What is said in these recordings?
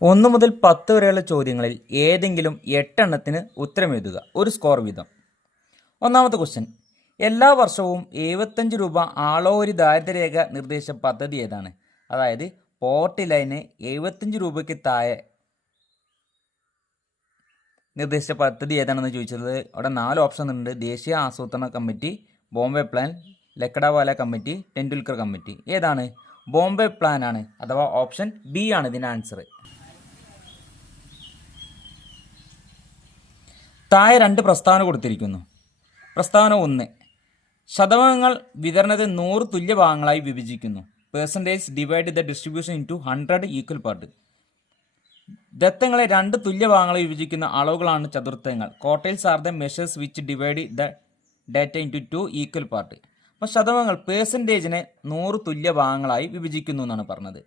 1 മുതൽ 10 വരെയുള്ള ചോദ്യങ്ങളിൽ ഏതെങ്കിലും 8 എണ്ണത്തിന് ഉത്തരം എഴുതുക. ഒരു സ്കോർ വീതം. ഒന്നാമത്തെ ക്വസ്റ്റ്യൻ. എല്ലാ വർഷവും 75 രൂപ ആളോഹരി ദാരിദ്ര്യരേഖ നിർദ്ദേശിച്ച പദ്ധതി ഏതാണ്? അതായത് പോവർട്ടി ലൈന് 75 രൂപയ്ക്ക് താഴെ നിർദ്ദേശിച്ച പദ്ധതി ഏതാണെന്ന് ചോദിച്ചത്. അവിടെ 4 ഓപ്ഷൻ ഉണ്ട്. ദേശീയ ആസൂത്രണ committee, Bombay plan, Lakdawala committee, Tendulkar committee. ഏതാണ്? ബോംബെ പ്ലാൻ ആണ്, അഥവാ ഓപ്ഷൻ ബി ആണ് ഇതിൻ്റെ ആൻസർ. താഴെ 2 പ്രസ്താവന കൊടുത്തിരിക്കുന്നു. പ്രസ്താവന 1. ശതമാനങ്ങൾ വിതരണത്തെ 100 തുല്യ ഭാഗങ്ങളായി വിഭജിക്കുന്നു. Percentage divide the distribution into 100 equal part. ദത്തങ്ങളെ 2 തുല്യ ഭാഗങ്ങളായി വിഭജിക്കുന്ന അളവുകളാണ് ചതുർത്ഥങ്ങൾ. Quartiles are the measures which divide the data into 2 equal part. അപ്പോൾ ശതമാനങ്ങൾ പേഴ്സൻറ്റേജിനെ 100 തുല്യ ഭാഗങ്ങളായി വിഭജിക്കുന്നു എന്നാണ് പറഞ്ഞത്.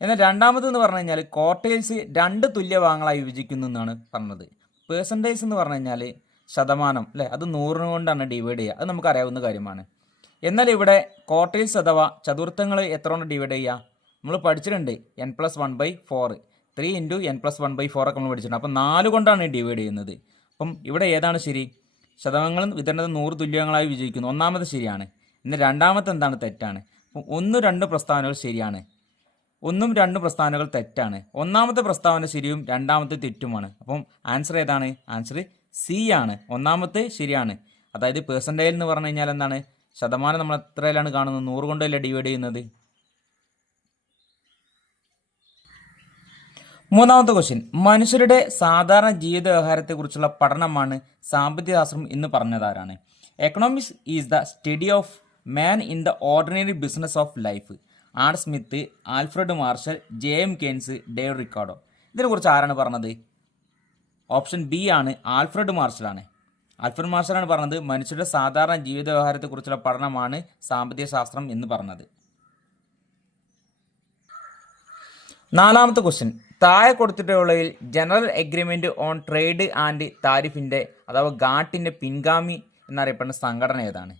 എന്നാൽ രണ്ടാമതെന്ന് പറഞ്ഞു കഴിഞ്ഞാൽ ക്വാർട്ടൈൽസ് 2 തുല്യ ഭാഗങ്ങളായി വിഭജിക്കുന്നു എന്നാണ് പറഞ്ഞത്. പേഴ്സൻറ്റേജ് എന്ന് പറഞ്ഞു കഴിഞ്ഞാൽ ശതമാനം അല്ലേ, അത് 100 കൊണ്ടാണ് ഡിവൈഡ് ചെയ്യുക. അത് നമുക്കറിയാവുന്ന കാര്യമാണ്. എന്നാൽ ഇവിടെ ക്വാർട്ടൈൽസ് അഥവാ ചതുർത്ഥങ്ങൾ എത്ര കൊണ്ട് ഡിവൈഡ് ചെയ്യുക? നമ്മൾ പഠിച്ചിട്ടുണ്ട് n+1/4, 3 × n+1/4 ഒക്കെ നമ്മൾ പഠിച്ചിട്ടുണ്ട്. അപ്പം 4 കൊണ്ടാണ് ഡിവൈഡ് ചെയ്യുന്നത്. അപ്പം ഇവിടെ ഏതാണ് ശരി? ശതമാനങ്ങളും വിതരണത്തെ 100 തുല്യങ്ങളായി വിഭജിക്കുന്നു. ഒന്നാമത് ശരിയാണ്. എന്നാൽ രണ്ടാമത്തെ എന്താണ്? തെറ്റാണ്. അപ്പം 1, 2 പ്രസ്താവനകൾ ശരിയാണ്, 1, 2 പ്രസ്താവനകൾ തെറ്റാണ്. ഒന്നാമത്തെ പ്രസ്താവന ശരിയും രണ്ടാമത്തെ തെറ്റുമാണ്. അപ്പം ആൻസർ ഏതാണ്? ആൻസർ സി ആണ്. ഒന്നാമത്തെ ശരിയാണ്. അതായത് പേഴ്സൻറ്റേജ് എന്ന് പറഞ്ഞു കഴിഞ്ഞാൽ എന്താണ്? ശതമാനം നമ്മൾ എത്രയിലാണ് കാണുന്നത്? 100 കൊണ്ടല്ലേ ഡിവൈഡ് ചെയ്യുന്നത്. മൂന്നാമത്തെ ക്വസ്റ്റ്യൻ. മനുഷ്യരുടെ സാധാരണ ജീവിത വ്യവഹാരത്തെക്കുറിച്ചുള്ള പഠനമാണ് സാമ്പത്തിക ശാസ്ത്രം എന്ന് പറഞ്ഞതാരാണ്? Economics is the study of man in the ordinary business of life. Adam Smith, Alfred Marshall, J M. Keynes, Dave Ricardo. ഇതിനെക്കുറിച്ച് ആരാണ് പറഞ്ഞത്? ഓപ്ഷൻ ബി ആണ്, ആൽഫ്രഡ് മാർഷലാണ്. ആൽഫ്രഡ് മാർഷലാണ് പറഞ്ഞത് മനുഷ്യരുടെ സാധാരണ ജീവിത വ്യവഹാരത്തെക്കുറിച്ചുള്ള പഠനമാണ് സാമ്പത്തിക ശാസ്ത്രം എന്ന് പറഞ്ഞത്. നാലാമത്തെ ക്വസ്റ്റ്യൻ. താഴെ കൊടുത്തിട്ടുള്ളതിൽ general agreement on trade and താരിഫിന്റെ അഥവാ ഗാട്ടിന്റെ പിൻഗാമി എന്നറിയപ്പെടുന്ന സംഘടന ഏതാണ്?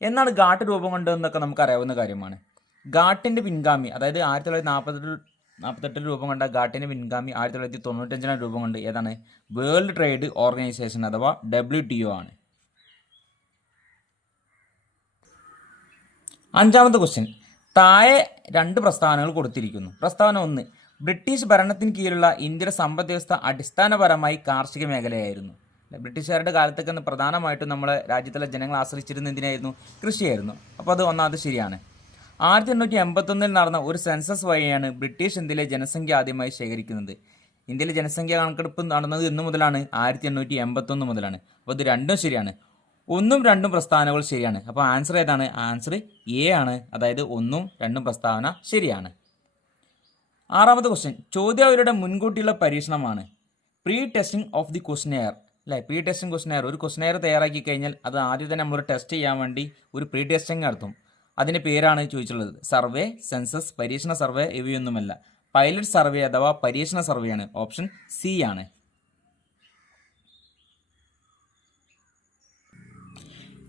എന്നാണ് ഗാട്ട് രൂപം കൊണ്ടതെന്നൊക്കെ നമുക്ക് അറിയാവുന്ന കാര്യമാണ്. ഗാട്ടിന്റെ പിൻഗാമി, അതായത് 1948 രൂപം കൊണ്ട ഗാട്ടിന്റെ പിൻഗാമി 1995 രൂപം കൊണ്ട് ഏതാണ്? വേൾഡ് ട്രേഡ് ഓർഗനൈസേഷൻ അഥവാ WTO ആണ്. അഞ്ചാമത്തെ ക്വസ്റ്റ്യൻ. താഴെ 2 പ്രസ്താവനകൾ കൊടുത്തിരിക്കുന്നു. പ്രസ്താവന 1. ബ്രിട്ടീഷ് ഭരണത്തിന് കീഴിലുള്ള ഇന്ത്യയുടെ സമ്പദ് വ്യവസ്ഥ അടിസ്ഥാനപരമായി കാർഷിക മേഖലയായിരുന്നു. ബ്രിട്ടീഷുകാരുടെ കാലത്തൊക്കെ പ്രധാനമായിട്ടും നമ്മളെ രാജ്യത്തിലെ ജനങ്ങൾ ആശ്രയിച്ചിരുന്ന എന്തിനായിരുന്നു? കൃഷിയായിരുന്നു. അപ്പോൾ അത് ഒന്നാമത് ശരിയാണ്. 1881 നടന്ന ഒരു സെൻസസ് വഴിയാണ് ബ്രിട്ടീഷ് ഇന്ത്യയിലെ ജനസംഖ്യ ആദ്യമായി ശേഖരിക്കുന്നത്. ഇന്ത്യയിലെ ജനസംഖ്യ കണക്കെടുപ്പ് നടന്നത് എന്ന് മുതലാണ്? 1881 മുതലാണ്. അപ്പോൾ ഇത് രണ്ടും ശരിയാണ്. 1, 2 പ്രസ്താവനകൾ ശരിയാണ്. അപ്പോൾ ആൻസർ ഏതാണ്? ആൻസർ എ ആണ്. അതായത് 1, 2 പ്രസ്താവന ശരിയാണ്. ആറാമത്തെ ക്വസ്റ്റ്യൻ. ചോദ്യാവലിയുടെ മുൻകൂട്ടിയുള്ള പരീക്ഷണമാണ് pre testing of the questionnaire. അല്ലേ, പ്രീ ടെസ്റ്റിംഗ് ക്വസ്റ്റ്യനെയർ. ഒരു ക്വസ്റ്റ്യനെയർ തയ്യാറാക്കി കഴിഞ്ഞാൽ അത് ആദ്യം തന്നെ നമ്മൾ ടെസ്റ്റ് ചെയ്യാൻ വേണ്ടി ഒരു പ്രീ ടെസ്റ്റിംഗ് നടത്തും. അതിൻ്റെ പേരാണ് ചോദിച്ചുള്ളത്. സർവേ, സെൻസസ്, പരീക്ഷണ സർവേ ഇവയൊന്നുമല്ല. പൈലറ്റ് സർവേ അഥവാ പരീക്ഷണ സർവേയാണ്. ഓപ്ഷൻ സി ആണ്.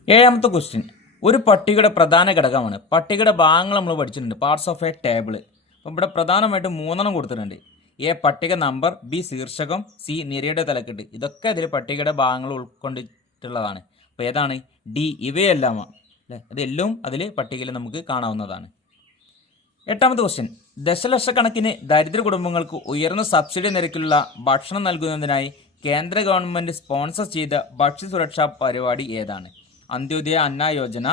ഏഴാമത്തെ ക്വസ്റ്റ്യൻ. ഒരു പട്ടികയുടെ പ്രധാന ഘടകമാണ്. പട്ടികയുടെ ഭാഗങ്ങൾ നമ്മൾ പഠിച്ചിട്ടുണ്ട്, പാർട്സ് ഓഫ് എ ടേബിൾ. അപ്പം ഇവിടെ പ്രധാനമായിട്ടും 3 കൊടുത്തിട്ടുണ്ട്. എ പട്ടിക നമ്പർ, ബി ശീർഷകം, സി നിരയുടെ തലക്കെട്ട്. ഇതൊക്കെ അതിൽ പട്ടികയുടെ ഭാഗങ്ങൾ ഉൾക്കൊണ്ടിട്ടുള്ളതാണ്. അപ്പോൾ ഏതാണ്? ഡി. ഇവയെല്ലാമാണ് അല്ലേ, ഇതെല്ലാം അതിൽ പട്ടികയിൽ നമുക്ക് കാണാവുന്നതാണ്. എട്ടാമത്തെ ക്വസ്റ്റ്യൻ. ദശലക്ഷക്കണക്കിന് ദരിദ്ര കുടുംബങ്ങൾക്ക് ഉയർന്ന സബ്സിഡി നിരക്കിലുള്ള ഭക്ഷണം നൽകുന്നതിനായി കേന്ദ്ര ഗവൺമെൻറ് സ്പോൺസർ ചെയ്ത ഭക്ഷ്യസുരക്ഷാ പരിപാടി ഏതാണ്? അന്ത്യോദയ അന്ന യോജന,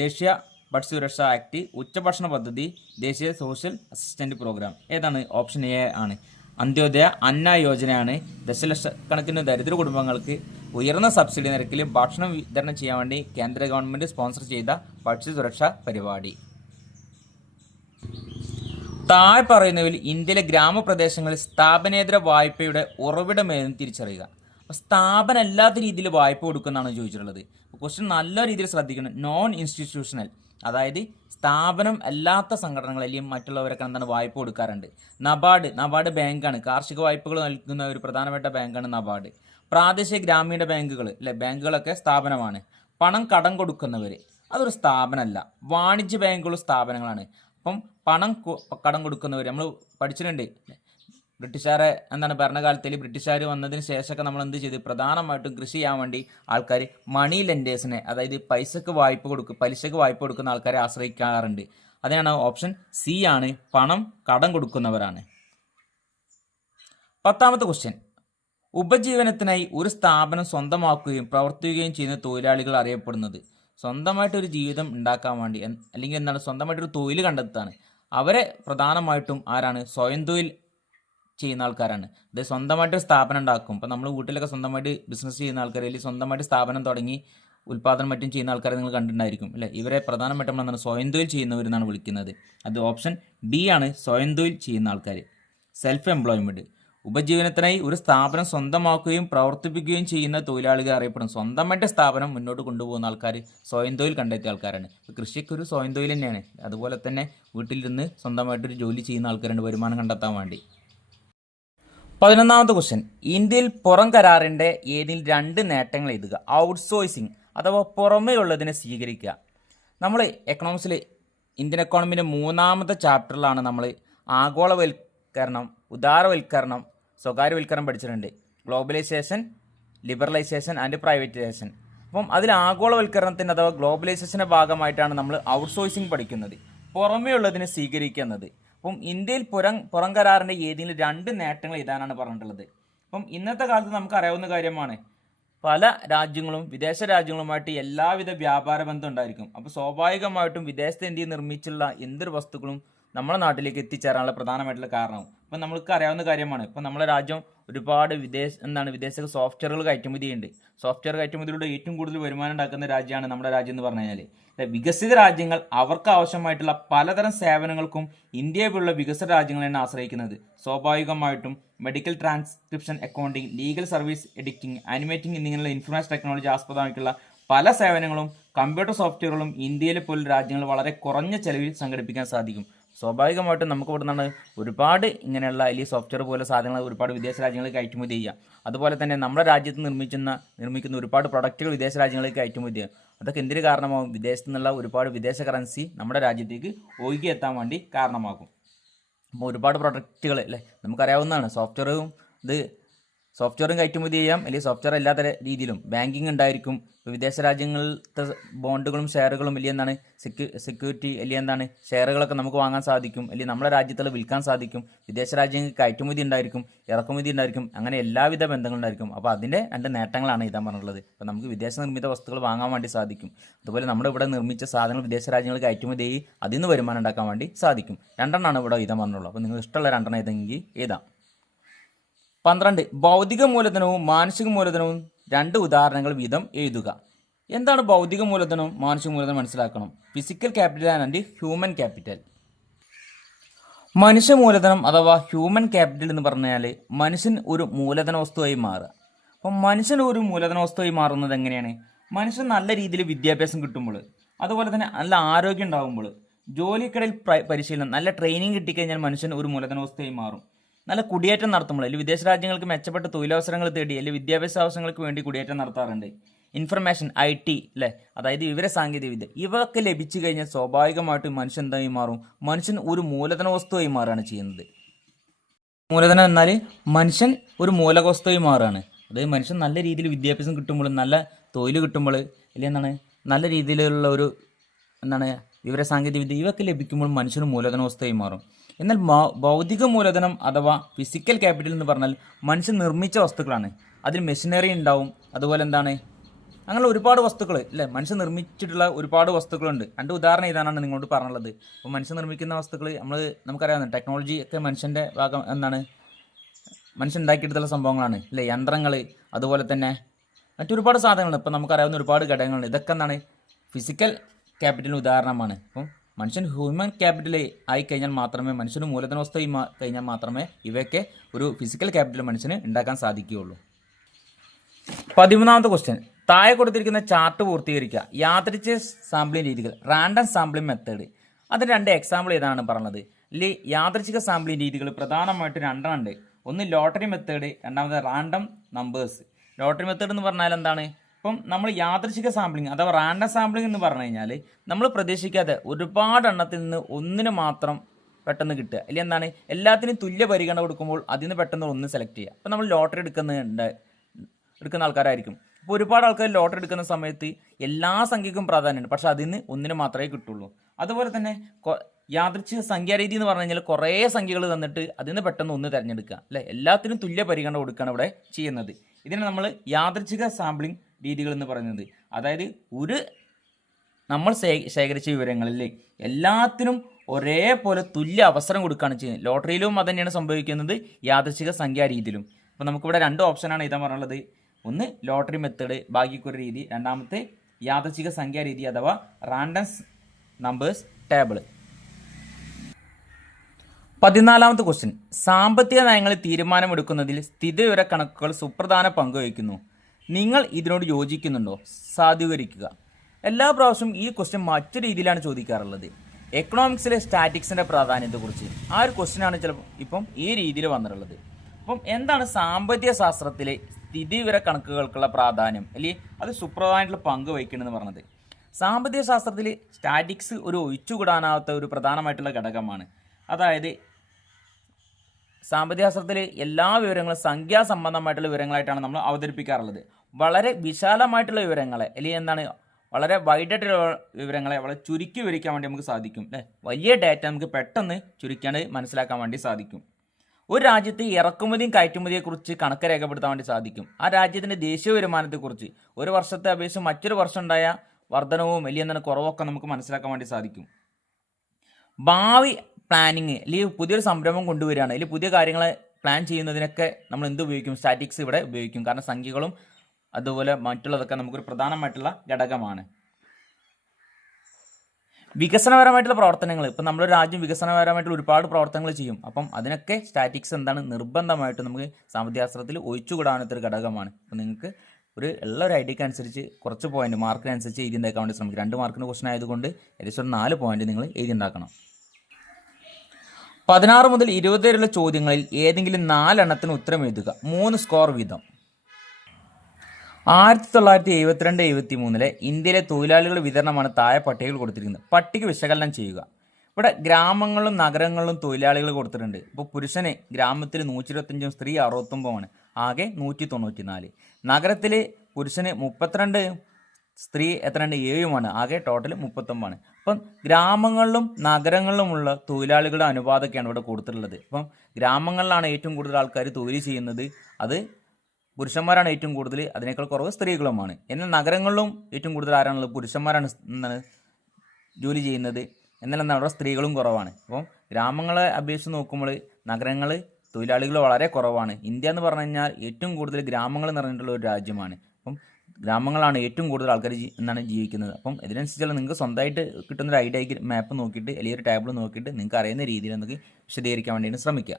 ദേശീയ ഭക്ഷ്യസുരക്ഷാ ആക്ട്, ഉച്ചഭക്ഷണ പദ്ധതി, ദേശീയ സോഷ്യൽ അസിസ്റ്റന്റ് പ്രോഗ്രാം. ഏതാണ്? ഓപ്ഷൻ എ ആണ്. അന്ത്യോദയ അന്ന യോജനയാണ് ദശലക്ഷക്കണക്കിന് ദരിദ്ര കുടുംബങ്ങൾക്ക് ഉയർന്ന സബ്സിഡി നിരക്കിൽ ഭക്ഷണം വിതരണം ചെയ്യാൻ വേണ്ടി കേന്ദ്ര ഗവൺമെൻറ് സ്പോൺസർ ചെയ്ത ഭക്ഷ്യസുരക്ഷാ പരിപാടി. താഴെ പറയുന്നവയിൽ ഇന്ത്യയിലെ ഗ്രാമപ്രദേശങ്ങളിൽ സ്ഥാപനേതര വായ്പയുടെ ഉറവിടമേതെന്ന് തിരിച്ചറിയുക. അപ്പോൾ സ്ഥാപനം അല്ലാത്ത രീതിയിൽ വായ്പ കൊടുക്കുന്നതാണ് ചോദിച്ചിട്ടുള്ളത്. ക്വസ്റ്റ്യൻ നല്ല രീതിയിൽ ശ്രദ്ധിക്കണം. നോൺ ഇൻസ്റ്റിറ്റ്യൂഷണൽ, അതായത് സ്ഥാപനം അല്ലാത്ത സംഘടനകൾ അല്ലെങ്കിൽ മറ്റുള്ളവരൊക്കെ എന്താണ് വായ്പ കൊടുക്കാറുണ്ട്. നബാർഡ് ബാങ്കാണ്. കാർഷിക വായ്പകൾ നൽകുന്ന ഒരു പ്രധാനപ്പെട്ട ബാങ്കാണ് നബാർഡ്. പ്രാദേശിക ഗ്രാമീണ ബാങ്കുകൾ അല്ലെ, ബാങ്കുകളൊക്കെ സ്ഥാപനമാണ്. പണം കടം കൊടുക്കുന്നവർ അതൊരു സ്ഥാപനമല്ല. വാണിജ്യ ബാങ്കുകൾ സ്ഥാപനങ്ങളാണ്. അപ്പം പണം കടം കൊടുക്കുന്നവർ നമ്മൾ പഠിച്ചിട്ടുണ്ട്. ബ്രിട്ടീഷുകാരെ ഭരണകാലത്തിൽ ബ്രിട്ടീഷുകാർ വന്നതിന് ശേഷമൊക്കെ നമ്മൾ എന്ത് ചെയ്ത് പ്രധാനമായിട്ടും കൃഷി ചെയ്യാൻ വേണ്ടി ആൾക്കാർ മണി ലെൻഡേഴ്സിനെ, അതായത് പലിശക്ക് വായ്പ കൊടുക്കുന്ന ആൾക്കാരെ ആശ്രയിക്കാറുണ്ട്. അതാണ് ഓപ്ഷൻ സി ആണ്, പണം കടം കൊടുക്കുന്നവരാണ്. 10ാമത്തെ ക്വസ്റ്റ്യൻ, ഉപജീവനത്തിനായി ഒരു സ്ഥാപനം സ്വന്തമാക്കുകയും പ്രവർത്തിക്കുകയും ചെയ്യുന്ന തൊഴിലാളികൾ അറിയപ്പെടുന്നത്. സ്വന്തമായിട്ട് ഒരു ജീവിതം ഉണ്ടാക്കാൻ വേണ്ടി അല്ലെങ്കിൽ സ്വന്തമായിട്ടൊരു തൊഴിൽ കണ്ടെത്താണ്. അവരെ പ്രധാനമായിട്ടും ആരാണ്? സ്വയം തൊഴിൽ ചെയ്യുന്ന ആൾക്കാരാണ്. അത് സ്വന്തമായിട്ട് സ്ഥാപനം ഉണ്ടാക്കും. ഇപ്പം നമ്മൾ വീട്ടിലൊക്കെ സ്വന്തമായിട്ട് ബിസിനസ് ചെയ്യുന്ന ആൾക്കാർ, അല്ലെങ്കിൽ സ്വന്തമായിട്ട് സ്ഥാപനം തുടങ്ങി ഉൽപ്പാദനം മറ്റും ചെയ്യുന്ന ആൾക്കാരെ നിങ്ങൾ കണ്ടിട്ടുണ്ടായിരിക്കും അല്ലേ? ഇവരെ പ്രധാനമായിട്ടും നമ്മൾ സ്വയം തൊഴിൽ ചെയ്യുന്നവരെന്നാണ് വിളിക്കുന്നത്. അത് ഓപ്ഷൻ ബി ആണ്, സ്വയം തൊഴിൽ ചെയ്യുന്ന ആൾക്കാർ. സെൽഫ് എംപ്ലോയ്മെൻറ്റ്, ഉപജീവനത്തിനായി ഒരു സ്ഥാപനം സ്വന്തമാക്കുകയും പ്രവർത്തിപ്പിക്കുകയും ചെയ്യുന്ന തൊഴിലാളികൾ അറിയപ്പെടും. സ്വന്തമായിട്ട് സ്ഥാപനം മുന്നോട്ട് കൊണ്ടുപോകുന്ന ആൾക്കാർ സ്വയം തൊഴിൽ കണ്ടെത്തിയ ആൾക്കാരാണ്. കൃഷിയൊക്കെ ഒരു സ്വയം തൊഴിൽ തന്നെയാണ്. അതുപോലെ തന്നെ വീട്ടിലിരുന്ന് സ്വന്തമായിട്ടൊരു ജോലി ചെയ്യുന്ന ആൾക്കാരുണ്ട് വരുമാനം കണ്ടെത്താൻ വേണ്ടി. 11ാമത്തെ ക്വസ്റ്റ്യൻ, ഇന്ത്യയിൽ പുറം കരാറിൻ്റെ ഏതിൽ 2 നേട്ടങ്ങൾ എഴുതുക. ഔട്ട്സോഴ്സിങ് അഥവാ പുറമേ ഉള്ളതിനെ സ്വീകരിക്കുക. നമ്മൾ എക്കണോമിക്സിൽ ഇന്ത്യൻ എക്കോണമിൻ്റെ 3ാമത്തെ ചാപ്റ്ററിലാണ് നമ്മൾ ആഗോളവൽക്കരണം, ഉദാരവൽക്കരണം, സ്വകാര്യവൽക്കരണം പഠിച്ചിട്ടുണ്ട്. Globalisation, liberalisation and privatisation. അപ്പം അതിൽ ആഗോളവൽക്കരണത്തിൻ്റെ അഥവാ ഗ്ലോബലൈസേഷൻ്റെ ഭാഗമായിട്ടാണ് നമ്മൾ ഔട്ട്സോഴ്സിങ് പഠിക്കുന്നത്, പുറമേ ഉള്ളതിനെ സ്വീകരിക്കുന്നത്. അപ്പം ഇന്ത്യയിൽ പുറം കരാറിൻ്റെ ഏതെങ്കിലും 2 നേട്ടങ്ങൾ ഇതാനാണ് പറഞ്ഞിട്ടുള്ളത്. അപ്പം ഇന്നത്തെ കാലത്ത് നമുക്ക് അറിയാവുന്ന കാര്യമാണ്, പല രാജ്യങ്ങളും വിദേശ രാജ്യങ്ങളുമായിട്ട് എല്ലാവിധ വ്യാപാര ബന്ധം ഉണ്ടായിരിക്കും. അപ്പോൾ സ്വാഭാവികമായിട്ടും വിദേശത്ത് ഇന്ത്യയിൽ നിർമ്മിച്ചുള്ള എന്തൊരു വസ്തുക്കളും നമ്മുടെ നാട്ടിലേക്ക് എത്തിച്ചേരാനുള്ള പ്രധാനമായിട്ടുള്ള കാരണവും ഇപ്പം നമ്മൾക്ക് അറിയാവുന്ന കാര്യമാണ്. ഇപ്പം നമ്മുടെ രാജ്യം ഒരുപാട് വിദേശ സോഫ്റ്റ്വെയറുകൾ കയറ്റുമതിയുണ്ട്. സോഫ്റ്റ്വെയർ കയറ്റുമതിയിലൂടെ ഏറ്റവും കൂടുതൽ വരുമാനം ഉണ്ടാക്കുന്ന രാജ്യമാണ് നമ്മുടെ രാജ്യം എന്ന് പറഞ്ഞു കഴിഞ്ഞാൽ. വികസിത രാജ്യങ്ങൾ അവർക്ക് ആവശ്യമായിട്ടുള്ള പലതരം സേവനങ്ങൾക്കും ഇന്ത്യയെ പോലുള്ള വികസിത രാജ്യങ്ങളെയാണ് ആശ്രയിക്കുന്നത്. സ്വാഭാവികമായിട്ടും medical transcription, accounting, legal service, editing, animating എന്നിങ്ങനെയുള്ള ഇൻഫർമേഷൻ ടെക്നോളജി ആസ്പദമായിട്ടുള്ള പല സേവനങ്ങളും കമ്പ്യൂട്ടർ സോഫ്റ്റ്വെയറുകളും ഇന്ത്യയിലെ പോലുള്ള രാജ്യങ്ങൾ വളരെ കുറഞ്ഞ ചെലവിൽ സംഘടിപ്പിക്കാൻ സാധിക്കും. സ്വാഭാവികമായിട്ടും നമുക്ക് ഇവിടെ നിന്നാണ് ഒരുപാട് ഇങ്ങനെയുള്ള അല്ലെങ്കിൽ സോഫ്റ്റ്വെയർ പോലെ സാധനങ്ങൾ ഒരുപാട് വിദേശ രാജ്യങ്ങളിലേക്ക് കയറ്റുമതി ചെയ്യാം. അതുപോലെ തന്നെ നമ്മുടെ രാജ്യത്ത് നിർമ്മിക്കുന്ന ഒരുപാട് പ്രൊഡക്റ്റുകൾ വിദേശ രാജ്യങ്ങളിലേക്ക് കയറ്റുമതി ചെയ്യാം. അതൊക്കെ എന്തിന് കാരണമാകും? വിദേശത്തു നിന്നുള്ള ഒരുപാട് വിദേശ കറൻസി നമ്മുടെ രാജ്യത്തേക്ക് ഒഴുകി എത്താൻ വേണ്ടി കാരണമാകും. അപ്പോൾ ഒരുപാട് പ്രൊഡക്റ്റുകൾ അല്ലേ നമുക്കറിയാവുന്നതാണ്. സോഫ്റ്റ്വെയറും കയറ്റുമതി ചെയ്യാം, അല്ലെങ്കിൽ സോഫ്റ്റ്വെയർ അല്ലാത്ത രീതിയിലും ബാങ്കിങ് ഉണ്ടായിരിക്കും. വിദേശ രാജ്യങ്ങളിലത്തെ ബോണ്ടുകളും ഷെയറുകളും അല്ലെങ്കിൽ സെക്യൂരിറ്റി അല്ലെങ്കിൽ ഷെയറുകളൊക്കെ നമുക്ക് വാങ്ങാൻ സാധിക്കും, അല്ലെങ്കിൽ നമ്മുടെ രാജ്യത്തിൽ വിൽക്കാൻ സാധിക്കും. വിദേശ രാജ്യങ്ങൾക്ക് കയറ്റുമതി ഉണ്ടായിരിക്കും, ഇറക്കുമതി ഉണ്ടായിരിക്കും, അങ്ങനെ എല്ലാവിധ ബന്ധങ്ങളുണ്ടായിരിക്കും. അപ്പോൾ അതിൻ്റെ 2 നേട്ടങ്ങളാണ് ഇതാ പറഞ്ഞുള്ളത്. അപ്പോൾ നമുക്ക് വിദേശ നിർമ്മിത വസ്തുക്കൾ വാങ്ങാൻ വേണ്ടി സാധിക്കും. അതുപോലെ നമ്മുടെ ഇവിടെ നിർമ്മിച്ച സാധനങ്ങൾ വിദേശ രാജ്യങ്ങൾക്ക് കയറ്റുമതി ചെയ്ത് അതിൽ നിന്ന് വരുമാനം ഉണ്ടാക്കാൻ വേണ്ടി സാധിക്കും. 2 ഇവിടെ ഇതാ പറഞ്ഞുള്ളൂ. അപ്പോൾ നിങ്ങൾക്ക് ഇഷ്ടമുള്ള 2 ഏതെങ്കിൽ എഴുതാം. 12, ഭൗതിക മൂലധനവും മാനസിക മൂലധനവും 2 ഉദാഹരണങ്ങൾ വീതം എഴുതുക. എന്താണ് ഭൗതിക മൂലധനവും മാനസിക മൂലധനം മനസ്സിലാക്കണം. Physical capital and human capital. മനുഷ്യ മൂലധനം അഥവാ ഹ്യൂമൻ ക്യാപിറ്റൽ എന്ന് പറഞ്ഞാൽ മനുഷ്യൻ ഒരു മൂലധന വസ്തുവായി മാറുക. അപ്പം മനുഷ്യൻ ഒരു മൂലധന വസ്തുവായി മാറുന്നത് എങ്ങനെയാണ്? മനുഷ്യൻ നല്ല രീതിയിൽ വിദ്യാഭ്യാസം കിട്ടുമ്പോൾ, അതുപോലെ തന്നെ നല്ല ആരോഗ്യം ഉണ്ടാകുമ്പോൾ, ജോലിക്കിടയിൽ പരിശീലനം, നല്ല ട്രെയിനിങ് കിട്ടിക്കഴിഞ്ഞാൽ മനുഷ്യൻ ഒരു മൂലധന വസ്തുവായി മാറും. നല്ല കുടിയേറ്റം നടത്തുമ്പോൾ, അല്ലെങ്കിൽ വിദേശ രാജ്യങ്ങൾക്ക് മെച്ചപ്പെട്ട തൊഴിലവസരങ്ങൾ തേടി അല്ലെങ്കിൽ വിദ്യാഭ്യാസ ആവശ്യങ്ങൾക്ക് വേണ്ടി കുടിയേറ്റം നടത്താറുണ്ട്. ഇൻഫർമേഷൻ, IT അല്ലേ, അതായത് വിവര സാങ്കേതിക വിദ്യ, ഇവയൊക്കെ ലഭിച്ചു കഴിഞ്ഞാൽ സ്വാഭാവികമായിട്ടും മനുഷ്യൻ എന്തായി മാറും? മനുഷ്യൻ ഒരു മൂലധന വസ്തുവായി മാറുകയാണ് ചെയ്യുന്നത്. മൂലധനം എന്നാൽ മനുഷ്യൻ ഒരു മൂലക വസ്തുവായി മാറുകയാണ്. അതായത് മനുഷ്യൻ നല്ല രീതിയിൽ വിദ്യാഭ്യാസം കിട്ടുമ്പോൾ, നല്ല തൊഴിൽ കിട്ടുമ്പോൾ, അല്ലെങ്കിൽ നല്ല രീതിയിലുള്ള ഒരു വിവര സാങ്കേതിക വിദ്യ ഇവയൊക്കെ ലഭിക്കുമ്പോൾ മനുഷ്യന് മൂലധന വസ്തുവായി മാറും. എന്നാൽ ഭൗതിക മൂലധനം അഥവാ ഫിസിക്കൽ ക്യാപിറ്റൽ എന്ന് പറഞ്ഞാൽ മനുഷ്യൻ നിർമ്മിച്ച വസ്തുക്കളാണ്. അതിൽ മെഷീനറി ഉണ്ടാവും, അതുപോലെ അങ്ങനെ ഒരുപാട് വസ്തുക്കൾ അല്ലേ, മനുഷ്യൻ നിർമ്മിച്ചിട്ടുള്ള ഒരുപാട് വസ്തുക്കളുണ്ട്. 2 ഉദാഹരണം ഇതാണ് നിങ്ങളോട് പറഞ്ഞുള്ളത്. അപ്പോൾ മനുഷ്യൻ നിർമ്മിക്കുന്ന വസ്തുക്കൾ നമുക്കറിയാവുന്ന ടെക്നോളജി ഒക്കെ മനുഷ്യൻ്റെ ഭാഗം മനുഷ്യൻ ഉണ്ടാക്കിയെടുത്തുള്ള സംഭവങ്ങളാണ് അല്ലേ. യന്ത്രങ്ങൾ, അതുപോലെ തന്നെ മറ്റൊരുപാട് സാധനങ്ങളുണ്ട്. ഇപ്പം നമുക്കറിയാവുന്ന ഒരുപാട് ഘടകങ്ങളുണ്ട്. ഇതൊക്കെ ഫിസിക്കൽ ക്യാപിറ്റലിന് ഉദാഹരണമാണ്. അപ്പം മനുഷ്യൻ ഹ്യൂമൻ ക്യാപിറ്റൽ ആയിക്കഴിഞ്ഞാൽ മാത്രമേ, മനുഷ്യന് മൂലധന വസ്തു കഴിഞ്ഞാൽ മാത്രമേ ഇവയൊക്കെ ഒരു ഫിസിക്കൽ ക്യാപിറ്റൽ മനുഷ്യന് ഉണ്ടാക്കാൻ സാധിക്കുകയുള്ളൂ. 13ാമത്തെ ക്വസ്റ്റ്യൻ, താഴെ കൊടുത്തിരിക്കുന്ന ചാർട്ട് പൂർത്തീകരിക്കുക. യാദൃച്ഛിക സാമ്പിളിംഗ് രീതികൾ, റാൻഡം സാമ്പിളിംഗ് മെത്തേഡ്. അതിന് 2 എക്സാമ്പിൾ ഏതാണ് പറഞ്ഞത്. യാദൃച്ഛിക സാമ്പിളിംഗ് രീതികൾ പ്രധാനമായിട്ട് 2 ഉണ്ട്. ഒന്ന് ലോട്ടറി മെത്തേഡ്, രണ്ടാമത് റാൻഡം നമ്പേഴ്സ്. ലോട്ടറി മെത്തേഡ് എന്ന് പറഞ്ഞാൽ എന്താണ്? ഇപ്പം നമ്മൾ യാദൃച്ഛിക സാമ്പിളിംഗ് അഥവാ റാൻഡം സാമ്പിളിംഗ് എന്ന് പറഞ്ഞു കഴിഞ്ഞാൽ നമ്മൾ പ്രതീക്ഷിക്കാതെ ഒരുപാട് എണ്ണത്തിൽ നിന്ന് ഒന്നിന് മാത്രം പെട്ടെന്ന് കിട്ടുക, അല്ലെങ്കിൽ എന്താണ് എല്ലാത്തിനും തുല്യ പരിഗണന കൊടുക്കുമ്പോൾ അതിൽ നിന്ന് പെട്ടെന്ന് ഒന്ന് സെലക്ട് ചെയ്യുക. അപ്പോൾ നമ്മൾ ലോട്ടറി എടുക്കുന്ന ആൾക്കാരായിരിക്കും. അപ്പോൾ ഒരുപാട് ആൾക്കാർ ലോട്ടറി എടുക്കുന്ന സമയത്ത് എല്ലാ സംഖ്യക്കും പ്രാധാന്യമുണ്ട്, പക്ഷെ അതിന് ഒന്നിന് മാത്രമേ കിട്ടുള്ളൂ. അതുപോലെ തന്നെ യാദൃച്ഛിക സംഖ്യാരീതി എന്ന് പറഞ്ഞു കഴിഞ്ഞാൽ കുറേ സംഖ്യകൾ തന്നിട്ട് അതിൽ നിന്ന് പെട്ടെന്ന് ഒന്ന് തിരഞ്ഞെടുക്കുക, അല്ലെ, എല്ലാത്തിനും തുല്യ പരിഗണന കൊടുക്കുകയാണ് ഇവിടെ ചെയ്യുന്നത്. ഇതിനെ നമ്മൾ യാദൃച്ഛിക സാമ്പിളിംഗ് രീതികൾ എന്ന് പറയുന്നത്. അതായത് നമ്മൾ ശേഖരിച്ച വിവരങ്ങളിൽ എല്ലാത്തിനും ഒരേപോലെ തുല്യ അവസരം കൊടുക്കുകയാണ് ചെയ്യുന്നത്. ലോട്ടറിയിലും അത് തന്നെയാണ് സംഭവിക്കുന്നത്, യാദൃച്ഛിക സംഖ്യാരീതിയിലും. അപ്പോൾ നമുക്കിവിടെ 2 ഓപ്ഷനാണ് എഴുതാൻ പറഞ്ഞുള്ളത്. ഒന്ന് ലോട്ടറി മെത്തേഡ് ഭാഗ്യക്കുറി രീതി, രണ്ടാമത്തെ യാദൃച്ഛിക സംഖ്യാരീതി അഥവാ റാൻഡം നമ്പേഴ്സ് ടേബിൾ. 14ാമത്തെ ക്വസ്റ്റ്യൻ, സാമ്പത്തിക നയങ്ങളിൽ തീരുമാനമെടുക്കുന്നതിൽ സ്ഥിതിവിവര കണക്കുകൾ സുപ്രധാന പങ്ക് വഹിക്കുന്നു. നിങ്ങൾ ഇതിനോട് യോജിക്കുന്നുണ്ടോ? സാധൂകരിക്കുക. എല്ലാ പ്രാവശ്യവും ഈ ക്വസ്റ്റ്യൻ മറ്റു രീതിയിലാണ് ചോദിക്കാറുള്ളത്. എക്കണോമിക്സിലെ സ്റ്റാറ്റിക്സിൻ്റെ പ്രാധാന്യത്തെക്കുറിച്ച് ആ ഒരു ക്വസ്റ്റ്യനാണ് ചിലപ്പോൾ ഇപ്പം ഈ രീതിയിൽ വന്നിട്ടുള്ളത്. അപ്പം എന്താണ് സാമ്പത്തിക ശാസ്ത്രത്തിലെ സ്ഥിതിവിവര കണക്കുകൾക്കുള്ള പ്രാധാന്യം, അല്ലെങ്കിൽ അത് സുപ്രധാനമായിട്ടുള്ള പങ്ക് വഹിക്കണമെന്ന് പറഞ്ഞത്? സാമ്പത്തിക ശാസ്ത്രത്തിൽ സ്റ്റാറ്റിക്സ് ഒരു ഒഴിച്ചുകൂടാനാവാത്ത ഒരു പ്രധാനമായിട്ടുള്ള ഘടകമാണ്. അതായത് സാമ്പത്തിക ശാസ്ത്രത്തിൽ എല്ലാ വിവരങ്ങളും സംഖ്യാസംബന്ധമായിട്ടുള്ള വിവരങ്ങളായിട്ടാണ് നമ്മൾ അവതരിപ്പിക്കാറുള്ളത്. വളരെ വിശാലമായിട്ടുള്ള വിവരങ്ങളെ, അല്ലെങ്കിൽ എന്താണ് വളരെ വൈഡായിട്ടുള്ള വിവരങ്ങളെ വളരെ ചുരുക്കി വിവരിക്കാൻ വേണ്ടി നമുക്ക് സാധിക്കും, അല്ലേ. വലിയ ഡാറ്റ നമുക്ക് പെട്ടെന്ന് ചുരുക്കാണ്ട് മനസ്സിലാക്കാൻ വേണ്ടി സാധിക്കും. ഒരു രാജ്യത്ത് ഇറക്കുമതിയും കയറ്റുമതിയെക്കുറിച്ച് കണക്ക് രേഖപ്പെടുത്താൻ വേണ്ടി സാധിക്കും. ആ രാജ്യത്തിൻ്റെ ദേശീയ വരുമാനത്തെക്കുറിച്ച് ഒരു വർഷത്തെ അപേക്ഷിച്ച് മറ്റൊരു വർഷം ഉണ്ടായ വർധനവും വലിയ എന്താണ് കുറവൊക്കെ നമുക്ക് മനസ്സിലാക്കാൻ വേണ്ടി സാധിക്കും. ഭാവി പ്ലാനിങ്, അല്ലെങ്കിൽ പുതിയൊരു സംരംഭം കൊണ്ടുവരികയാണ്, അല്ലെങ്കിൽ പുതിയ കാര്യങ്ങളെ പ്ലാൻ ചെയ്യുന്നതിനൊക്കെ നമ്മൾ എന്ത് ഉപയോഗിക്കും? സ്റ്റാറ്റിക്സ് ഇവിടെ ഉപയോഗിക്കും. കാരണം സംഖ്യകളും അതുപോലെ മറ്റുള്ളതൊക്കെ നമുക്കൊരു പ്രധാനമായിട്ടുള്ള ഘടകമാണ്. വികസനപരമായിട്ടുള്ള പ്രവർത്തനങ്ങൾ, ഇപ്പം നമ്മളൊരു രാജ്യം വികസനപരമായിട്ടുള്ള ഒരുപാട് പ്രവർത്തനങ്ങൾ ചെയ്യും. അപ്പം അതിനൊക്കെ സ്റ്റാറ്റിക്സ് എന്താണ് നിർബന്ധമായിട്ട് നമുക്ക് സാമ്പത്തിക ശാസ്ത്രത്തിൽ ഒഴിച്ചുകൂടാനത്തൊരു ഘടകമാണ്. അപ്പം നിങ്ങൾക്ക് ഉള്ള ഒരു ഐഡിയക്ക് അനുസരിച്ച് കുറച്ച് പോയിന്റ് മാർക്കിനനുസരിച്ച് എഴുതി ഉണ്ടാക്കാൻ വേണ്ടി ശ്രമിക്കും. 2 മാർക്കിന് ക്വസ്റ്റൻ ആയതുകൊണ്ട് ഏകദേശം 4 പോയിന്റ് നിങ്ങൾ എഴുതി ഉണ്ടാക്കണം. 16 മുതൽ 20 വരെയുള്ള ചോദ്യങ്ങളിൽ ഏതെങ്കിലും 4 എണ്ണത്തിന് ഉത്തരം എഴുതുക. 3 സ്കോർ വീതം. 1972-73 ഇന്ത്യയിലെ തൊഴിലാളികളുടെ വിതരണമാണ് താഴെ പട്ടികയിൽ കൊടുത്തിരിക്കുന്നത്. പട്ടിക വിശകലനം ചെയ്യുക. ഇവിടെ ഗ്രാമങ്ങളിലും നഗരങ്ങളിലും തൊഴിലാളികൾ കൊടുത്തിട്ടുണ്ട്. ഇപ്പോൾ പുരുഷന് ഗ്രാമത്തിൽ 125, സ്ത്രീ 69, ആകെ 194. നഗരത്തിൽ പുരുഷന് 32, സ്ത്രീ എത്രയുണ്ട്? 7, ആകെ ടോട്ടൽ 39. അപ്പം ഗ്രാമങ്ങളിലും നഗരങ്ങളിലുമുള്ള തൊഴിലാളികളുടെ അനുപാതമൊക്കെയാണ് ഇവിടെ കൊടുത്തിട്ടുള്ളത്. അപ്പം ഗ്രാമങ്ങളിലാണ് ഏറ്റവും കൂടുതൽ ആൾക്കാർ തൊഴിൽ ചെയ്യുന്നത്, അത് പുരുഷന്മാരാണ് ഏറ്റവും കൂടുതൽ, അതിനേക്കാൾ കുറവ് സ്ത്രീകളുമാണ്. എന്നാൽ നഗരങ്ങളിലും ഏറ്റവും കൂടുതൽ ആരാണുള്ളത്? പുരുഷന്മാരാണ് ജോലി ചെയ്യുന്നത്. എന്നാൽ എന്താണ് അവിടെ സ്ത്രീകളും കുറവാണ്. അപ്പം ഗ്രാമങ്ങളെ അപേക്ഷിച്ച് നോക്കുമ്പോൾ നഗരങ്ങൾ തൊഴിലാളികൾ വളരെ കുറവാണ്. ഇന്ത്യ എന്ന് പറഞ്ഞു കഴിഞ്ഞാൽ ഏറ്റവും കൂടുതൽ ഗ്രാമങ്ങൾ നിറഞ്ഞിട്ടുള്ള ഒരു രാജ്യമാണ്. അപ്പം ഗ്രാമങ്ങളാണ് ഏറ്റവും കൂടുതൽ ആൾക്കാർ ജീവിക്കുന്നത്. അപ്പം ഇതിനനുസരിച്ചുള്ള നിങ്ങൾക്ക് സ്വന്തമായിട്ട് കിട്ടുന്നൊരു ഐഡിയ മാപ്പ് നോക്കിയിട്ട് അല്ലെങ്കിൽ ഒരു ടേബിൾ നോക്കിയിട്ട് നിങ്ങൾക്ക് അറിയുന്ന രീതിയിൽ നമുക്ക് വിശദീകരിക്കാൻ വേണ്ടിയിട്ട് ശ്രമിക്കുക.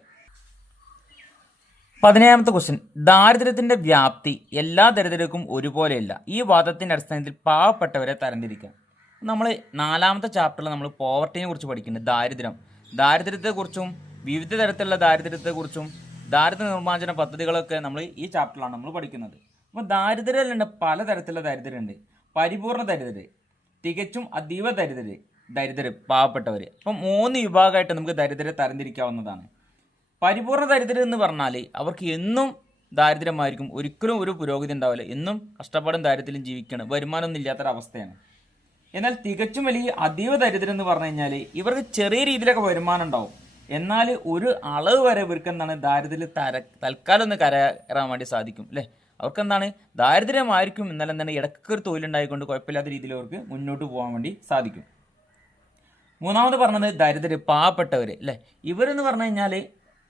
17ാമത്തെ ക്വസ്റ്റ്യൻ, ദാരിദ്ര്യത്തിന്റെ വ്യാപ്തി എല്ലാ ദരിദ്രർക്കും ഒരുപോലെയല്ല. ഈ വാദത്തിന്റെ അടിസ്ഥാനത്തിൽ പാവപ്പെട്ടവരെ തരംതിരിക്കാം. നമ്മൾ 4ാമത്തെ ചാപ്റ്ററിൽ നമ്മൾ പോവർട്ടിനെ കുറിച്ച് പഠിക്കുന്നുണ്ട്. ദാരിദ്ര്യത്തെക്കുറിച്ചും വിവിധ തരത്തിലുള്ള ദാരിദ്ര്യത്തെക്കുറിച്ചും ദാരിദ്ര്യ നിർമ്മാർജ്ജന പദ്ധതികളൊക്കെ നമ്മൾ ഈ ചാപ്റ്ററിലാണ് നമ്മൾ പഠിക്കുന്നത്. അപ്പോൾ ദാരിദ്ര്യമുണ്ട്, പലതരത്തിലുള്ള ദാരിദ്ര്യമുണ്ട്. പരിപൂർണ ദരിദ്രർ, തികച്ചും അതീവ ദരിദ്രർ, പാവപ്പെട്ടവർ. അപ്പം 3 വിഭാഗമായിട്ട് നമുക്ക് ദരിദ്രരെ തരംതിരിക്കാവുന്നതാണ്. പരിപൂർണ ദരിദ്രർ എന്ന് പറഞ്ഞാൽ അവർക്ക് എന്നും ദാരിദ്ര്യമായിരിക്കും, ഒരിക്കലും ഒരു പുരോഗതി ഉണ്ടാവില്ല, എന്നും കഷ്ടപ്പാടും ദാരിദ്ര്യത്തിലും ജീവിക്കണം, വരുമാനമൊന്നും ഇല്ലാത്തൊരവസ്ഥയാണ്. എന്നാൽ തികച്ചും വലിയ അതീവ ദരിദ്രം എന്ന് പറഞ്ഞു കഴിഞ്ഞാൽ ഇവർക്ക് ചെറിയ രീതിയിലൊക്കെ വരുമാനം ഉണ്ടാവും, എന്നാൽ ഒരു അളവ് വരെ ഇവർക്ക് എന്താണ് ദാരിദ്ര്യത്തിൽ തൽക്കാലം ഒന്ന് കയറാൻ വേണ്ടി സാധിക്കും, അല്ലേ. അവർക്ക് എന്താണ് ദാരിദ്ര്യമായിരിക്കും, എന്നാൽ എന്താണ് ഇടയ്ക്ക് ഒരു തൊഴിലുണ്ടായിക്കൊണ്ട് കുഴപ്പമില്ലാത്ത രീതിയിൽ അവർക്ക് മുന്നോട്ട് പോകാൻ വേണ്ടി സാധിക്കും. 3ാമത് പറഞ്ഞത് ദരിദ്രർ, പാവപ്പെട്ടവർ, അല്ലേ. ഇവരെന്ന് പറഞ്ഞു കഴിഞ്ഞാൽ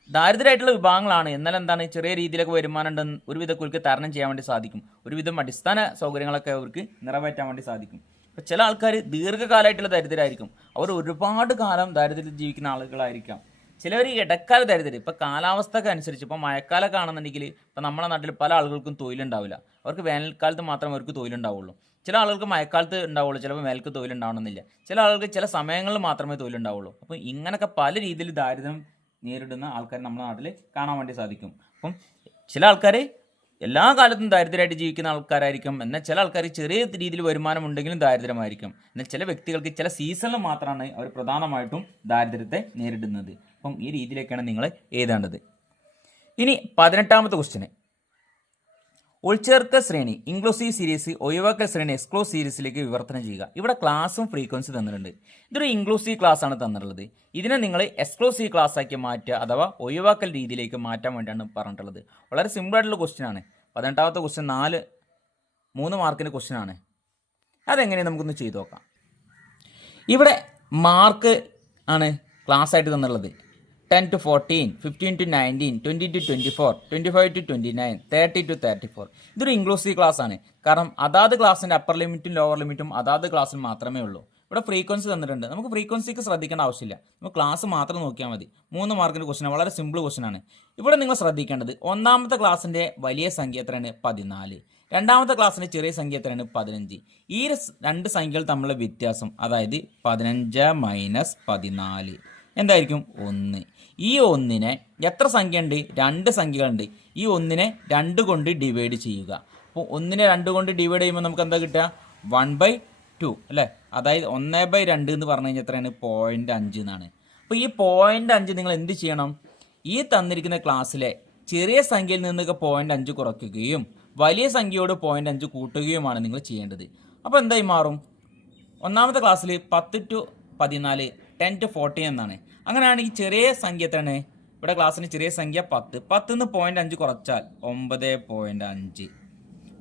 ദാരിദ്ര്യമായിട്ടുള്ള വിഭാഗങ്ങളാണ്, എന്നാൽ എന്താണ് ചെറിയ രീതിയിലൊക്കെ വരുമാനം ഉണ്ടെന്ന് ഒരുവിധം അവർക്ക് തരണം ചെയ്യാൻ വേണ്ടി സാധിക്കും, ഒരുവിധം അടിസ്ഥാന സൗകര്യങ്ങളൊക്കെ അവർക്ക് നിറവേറ്റാൻ വേണ്ടി സാധിക്കും. അപ്പോൾ ചില ആൾക്കാർ ദീർഘകാലമായിട്ടുള്ള ദരിദ്രരായിരിക്കും, അവർ ഒരുപാട് കാലം ദാരിദ്ര്യത്തിൽ ജീവിക്കുന്ന ആളുകളായിരിക്കാം. ചിലവർ ഇടക്കാല ദരിദ്രം, ഇപ്പോൾ കാലാവസ്ഥക്ക് അനുസരിച്ച്, ഇപ്പോൾ മഴക്കാലമൊക്കെ ആണെന്നുണ്ടെങ്കിൽ ഇപ്പോൾ നമ്മുടെ നാട്ടിൽ പല ആളുകൾക്കും തൊഴിലുണ്ടാവില്ല, അവർക്ക് വേനൽക്കാലത്ത് മാത്രമേ അവർക്ക് തൊഴിലുണ്ടാവുള്ളൂ. ചില ആളുകൾക്ക് മഴക്കാലത്ത് ഉണ്ടാവുള്ളൂ, ചിലപ്പോൾ വേനൽക്ക് തൊഴിലുണ്ടാവണമെന്നില്ല, ചില ആളുകൾക്ക് ചില സമയങ്ങളിൽ മാത്രമേ തൊഴിലുണ്ടാവുള്ളൂ. അപ്പോൾ ഇങ്ങനെയൊക്കെ പല രീതിയിൽ ദാരിദ്ര്യം നേരിടുന്ന ആൾക്കാർ നമ്മുടെ നാട്ടിൽ കാണാൻ വേണ്ടി സാധിക്കും. അപ്പം ചില ആൾക്കാർ എല്ലാ കാലത്തും ദാരിദ്ര്യമായിട്ട് ജീവിക്കുന്ന ആൾക്കാരായിരിക്കും. എന്നാൽ ചില ആൾക്കാർ ചെറിയ രീതിയിൽ വരുമാനം ഉണ്ടെങ്കിലും ദാരിദ്ര്യമായിരിക്കും. എന്നാൽ ചില വ്യക്തികൾക്ക് ചില സീസണിൽ മാത്രമാണ് അവർ പ്രധാനമായിട്ടും ദാരിദ്ര്യത്തെ നേരിടുന്നത്. അപ്പം ഈ രീതിയിലേക്കാണ് നിങ്ങൾ എഴുതേണ്ടത്. ഇനി 18ാമത്തെ ക്വസ്റ്റ്യന്, ഉൾച്ചേർത്ത ശ്രേണി ഇൻക്ലൂസീവ് സീരീസ് ഒഴിവാക്കൽ ശ്രേണി എക്സ്ക്ലൂസീവ് സീരീസിലേക്ക് വിവർത്തനം ചെയ്യുക. ഇവിടെ ക്ലാസ്സും ഫ്രീക്വൻസി തന്നിട്ടുണ്ട്. ഇതൊരു ഇൻക്ലൂസീവ് ക്ലാസ് ആണ് തന്നിട്ടുള്ളത്. ഇതിനെ നിങ്ങൾ എക്സ്ക്ലൂസീവ് ക്ലാസ് ആക്കി മാറ്റുക അഥവാ ഒഴിവാക്കൽ രീതിയിലേക്ക് മാറ്റാൻ വേണ്ടിയാണ് പറഞ്ഞിട്ടുള്ളത്. വളരെ സിമ്പിൾ ആയിട്ടുള്ള ക്വസ്റ്റ്യൻ ആണ്. 18ാമത്തെ ക്വസ്റ്റ്യൻ 3 മാർക്കിൻ്റെ ക്വസ്റ്റ്യൻ ആണ്. അതെങ്ങനെയാണ് നമുക്കൊന്ന് ചെയ്തു നോക്കാം. ഇവിടെ മാർക്ക് ആണ് ക്ലാസ് ആയിട്ട് തന്നിട്ടുള്ളത്. 10 to 14, 15 to 19, 20 to 24, 25 to 29, 30 to 34. ഇതൊരു ഇൻക്ലൂസീവ് ക്ലാസ് ആണ്. കാരണം അതാത് ക്ലാസ്സിൻ്റെ അപ്പർ ലിമിറ്റും ലോവർ ലിമിറ്റും അതാത് ക്ലാസ്സിൽ മാത്രമേ ഉള്ളൂ. ഇവിടെ ഫ്രീക്വൻസി തന്നിട്ടുണ്ട്. നമുക്ക് ഫ്രീക്വൻസിക്ക് ശ്രദ്ധിക്കേണ്ട ആവശ്യമില്ല. നമുക്ക് ക്ലാസ് മാത്രം നോക്കിയാൽ മതി. 3 മാർക്കിൻ്റെ ക്വസ്റ്റൻ, വളരെ സിമ്പിൾ ക്വസ്റ്റൻ ആണ്. ഇവിടെ നിങ്ങൾ ശ്രദ്ധിക്കേണ്ടത് ഒന്നാമത്തെ ക്ലാസ്സിൻ്റെ വലിയ സംഖ്യ എത്രയാണ്? 14. രണ്ടാമത്തെ ക്ലാസ്സിൻ്റെ ചെറിയ സംഖ്യ എത്രയാണ്? 15. ഈ രണ്ട് സംഖ്യകൾ തമ്മിലുള്ള വ്യത്യാസം, അതായത് 15 മൈനസ് 14 എന്തായിരിക്കും? 1. ഈ 1നെ എത്ര സംഖ്യ ഉണ്ട്? 2 സംഖ്യകളുണ്ട്. ഈ 1നെ 2 കൊണ്ട് ഡിവൈഡ് ചെയ്യുക. അപ്പോൾ 1നെ 2 കൊണ്ട് ഡിവൈഡ് ചെയ്യുമ്പോൾ നമുക്ക് എന്താ കിട്ടുക? 1/2 അല്ലേ? അതായത് 1/2 എന്ന് പറഞ്ഞു കഴിഞ്ഞാൽ എത്രയാണ്? 0.5 എന്നാണ്. അപ്പോൾ ഈ 0.5 നിങ്ങൾ എന്ത് ചെയ്യണം? ഈ തന്നിരിക്കുന്ന ക്ലാസ്സിലെ ചെറിയ സംഖ്യയിൽ നിന്നൊക്കെ 0.5 കുറയ്ക്കുകയും വലിയ സംഖ്യയോട് 0.5 കൂട്ടുകയുമാണ് നിങ്ങൾ ചെയ്യേണ്ടത്. അപ്പോൾ എന്തായി മാറും? ഒന്നാമത്തെ ക്ലാസ്സിൽ 10 to 14, 10 to 14 എന്നാണ്. അങ്ങനെയാണെങ്കിൽ ചെറിയ സംഖ്യ എത്രയാണ്? ഇവിടെ ക്ലാസ്സിന് ചെറിയ സംഖ്യ 10. 10 0.5 കുറച്ചാൽ 9.5.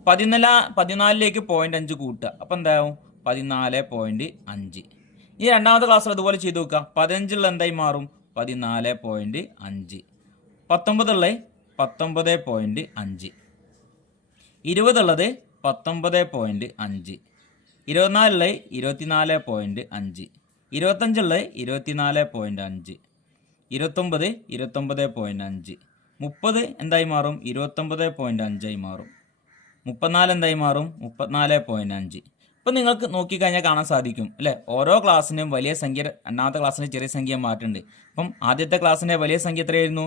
14ലേക്ക് 0.5 കൂട്ടുക. അപ്പം എന്താവും? 14.5. ഈ രണ്ടാമത്തെ ക്ലാസ്സിൽ അതുപോലെ ചെയ്ത് നോക്കുക. 15 എന്തായി മാറും? 14.5. 19 19.5. 20 19.5. 24 24.5. 25 24.5. 29 29.5. 30 എന്തായി മാറും? 29.5 ആയി മാറും. 34 എന്തായി മാറും? 34.5. ഇപ്പം നിങ്ങൾക്ക് നോക്കിക്കഴിഞ്ഞാൽ കാണാൻ സാധിക്കും അല്ലേ? ഓരോ ക്ലാസ്സിനും വലിയ സംഖ്യ, രണ്ടാമത്തെ ക്ലാസ്സിന് ചെറിയ സംഖ്യ മാറ്റുണ്ട്. അപ്പം ആദ്യത്തെ ക്ലാസ്സിൻ്റെ വലിയ സംഖ്യ എത്രയായിരുന്നു?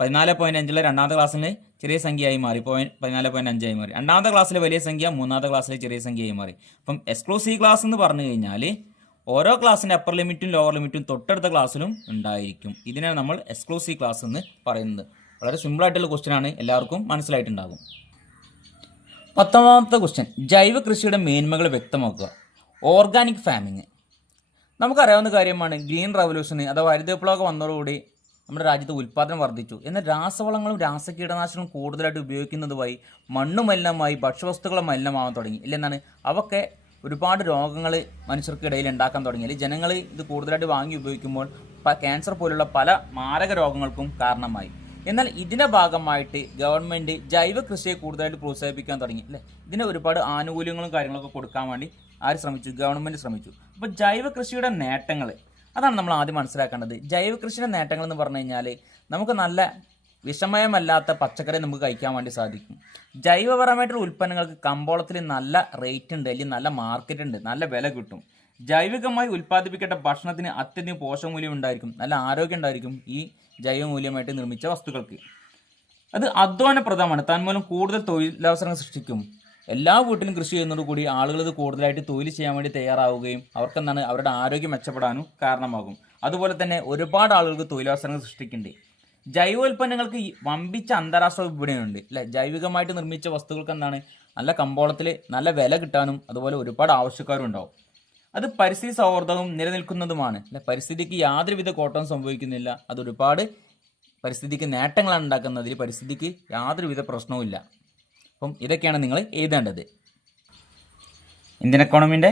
14.5. രണ്ടാമത്തെ ക്ലാസ്സിന് ചെറിയ സംഖ്യയായി മാറി 14.5 ആയി മാറി. രണ്ടാമത്തെ ക്ലാസ്സിലെ വലിയ സംഖ്യ മൂന്നാമത്തെ ക്ലാസ്സിലെ ചെറിയ സംഖ്യയായി മാറി. അപ്പം എക്സ്ക്ലൂസീവ് ക്ലാസ് എന്ന് പറഞ്ഞു കഴിഞ്ഞാൽ ഓരോ ക്ലാസ്സിൻ്റെ അപ്പർ ലിമിറ്റും ലോവർ ലിമിറ്റും തൊട്ടടുത്ത ക്ലാസ്സിലും ഉണ്ടായിരിക്കും. ഇതിനാണ് നമ്മൾ എക്സ്ക്ലൂസീവ് ക്ലാസ് എന്ന് പറയുന്നത്. വളരെ സിമ്പിളായിട്ടുള്ള ക്വസ്റ്റ്യൻ ആണ്, എല്ലാവർക്കും മനസ്സിലായിട്ടുണ്ടാകും. 19ാമത്തെ ക്വസ്റ്റ്യൻ, ജൈവ കൃഷിയുടെ മേന്മകൾ വ്യക്തമാക്കുക. ഓർഗാനിക് ഫാമിംഗ് നമുക്കറിയാവുന്ന കാര്യമാണ്. ഗ്രീൻ റവല്യൂഷന് അഥവാ ഹരിത വിപ്ലവം വന്നതോടുകൂടി നമ്മുടെ രാജ്യത്ത് ഉൽപ്പാദനം വർദ്ധിച്ചു. എന്നാൽ രാസവളങ്ങളും രാസകീടനാശിനികളും കൂടുതലായിട്ട് ഉപയോഗിക്കുന്നത് വഴി മണ്ണ് മലിനമായി ഭക്ഷ്യവസ്തുക്കൾ മലിനമാകാൻ തുടങ്ങി. ഇല്ലെന്നാണ് അവയൊക്കെ ഒരുപാട് രോഗങ്ങൾ മനുഷ്യർക്കിടയിൽ ഉണ്ടാക്കാൻ തുടങ്ങിയാൽ ജനങ്ങൾ ഇത് കൂടുതലായിട്ട് വാങ്ങി ഉപയോഗിക്കുമ്പോൾ ക്യാൻസർ പോലുള്ള പല മാരക രോഗങ്ങൾക്കും കാരണമായി. എന്നാൽ ഇതിൻ്റെ ഭാഗമായിട്ട് ഗവൺമെൻറ് ജൈവ കൃഷിയെ കൂടുതലായിട്ട് പ്രോത്സാഹിപ്പിക്കാൻ തുടങ്ങി അല്ലേ? ഇതിന് ഒരുപാട് ആനുകൂല്യങ്ങളും കാര്യങ്ങളൊക്കെ കൊടുക്കാൻ വേണ്ടി ശ്രമിച്ചു? ഗവൺമെൻറ് ശ്രമിച്ചു. അപ്പോൾ ജൈവ കൃഷിയുടെ നേട്ടങ്ങൾ അതാണ് നമ്മൾ ആദ്യം മനസ്സിലാക്കേണ്ടത്. ജൈവ കൃഷിയുടെ നേട്ടങ്ങൾ എന്ന് പറഞ്ഞു കഴിഞ്ഞാൽ നമുക്ക് നല്ല വിഷമയമല്ലാത്ത പച്ചക്കറി നമുക്ക് കഴിക്കാൻ വേണ്ടി സാധിക്കും. ജൈവപരമായിട്ടുള്ള ഉൽപ്പന്നങ്ങൾക്ക് കമ്പോളത്തിൽ നല്ല റേറ്റ് ഉണ്ട്, അല്ലെങ്കിൽ നല്ല മാർക്കറ്റ് ഉണ്ട്, നല്ല വില കിട്ടും. ജൈവികമായി ഉൽപ്പാദിപ്പിക്കേണ്ട ഭക്ഷണത്തിന് അത്യധികം പോഷകമൂല്യം ഉണ്ടായിരിക്കും, നല്ല ആരോഗ്യം ഉണ്ടായിരിക്കും ഈ ജൈവമൂല്യമായിട്ട് നിർമ്മിച്ച വസ്തുക്കൾക്ക്. അത് അധ്വാനപ്രദമാണ്, തന്മൂലം കൂടുതൽ തൊഴിലവസരങ്ങൾ സൃഷ്ടിക്കും. എല്ലാ വീട്ടിലും കൃഷി ചെയ്യുന്നതോടുകൂടി ആളുകൾ ഇത് കൂടുതലായിട്ട് തൊഴിൽ ചെയ്യാൻ വേണ്ടി തയ്യാറാവുകയും അവർക്കെന്താണ് അവരുടെ ആരോഗ്യം മെച്ചപ്പെടാനും കാരണമാകും. അതുപോലെ തന്നെ ഒരുപാട് ആളുകൾക്ക് തൊഴിലവസരങ്ങൾ സൃഷ്ടിക്കുന്നുണ്ട്. ജൈവോൽപ്പന്നങ്ങൾക്ക് വമ്പിച്ച അന്താരാഷ്ട്ര വിപണിയുണ്ട് അല്ലേ? ജൈവികമായിട്ട് നിർമ്മിച്ച വസ്തുക്കൾക്ക് എന്താണ് നല്ല കമ്പോളത്തിൽ നല്ല വില കിട്ടാനും അതുപോലെ ഒരുപാട് ആവശ്യക്കാരും ഉണ്ടാവും. അത് പരിസ്ഥിതി സൗഹൃദവും നിലനിൽക്കുന്നതുമാണ് അല്ലെ? പരിസ്ഥിതിക്ക് യാതൊരുവിധ കോട്ടവും സംഭവിക്കുന്നില്ല. അത് ഒരുപാട് പരിസ്ഥിതിക്ക് നേട്ടങ്ങളാണ് ഉണ്ടാക്കുന്നതിൽ പരിസ്ഥിതിക്ക് യാതൊരുവിധ പ്രശ്നവും ഇല്ല. അപ്പം ഇതൊക്കെയാണ് നിങ്ങൾ എഴുതേണ്ടത്. ഇന്ത്യൻ എക്കോണമിൻ്റെ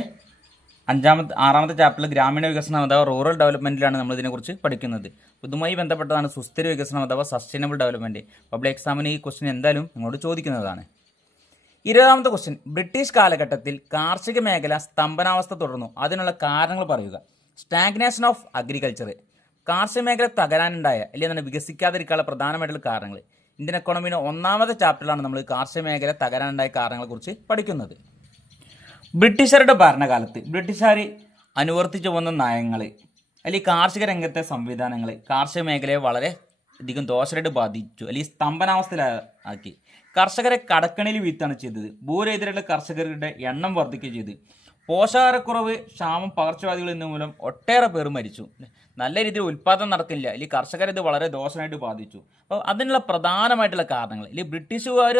6ാമത്തെ ചാപ്റ്ററിൽ ഗ്രാമീണ വികസനം അഥവാ റൂറൽ ഡെവലപ്മെൻറ്റിലാണ് നമ്മൾ ഇതിനെക്കുറിച്ച് പഠിക്കുന്നത്. ഇതുമായി ബന്ധപ്പെട്ടതാണ് സുസ്ഥിര വികസനം അഥവാ സസ്റ്റൈനബിൾ ഡെവലപ്മെൻറ്റ്. പബ്ലിക് എക്സാമിന് ഈ ക്വസ്റ്റ്യൻ എന്തായാലും നിങ്ങളോട് ചോദിക്കുന്നതാണ്. 20ാമത്തെ ക്വസ്റ്റ്യൻ, ബ്രിട്ടീഷ് കാലഘട്ടത്തിൽ കാർഷിക മേഖല സ്തംഭനാവസ്ഥ തുടർന്നു, അതിനുള്ള കാരണങ്ങൾ പറയുക. സ്റ്റാഗ്നേഷൻ ഓഫ് അഗ്രികൾച്ചർ, കാർഷിക മേഖല തകരാനുണ്ടായ അല്ലെങ്കിൽ വികസിക്കാതിരിക്കാനുള്ള പ്രധാനമായിട്ടുള്ള കാരണങ്ങൾ. ഇന്ത്യൻ എക്കോണമിയുടെ 1ാമത്തെ ചാപ്റ്ററിലാണ് നമ്മൾ കാർഷിക മേഖല തകരാനുണ്ടായ കാരണങ്ങളെക്കുറിച്ച് പഠിക്കുന്നത്. ബ്രിട്ടീഷുകാരുടെ ഭരണകാലത്ത് ബ്രിട്ടീഷുകാർ അനുവർത്തിച്ചു വന്ന നയങ്ങൾ അല്ലെങ്കിൽ കാർഷിക രംഗത്തെ സംവിധാനങ്ങൾ കാർഷിക മേഖലയെ വളരെ അധികം ദോഷമായിട്ട് ബാധിച്ചു, അല്ലെങ്കിൽ സ്തംഭനാവസ്ഥയിലാക്കി. കർഷകരെ കടക്കണിയിൽ വീഴ്ത്താണ് ചെയ്തത്. ഭൂരഹിതരായിട്ടുള്ള കർഷകരുടെ എണ്ണം വർദ്ധിക്കുകയും ചെയ്തു. പോഷകാഹാരക്കുറവ്, ക്ഷാമം, പകർച്ചവ്യാധികൾ എന്നിവ മൂലം ഒട്ടേറെ പേർ മരിച്ചു. നല്ല രീതിയിൽ ഉൽപ്പാദനം നടക്കില്ല, അല്ലെങ്കിൽ കർഷകരെ ഇത് വളരെ ദോഷമായിട്ട് ബാധിച്ചു. അപ്പോൾ അതിനുള്ള പ്രധാനമായിട്ടുള്ള കാരണങ്ങൾ, അല്ലെങ്കിൽ ബ്രിട്ടീഷുകാർ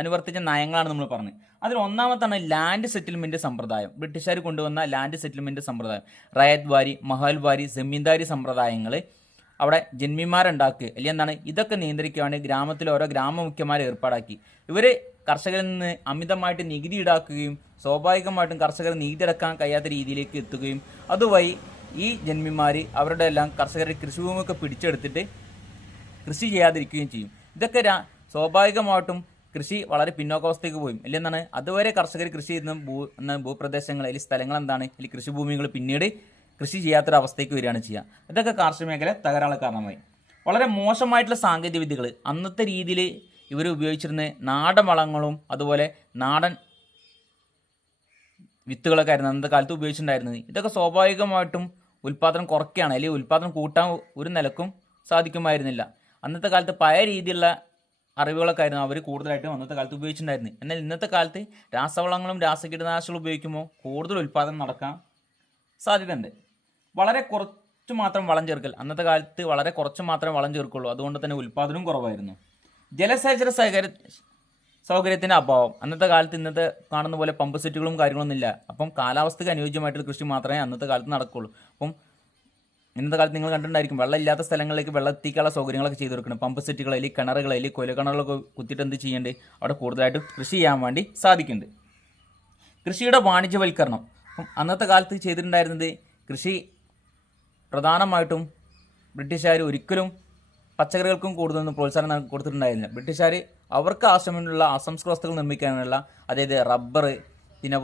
അനുവർത്തിച്ച നയങ്ങളാണ് നമ്മൾ പറഞ്ഞത്. അതിൽ ഒന്നാമത്താണ് ലാൻഡ് സെറ്റിൽമെൻറ്റ് സമ്പ്രദായം. ബ്രിട്ടീഷുകാർ കൊണ്ടുവന്ന ലാൻഡ് സെറ്റിൽമെൻറ്റ് സമ്പ്രദായം, റയത്ത് വാരി, മഹൽവാരി, ജമീന്ദാരി സമ്പ്രദായങ്ങൾ അവിടെ ജന്മിമാരുണ്ടാക്കുക, അല്ലെങ്കിൽ എന്താണ് ഇതൊക്കെ നിയന്ത്രിക്കുകയാണ്. ഗ്രാമത്തിൽ ഓരോ ഗ്രാമമുഖ്യന്മാരെ ഏർപ്പാടാക്കി. ഇവർ കർഷകരിൽ നിന്ന് അമിതമായിട്ട് നികുതി ഈടാക്കുകയും സ്വാഭാവികമായിട്ടും കർഷകർ നികുതി അടക്കാൻ കഴിയാത്ത രീതിയിലേക്ക് എത്തുകയും അതുവഴി ഈ ജന്മിമാർ അവരുടെ എല്ലാം കർഷകരുടെ കൃഷിഭൂമിയൊക്കെ പിടിച്ചെടുത്തിട്ട് കൃഷി ചെയ്യാതിരിക്കുകയും ചെയ്യും. ഇതൊക്കെ സ്വാഭാവികമായിട്ടും കൃഷി വളരെ പിന്നോക്കാവസ്ഥയ്ക്ക് പോയും. അല്ലെങ്കിൽ എന്താണ് അതുവരെ കർഷകർ കൃഷി ചെയ്യുന്ന ഭൂപ്രദേശങ്ങൾ, അല്ലെങ്കിൽ സ്ഥലങ്ങൾ എന്താണ്, അല്ലെങ്കിൽ കൃഷിഭൂമികൾ പിന്നീട് കൃഷി ചെയ്യാത്തൊരവസ്ഥയ്ക്ക് വരികയാണ് ചെയ്യുക. ഇതൊക്കെ കാർഷിക മേഖല തകരാനുള്ള കാരണമായി. വളരെ മോശമായിട്ടുള്ള സാങ്കേതിക വിദ്യകൾ അന്നത്തെ രീതിയിൽ ഇവർ ഉപയോഗിച്ചിരുന്ന നാടൻ വളങ്ങളും അതുപോലെ നാടൻ വിത്തുകളൊക്കെ ആയിരുന്നു അന്നത്തെ കാലത്ത് ഉപയോഗിച്ചിട്ടുണ്ടായിരുന്നത്. ഇതൊക്കെ സ്വാഭാവികമായിട്ടും ഉൽപ്പാദനം കുറയ്ക്കുകയാണ്, അല്ലെങ്കിൽ ഉൽപ്പാദനം കൂട്ടാൻ ഒരു നിലക്കും സാധിക്കുമായിരുന്നില്ല. അന്നത്തെ കാലത്ത് പഴയ രീതിയിലുള്ള അറിവുകളൊക്കെ ആയിരുന്നു അവർ കൂടുതലായിട്ടും അന്നത്തെ കാലത്ത് ഉപയോഗിച്ചിട്ടുണ്ടായിരുന്നത്. എന്നാൽ ഇന്നത്തെ കാലത്ത് രാസവളങ്ങളും രാസകീടനാശികളും ഉപയോഗിക്കുമ്പോൾ കൂടുതൽ ഉൽപ്പാദനം നടക്കാൻ സാധ്യതയുണ്ട്. വളരെ കുറച്ച് മാത്രം വളം ചേർക്കൽ, അന്നത്തെ കാലത്ത് വളരെ കുറച്ച് മാത്രമേ വളം ചേർക്കുള്ളൂ, അതുകൊണ്ട് തന്നെ ഉൽപ്പാദനവും കുറവായിരുന്നു. ജലസേചന സൗകര്യത്തിൻ്റെ അഭാവം, അന്നത്തെ കാലത്ത് ഇന്നത്തെ കാണുന്ന പോലെ പമ്പ് സെറ്റുകളും കാര്യങ്ങളൊന്നും ഇല്ല. അപ്പം കാലാവസ്ഥയ്ക്ക് അനുയോജ്യമായിട്ടുള്ള കൃഷി മാത്രമേ അന്നത്തെ കാലത്ത് നടക്കുള്ളൂ. അപ്പം ഇന്നത്തെ കാലത്ത് നിങ്ങൾ കണ്ടിട്ടുണ്ടായിരിക്കും വെള്ളം ഇല്ലാത്ത സ്ഥലങ്ങളിലേക്ക് വെള്ളം എത്തിക്കാനുള്ള സൗകര്യങ്ങളൊക്കെ ചെയ്തു കൊടുക്കണം. പമ്പ് സെറ്റുകൾ, അല്ലെങ്കിൽ കിണറുകൾ, അല്ലെങ്കിൽ കൊലക്കിണറുകളൊക്കെ കുത്തിയിട്ട് എന്ത് ചെയ്യേണ്ടത് അവിടെ കൂടുതലായിട്ടും കൃഷി ചെയ്യാൻ വേണ്ടി സാധിക്കുന്നുണ്ട്. കൃഷിയുടെ വാണിജ്യവൽക്കരണം, അപ്പം അന്നത്തെ കാലത്ത് ചെയ്തിട്ടുണ്ടായിരുന്നത് കൃഷി പ്രധാനമായിട്ടും ബ്രിട്ടീഷുകാർ ഒരിക്കലും പച്ചക്കറികൾക്കും കൂടുതലൊന്നും പ്രോത്സാഹനം കൊടുത്തിട്ടുണ്ടായിരുന്നില്ല. ബ്രിട്ടീഷുകാർ അവർക്ക് ആവശ്യമുള്ള അസംസ്കൃത വസ്തുക്കൾ നിർമ്മിക്കാനുള്ള, അതായത് റബ്ബർ, പിന്നെ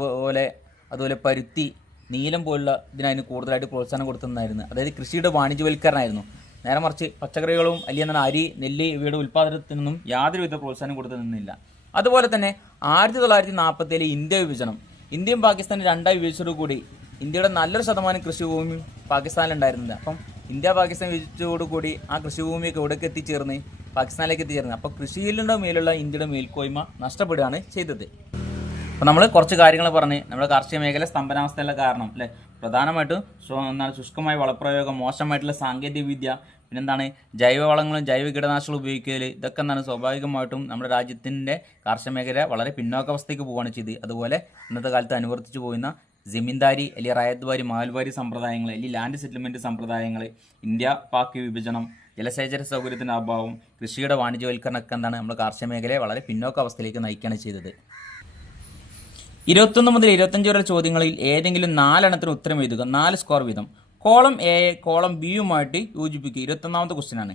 അതുപോലെ പരുത്തി, നീലം പോലുള്ള ഇതിനതിന് കൂടുതലായിട്ട് പ്രോത്സാഹനം കൊടുത്തിട്ടുണ്ടായിരുന്നു. അതായത് കൃഷിയുടെ വാണിജ്യവൽക്കരണമായിരുന്നു. നേരെ മറിച്ച് പച്ചക്കറികളും അല്ലെങ്കിൽ അരി, നെല്ല് ഇവയുടെ ഉൽപ്പാദനത്തിനൊന്നും യാതൊരുവിധ പ്രോത്സാഹനം കൊടുത്തിരുന്നില്ല. അതുപോലെ തന്നെ 1947 ഇന്ത്യ വിഭജനം, ഇന്ത്യയും പാകിസ്ഥാനും രണ്ടായി വിഭജിച്ചതോടുകൂടി ഇന്ത്യയുടെ നല്ലൊരു ശതമാനം കൃഷിഭൂമിയും പാകിസ്ഥാനിലുണ്ടായിരുന്നില്ല. അപ്പം ഇന്ത്യ പാകിസ്ഥാൻ വിഭജിച്ചതോടുകൂടി ആ കൃഷിഭൂമിയൊക്കെ എവിടേക്ക് എത്തിച്ചേർന്ന്, പാകിസ്ഥാനിലേക്ക് എത്തിച്ചേർന്ന്. അപ്പോൾ കൃഷിയിലുള്ള മേലുള്ള ഇന്ത്യയുടെ മേൽക്കോയ്മ നഷ്ടപ്പെടുകയാണ് ചെയ്തത്. അപ്പോൾ നമ്മൾ കുറച്ച് കാര്യങ്ങൾ പറഞ്ഞ് നമ്മുടെ കാർഷിക മേഖല സ്തംഭനാവസ്ഥയുള്ള കാരണം അല്ലേ, പ്രധാനമായിട്ടും ശുഷ്കമായ വളപ്രയോഗം, മോശമായിട്ടുള്ള സാങ്കേതിക വിദ്യ, പിന്നെന്താണ് ജൈവവളങ്ങളും ജൈവ കീടനാശികളും ഉപയോഗിക്കൽ, ഇതൊക്കെ എന്താണ് സ്വാഭാവികമായിട്ടും നമ്മുടെ രാജ്യത്തിൻ്റെ കാർഷിക മേഖല വളരെ പിന്നോക്കാവസ്ഥയ്ക്ക് പോവുകയാണ് ചെയ്ത്. അതുപോലെ ഇന്നത്തെ കാലത്ത് അനുവർത്തിച്ചു പോകുന്ന ജമീന്ദാരി, അല്ലെങ്കിൽ റയത്ത് വാരി, മഹൽവാരി സമ്പ്രദായങ്ങൾ, അല്ലെങ്കിൽ ലാൻഡ് സെറ്റിൽമെൻറ്റ് സമ്പ്രദായങ്ങൾ, ഇന്ത്യ പാക് വിഭജനം, ജലസേചന സൗകര്യത്തിൻ്റെ അഭാവം, കൃഷിയുടെ വാണിജ്യവൽക്കരണമൊക്കെ എന്താണ് നമ്മുടെ കാർഷിക മേഖലയെ വളരെ പിന്നോക്കാവസ്ഥയിലേക്ക് നയിക്കുകയാണ് ചെയ്തത്. 21 മുതൽ 25 വരെ ചോദ്യങ്ങളിൽ ഏതെങ്കിലും 4 എണ്ണത്തിന് ഉത്തരം എഴുതുക. 4 സ്കോർ വീതം. കോളം എ കോളം ബിയുമായിട്ട് യോജിപ്പിക്കുക. 21ാമത്തെ ക്വസ്റ്റ്യനാണ്.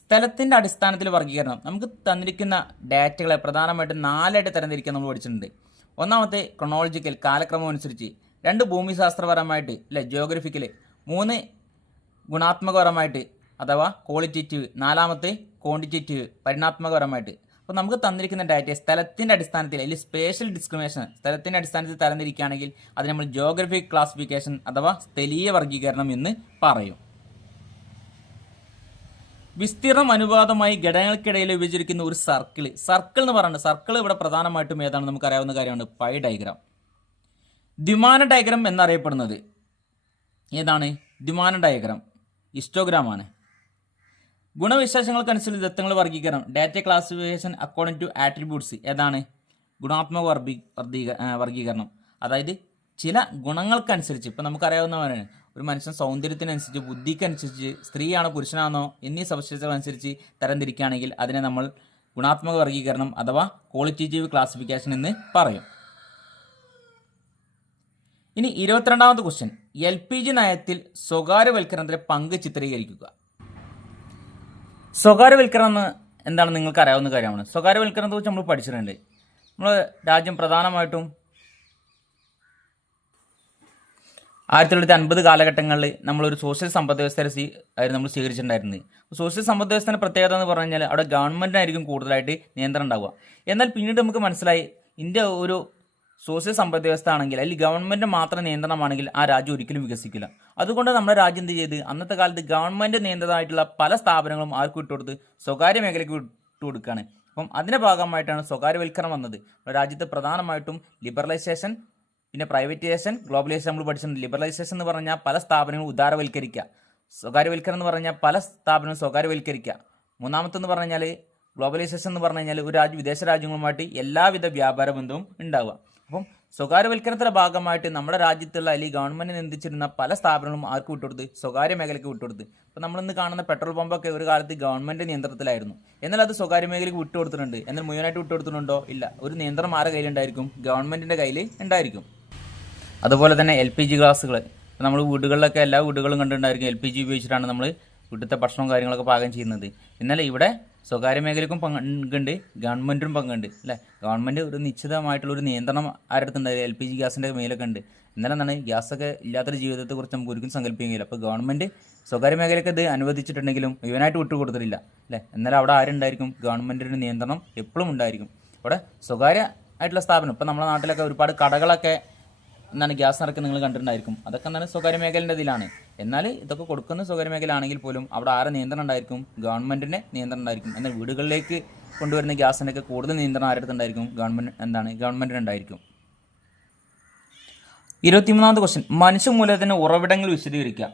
സ്ഥലത്തിൻ്റെ അടിസ്ഥാനത്തിൽ വർഗ്ഗീകരണം. നമുക്ക് തന്നിരിക്കുന്ന ഡാറ്റകളെ പ്രധാനമായിട്ടും 4 ആയിട്ട് തരംതിരിക്കാൻ നമ്മൾ പഠിച്ചിട്ടുണ്ട്. ഒന്നാമത്തെ ക്രൊണോളജിക്കൽ, കാലക്രമം അനുസരിച്ച്. 2 ഭൂമിശാസ്ത്രപരമായിട്ട് അല്ലെ, ജിയോഗ്രഫിക്കൽ. 3 ഗുണാത്മകപരമായിട്ട് അഥവാ ക്വാളിറ്റേറ്റീവ്. 4ാമത്തെ ക്വാണ്ടിറ്റേറ്റീവ്, പരിണാത്മകപരമായിട്ട്. അപ്പോൾ നമുക്ക് തന്നിരിക്കുന്ന ഡാറ്റ സ്ഥലത്തിൻ്റെ അടിസ്ഥാനത്തിൽ, അല്ലെങ്കിൽ സ്പേഷ്യൽ ഡിസ്ക്രിമിനേഷൻ, സ്ഥലത്തിൻ്റെ അടിസ്ഥാനത്തിൽ തരംതിരിക്കുകയാണെങ്കിൽ അത് നമ്മൾ ജിയോഗ്രഫിക് ക്ലാസിഫിക്കേഷൻ അഥവാ സ്ഥലീയ വർഗീകരണം എന്ന് പറയും. വിസ്തീർണം അനുപാതമായി ഘടകങ്ങൾക്കിടയിൽ വിഭജിച്ചിരിക്കുന്ന ഒരു സർക്കിൾ എന്ന് പറയുന്നത്, സർക്കിൾ ഇവിടെ പ്രധാനമായിട്ടും ഏതാണ് നമുക്കറിയാവുന്ന കാര്യമാണ്, പൈ ഡയഗ്രാം. ദ്വിമാന ഡയഗ്രാം എന്നറിയപ്പെടുന്നത് ഏതാണ്? ദ്വിമാന ഡയഗ്രാം ഹിസ്റ്റോഗ്രാമാണ്. ഗുണവിശേഷങ്ങൾക്കനുസരിച്ച് ദത്തങ്ങൾ വർഗീകരണം, data classification according to attributes, ഏതാണ്? ഗുണാത്മക വർഗീകരണം. അതായത് ചില ഗുണങ്ങൾക്കനുസരിച്ച്, ഇപ്പം നമുക്കറിയാവുന്നവരാണ്, ഒരു മനുഷ്യൻ സൗന്ദര്യത്തിനനുസരിച്ച്, ബുദ്ധിക്കനുസരിച്ച്, സ്ത്രീയാണോ പുരുഷനാണോ എന്നീ സവിശേഷതകളനുസരിച്ച് തരംതിരിക്കുകയാണെങ്കിൽ അതിനെ നമ്മൾ ഗുണാത്മക വർഗീകരണം അഥവാ ക്വാളിറ്റേറ്റീവ് ക്ലാസിഫിക്കേഷൻ എന്ന് പറയും. ഇനി 22ാമത്തെ ക്വസ്റ്റ്യൻ. LPG നയത്തിൽ സ്വകാര്യവൽക്കരണത്തിലെ പങ്ക് ചിത്രീകരിക്കുക. സ്വകാര്യവൽക്കരണം എന്താണെന്ന് നിങ്ങൾക്ക് അറിയാവുന്ന കാര്യമാണ്. സ്വകാര്യവൽക്കരണത്തെ കുറിച്ച് നമ്മൾ പഠിച്ചിട്ടുണ്ട്. നമ്മൾ രാജ്യം പ്രധാനമായിട്ടും 1950 കാലഘട്ടങ്ങളിൽ നമ്മളൊരു സോഷ്യൽ സമ്പദ് വ്യവസ്ഥയായിരുന്നു നമ്മൾ സ്വീകരിച്ചിട്ടുണ്ടായിരുന്നത്. സോഷ്യൽ സമ്പദ് വ്യവസ്ഥയുടെ പ്രത്യേകത എന്ന് പറഞ്ഞു കഴിഞ്ഞാൽ അവിടെ ഗവൺമെൻറ്റിനായിരിക്കും കൂടുതലായിട്ട് നിയന്ത്രണം ഉണ്ടാവുക. എന്നാൽ പിന്നീട് നമുക്ക് മനസ്സിലായി ഇന്ത്യ ഒരു സോഷ്യൽ സമ്പദ് വ്യവസ്ഥ ആണെങ്കിൽ അല്ലെങ്കിൽ ഗവൺമെൻറ് മാത്രം നിയന്ത്രണമാണെങ്കിൽ ആ രാജ്യം ഒരിക്കലും വികസിക്കില്ല. അതുകൊണ്ട് നമ്മുടെ രാജ്യം എന്ത് ചെയ്ത് അന്നത്തെ കാലത്ത് ഗവൺമെൻറ് നിയന്ത്രണമായിട്ടുള്ള പല സ്ഥാപനങ്ങളും ആർക്ക് വിട്ടുകൊടുത്ത് സ്വകാര്യ മേഖലയ്ക്ക് വിട്ടുകൊടുക്കുകയാണ്. അപ്പം അതിൻ്റെ ഭാഗമായിട്ടാണ് സ്വകാര്യവൽക്കരണം വന്നത്. രാജ്യത്ത് പ്രധാനമായിട്ടും ലിബറലൈസേഷൻ, പിന്നെ പ്രൈവറ്റൈസേഷൻ, ഗ്ലോബലൈസേഷൻ നമ്മൾ പഠിച്ചിട്ടുണ്ട്. ലിബറലൈസേഷൻ എന്ന് പറഞ്ഞാൽ പല സ്ഥാപനങ്ങളും ഉദാരവൽക്കരിക്കുക, സ്വകാര്യവൽക്കരണം എന്ന് പറഞ്ഞാൽ പല സ്ഥാപനവും സ്വകാര്യവൽക്കരിക്കുക. മൂന്നാമത്തെന്ന് പറഞ്ഞാൽ ഗ്ലോബലൈസേഷൻ എന്ന് പറഞ്ഞു കഴിഞ്ഞാൽ ഒരു രാജ്യം വിദേശ രാജ്യങ്ങളുമായിട്ട് എല്ലാവിധ വ്യാപാര ബന്ധവും ഉണ്ടാവുക. അപ്പം സ്വകാര്യവൽക്കരണത്തിൻ്റെ ഭാഗമായിട്ട് നമ്മുടെ രാജ്യത്തുള്ള അല്ലെങ്കിൽ ഗവൺമെൻറ് നിയന്ത്രിച്ചിരുന്ന പല സ്ഥാപനങ്ങളും ആർക്ക് വിട്ടുകൊടുത്ത് സ്വകാര്യ മേഖലയ്ക്ക് വിട്ടുകൊടുത്ത്. ഇപ്പോൾ നമ്മളിന്ന് കാണുന്ന പെട്രോൾ പമ്പൊക്കെ ഒരു കാലത്ത് ഗവൺമെൻറ് നിയന്ത്രണത്തിലായിരുന്നു, എന്നാൽ അത് സ്വകാര്യ മേഖലയ്ക്ക് വിട്ടുകൊടുത്തിട്ടുണ്ട്. എന്നാൽ മുഴുവനായിട്ട് വിട്ടുകൊടുത്തിട്ടുണ്ടോ? ഇല്ല. ഒരു നിയന്ത്രണം ആരുടെ കയ്യിലുണ്ടായിരിക്കും? ഗവൺമെൻറ്റിൻ്റെ കയ്യിൽ ഉണ്ടായിരിക്കും. അതുപോലെ തന്നെ LPG ഗ്യാസുകൾ നമ്മൾ വീടുകളിലൊക്കെ എല്ലാ വീടുകളും കണ്ടിട്ടുണ്ടായിരിക്കും. LPG ഉപയോഗിച്ചിട്ടാണ് നമ്മൾ വീട്ടിലത്തെ ഭക്ഷണവും കാര്യങ്ങളൊക്കെ പാകം ചെയ്യുന്നത്. എന്നാൽ ഇവിടെ സ്വകാര്യ മേഖലയ്ക്കും പങ്കുണ്ട്, ഗവൺമെൻറ്റിനും പങ്കുണ്ട് അല്ലേ. ഗവൺമെൻറ് ഒരു നിശ്ചിതമായിട്ടുള്ളൊരു നിയന്ത്രണം ആരടുത്തുണ്ടായി LPG ഗ്യാസിൻ്റെ മേലൊക്കെ ഉണ്ട്. എന്നാലും എന്താണ് ഗ്യാസൊക്കെ ഇല്ലാത്തൊരു ജീവിതത്തെക്കുറിച്ച് നമുക്ക് ഒരിക്കലും സങ്കല്പിക്കുകയില്ല. അപ്പോൾ ഗവൺമെൻറ് സ്വകാര്യ മേഖലയ്ക്ക് ഇത് അനുവദിച്ചിട്ടുണ്ടെങ്കിലും മുഴുവനായിട്ട് വിട്ടുകൊടുത്തിട്ടില്ല അല്ലേ. എന്നാലും അവിടെ ആരുണ്ടായിരിക്കും? ഗവൺമെൻറ്റിൻ്റെ നിയന്ത്രണം എപ്പോഴും ഉണ്ടായിരിക്കും. അവിടെ സ്വകാര്യ ആയിട്ടുള്ള സ്ഥാപനം, ഇപ്പോൾ നമ്മുടെ നാട്ടിലൊക്കെ ഒരുപാട് കടകളൊക്കെ എന്താണ് ഗ്യാസ് നിറയ്ക്ക് നിങ്ങൾ കണ്ടിട്ടുണ്ടായിരിക്കും. അതൊക്കെ എന്താണ് സ്വകാര്യ മേഖലൻ്റെ ഇതിലാണ്. എന്നാൽ ഇതൊക്കെ കൊടുക്കുന്ന സ്വകാര്യ മേഖല ആണെങ്കിൽ പോലും അവിടെ ആരെ നിയന്ത്രണം ഉണ്ടായിരിക്കും? ഗവൺമെൻറ്റിൻ്റെ നിയന്ത്രണം ഉണ്ടായിരിക്കും. എന്നാൽ വീടുകളിലേക്ക് കൊണ്ടുവരുന്ന ഗ്യാസിൻ്റെയൊക്കെ കൂടുതൽ നിയന്ത്രണം ആരുടെ ഗവൺമെൻറ്റിനുണ്ടായിരിക്കും. 23ാമത്തെ ക്വസ്റ്റ്യൻ, മനുഷ്യ മൂലധന ഉറവിടങ്ങൾ വിശദീകരിക്കുക.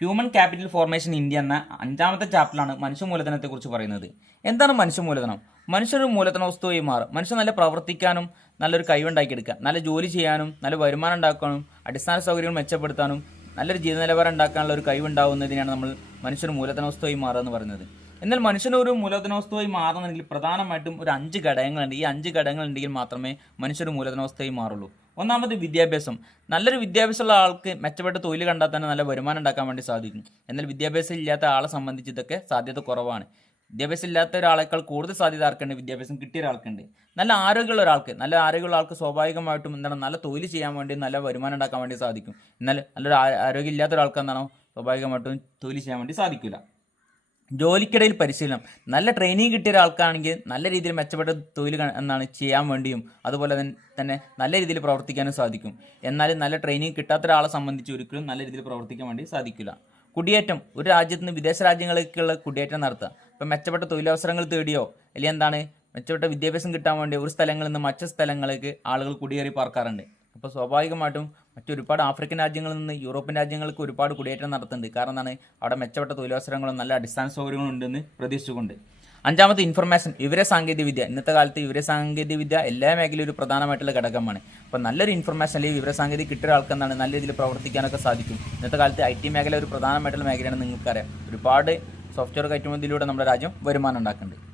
ഹ്യൂമൻ ക്യാപിറ്റൽ ഫോർമേഷൻ ഇന്ത്യ എന്ന 5ാമത്തെ ചാപ്റ്ററിലാണ് മനുഷ്യ മൂലധനത്തെക്കുറിച്ച് പറയുന്നത്. എന്താണ് മനുഷ്യ മൂലധനം? മനുഷ്യർ മൂലധന വസ്തുവായി മാറും. മനുഷ്യർ നല്ല പ്രവർത്തിക്കാനും നല്ലൊരു കഴിവുണ്ടാക്കിയെടുക്കുക, നല്ല ജോലി ചെയ്യാനും നല്ല വരുമാനം ഉണ്ടാക്കാനും അടിസ്ഥാന സൗകര്യങ്ങൾ മെച്ചപ്പെടുത്താനും നല്ലൊരു ജീവിത നിലവാരം ഉണ്ടാക്കാനുള്ള ഒരു കഴിവുണ്ടാവുന്നതിനാണ് നമ്മൾ മനുഷ്യർ മൂലധന വസ്തുവായി മാറുക എന്ന് പറയുന്നത്. എന്നാൽ മനുഷ്യന് ഒരു മൂലധന വസ്തുവായി മാറുന്നുണ്ടെങ്കിൽ പ്രധാനമായിട്ടും ഒരു 5 ഘടകങ്ങളുണ്ട്. ഈ 5 ഘടകങ്ങൾ ഉണ്ടെങ്കിൽ മാത്രമേ മനുഷ്യർ മൂലധന വസ്തുവായി മാറുള്ളൂ. ഒന്നാമത് വിദ്യാഭ്യാസം. നല്ലൊരു വിദ്യാഭ്യാസമുള്ള ആൾക്ക് മെച്ചപ്പെട്ട തൊഴിൽ കണ്ടാൽ തന്നെ നല്ല വരുമാനം ഉണ്ടാക്കാൻ വേണ്ടി സാധിക്കും. എന്നാൽ വിദ്യാഭ്യാസം ഇല്ലാത്ത ആളെ സംബന്ധിച്ച് ഇതൊക്കെ സാധ്യത കുറവാണ്. വിദ്യാഭ്യാസം ഇല്ലാത്ത ഒരാളേക്കാൾ കൂടുതൽ സാധ്യത ആർക്കുണ്ട്? വിദ്യാഭ്യാസം കിട്ടിയ ഒരാൾക്കുണ്ട്. നല്ല ആരോഗ്യമുള്ള ആൾക്ക് സ്വാഭാവികമായിട്ടും നല്ല തൊഴിൽ ചെയ്യാൻ വേണ്ടി നല്ല വരുമാനം ഉണ്ടാക്കാൻ വേണ്ടി സാധിക്കും. എന്നാൽ നല്ലൊരു ആരോഗ്യം ഇല്ലാത്ത ഒരാൾക്ക് സ്വാഭാവികമായിട്ടും തൊഴിൽ ചെയ്യാൻ വേണ്ടി സാധിക്കില്ല. ജോലിക്കിടയിൽ പരിശീലനം. നല്ല ട്രെയിനിങ് കിട്ടിയ ഒരാൾക്കാണെങ്കിൽ നല്ല രീതിയിൽ മെച്ചപ്പെട്ട തൊഴിൽ ചെയ്യാൻ വേണ്ടിയും അതുപോലെ തന്നെ നല്ല രീതിയിൽ പ്രവർത്തിക്കാനും സാധിക്കും. എന്നാൽ നല്ല ട്രെയിനിങ് കിട്ടാത്ത ഒരാളെ സംബന്ധിച്ച് ഒരിക്കലും നല്ല രീതിയിൽ പ്രവർത്തിക്കാൻ വേണ്ടി സാധിക്കില്ല. കുടിയേറ്റം. ഒരു രാജ്യത്ത് നിന്ന് വിദേശ രാജ്യങ്ങളിലേക്കുള്ള കുടിയേറ്റം നടത്തുക. ഇപ്പം മെച്ചപ്പെട്ട തൊഴിലവസരങ്ങൾ തേടിയോ അല്ലെങ്കിൽ മെച്ചപ്പെട്ട വിദ്യാഭ്യാസം കിട്ടാൻ വേണ്ടി ഒരു സ്ഥലങ്ങളിൽ നിന്ന് മറ്റു സ്ഥലങ്ങളിലേക്ക് ആളുകൾ കുടിയേറി പാർക്കാറുണ്ട്. അപ്പോൾ സ്വാഭാവികമായിട്ടും മറ്റൊരുപാട് ആഫ്രിക്കൻ രാജ്യങ്ങളിൽ നിന്ന് യൂറോപ്യൻ രാജ്യങ്ങൾക്ക് ഒരുപാട് കുടിയേറ്റം നടത്തുന്നുണ്ട്. കാരണം അവിടെ മെച്ചപ്പെട്ട തൊഴിലവസരങ്ങളും നല്ല അടിസ്ഥാന സൗകര്യങ്ങളും ഉണ്ടെന്ന് പ്രതീക്ഷിച്ചുകൊണ്ട്. 5ാമത് ഇൻഫർമേഷൻ, വിവരസാങ്കേതികവിദ്യ. ഇന്നത്തെ കാലത്ത് വിവരസാങ്കേതികവിദ്യ എല്ലാ മേഖലയിലും ഒരു പ്രധാനമായിട്ടുള്ള ഘടകമാണ്. അപ്പോൾ നല്ലൊരു ഇൻഫർമേഷൻ അല്ലെങ്കിൽ വിവരസാങ്കേതിക കിട്ടിയ ആൾക്ക് നല്ല രീതിയിൽ പ്രവർത്തിക്കാനൊക്കെ സാധിക്കും. ഇന്നത്തെ കാലത്ത് IT മേഖല ഒരു പ്രധാനമായിട്ടുള്ള മേഖലയാണ്. നിങ്ങൾക്കറിയാം, ഒരുപാട് സോഫ്റ്റ്വെയർ കയറ്റുമതിയിലൂടെ നമ്മുടെ രാജ്യം വരുമാനം ഉണ്ടാക്കുന്നുണ്ട്.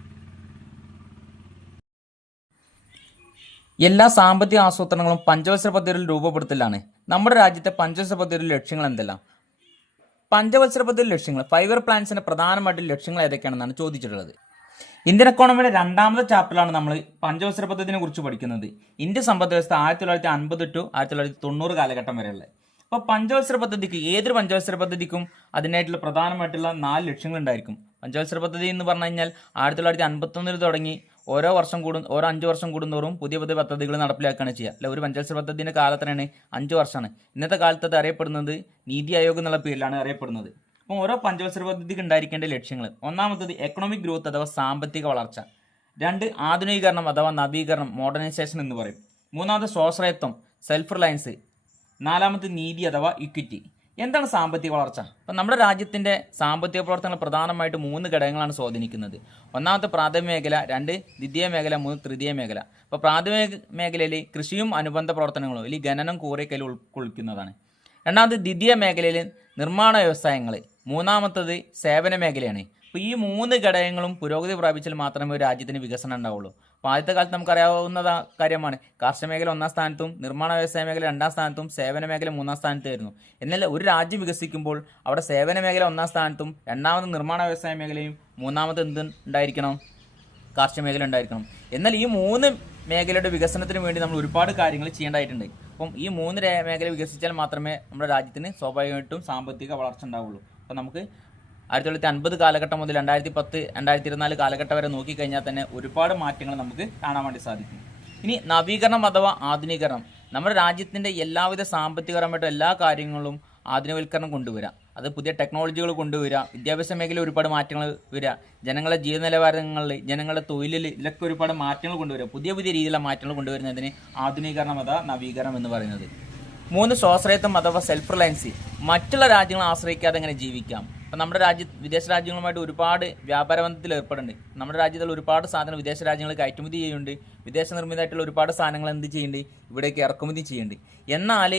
എല്ലാ സാമ്പത്തിക ആസൂത്രണങ്ങളും പഞ്ചവത്സര പദ്ധതിയിൽ രൂപപ്പെടുത്തലാണ്. നമ്മുടെ രാജ്യത്തെ പഞ്ചവത്സര പദ്ധതിയുടെ ലക്ഷ്യങ്ങൾ എന്തെല്ലാം? പഞ്ചവത്സര പദ്ധതി ലക്ഷ്യങ്ങൾ, 5 ഇയർ പ്ലാൻസിന്റെ പ്രധാനമായിട്ടുള്ള ലക്ഷ്യങ്ങൾ ഏതൊക്കെയാണെന്നാണ് ചോദിച്ചിട്ടുള്ളത്. ഇന്ത്യൻ എക്കോണമിയുടെ 2ാമത്തെ ചാപ്റ്ററിലാണ് നമ്മൾ പഞ്ചവത്സര പദ്ധതിനെ കുറിച്ച് പഠിക്കുന്നത്. ഇന്ത്യൻ സമ്പദ് വ്യവസ്ഥ 1950 to 1990 കാലഘട്ടം വരെയുള്ളത്. അപ്പോൾ പഞ്ചവത്സര പദ്ധതിക്ക്, ഏതൊരു പഞ്ചവത്സര പദ്ധതിക്കും അതിനായിട്ടുള്ള പ്രധാനമായിട്ടുള്ള 4 ലക്ഷ്യങ്ങൾ ഉണ്ടായിരിക്കും. പഞ്ചവത്സര പദ്ധതി എന്ന് പറഞ്ഞു കഴിഞ്ഞാൽ 1951 തുടങ്ങി ഓരോ 5 വർഷം കൂടുന്തോറും പുതിയ പുതിയ പദ്ധതികൾ നടപ്പിലാക്കുകയാണ് ചെയ്യുക അല്ലെ. ഒരു പഞ്ചവത്സര പദ്ധതിൻ്റെ കാലത്തിനാണ് 5 വർഷമാണ്. ഇന്നത്തെ കാലത്ത് അത് അറിയപ്പെടുന്നത് നീതി ആയോഗ് എന്നുള്ള പേരിലാണ് അറിയപ്പെടുന്നത്. അപ്പോൾ ഓരോ പഞ്ചവത്സര പദ്ധതിക്ക് ഉണ്ടായിരിക്കേണ്ട ലക്ഷ്യങ്ങൾ: ഒന്നാമത്തത് എക്കണോമിക് ഗ്രോത്ത് അഥവാ സാമ്പത്തിക വളർച്ച. 2 ആധുനീകരണം അഥവാ നവീകരണം, മോഡേണൈസേഷൻ എന്ന് പറയും. 3ാമത് സ്വാശ്രയത്വം, സെൽഫ് റിലയൻസ്. 4ാമത് നീതി അഥവാ ഇക്വിറ്റി. എന്താണ് സാമ്പത്തിക വളർച്ച? അപ്പം നമ്മുടെ രാജ്യത്തിൻ്റെ സാമ്പത്തിക പ്രവർത്തനങ്ങൾ പ്രധാനമായിട്ട് 3 ഘടകങ്ങളാണ് സ്വാധീനിക്കുന്നത്. ഒന്നാമത്തെ പ്രാഥമിക മേഖല, 2 ദ്വിതീയ മേഖല, 3 തൃതീയ മേഖല. അപ്പോൾ പ്രാഥമിക മേഖലയിൽ കൃഷിയും അനുബന്ധ പ്രവർത്തനങ്ങളും അല്ലെങ്കിൽ ഖനനം കൂറിക്കൽ ഉൾക്കൊള്ളിക്കുന്നതാണ്. 2ാമത് ദ്വിതീയ മേഖലയിൽ നിർമ്മാണ വ്യവസായങ്ങൾ. 3ാമത്തത് സേവന മേഖലയാണ്. അപ്പോൾ ഈ 3 ഘടകങ്ങളും പുരോഗതി പ്രാപിച്ചാൽ മാത്രമേ ഒരു രാജ്യത്തിന് വികസനം ഉണ്ടാവുള്ളൂ. അപ്പോൾ ആദ്യത്തെ കാലത്ത് നമുക്കറിയാവുന്ന കാര്യമാണ്, കാർഷിക മേഖല 1ാം സ്ഥാനത്തും നിർമ്മാണ വ്യവസായ മേഖല 2ാം സ്ഥാനത്തും സേവന മേഖല 3ാം സ്ഥാനത്തായിരുന്നു. എന്നാൽ ഒരു രാജ്യം വികസിക്കുമ്പോൾ അവിടെ സേവന മേഖല 1ാം സ്ഥാനത്തും 2ാമത് നിർമ്മാണ വ്യവസായ മേഖലയും 3ാമത് ഉണ്ടായിരിക്കണം? കാർഷിക മേഖല ഉണ്ടായിരിക്കണം. എന്നാൽ ഈ 3 മേഖലയുടെ വികസനത്തിന് വേണ്ടി നമ്മൾ ഒരുപാട് കാര്യങ്ങൾ ചെയ്യേണ്ടതായിട്ടുണ്ട്. അപ്പം ഈ 3 മേഖല വികസിച്ചാൽ മാത്രമേ നമ്മുടെ രാജ്യത്തിന് സ്വാഭാവികമായിട്ടും സാമ്പത്തിക വളർച്ച ഉണ്ടാവുള്ളൂ. അപ്പം നമുക്ക് 1950 കാലഘട്ടം മുതൽ 2010, 2024 കാലഘട്ടം വരെ നോക്കിക്കഴിഞ്ഞാൽ തന്നെ ഒരുപാട് മാറ്റങ്ങൾ നമുക്ക് കാണാൻ വേണ്ടി സാധിക്കും. ഇനി നവീകരണം അഥവാ ആധുനീകരണം. നമ്മുടെ രാജ്യത്തിൻ്റെ എല്ലാവിധ സാമ്പത്തികപരമായിട്ടും എല്ലാ കാര്യങ്ങളും ആധുനികവൽക്കരണം കൊണ്ടുവരിക. അത് പുതിയ ടെക്നോളജികൾ കൊണ്ടുവരിക, വിദ്യാഭ്യാസ മേഖലയിൽ ഒരുപാട് മാറ്റങ്ങൾ വരിക, ജനങ്ങളുടെ ജീവിത നിലവാരങ്ങളിൽ, ജനങ്ങളുടെ തൊഴിലിൽ ഇതിലൊക്കെ ഒരുപാട് മാറ്റങ്ങൾ കൊണ്ടുവരിക, പുതിയ പുതിയ രീതിയിലുള്ള മാറ്റങ്ങൾ കൊണ്ടുവരുന്നതിന് ആധുനീകരണം അഥവാ നവീകരണം എന്ന് പറയുന്നത്. 3 സ്വാശ്രയത്വം അഥവാ സെൽഫ് റിലയൻസ്. മറ്റുള്ള രാജ്യങ്ങളെ ആശ്രയിക്കാതെ എങ്ങനെ ജീവിക്കാം. ഇപ്പം നമ്മുടെ വിദേശ രാജ്യങ്ങളുമായിട്ട് ഒരുപാട് വ്യാപാര ബന്ധത്തിൽ ഏർപ്പെടുന്നുണ്ട്. നമ്മുടെ രാജ്യത്തുള്ള ഒരുപാട് സാധനങ്ങൾ വിദേശ രാജ്യങ്ങൾ കയറ്റുമതി ചെയ്യുന്നുണ്ട്. വിദേശ നിർമ്മിതമായിട്ടുള്ള ഒരുപാട് സാധനങ്ങൾ എന്ത് ചെയ്യുന്നുണ്ട്, ഇവിടേക്ക് ഇറക്കുമതി ചെയ്യുന്നുണ്ട്. എന്നാൽ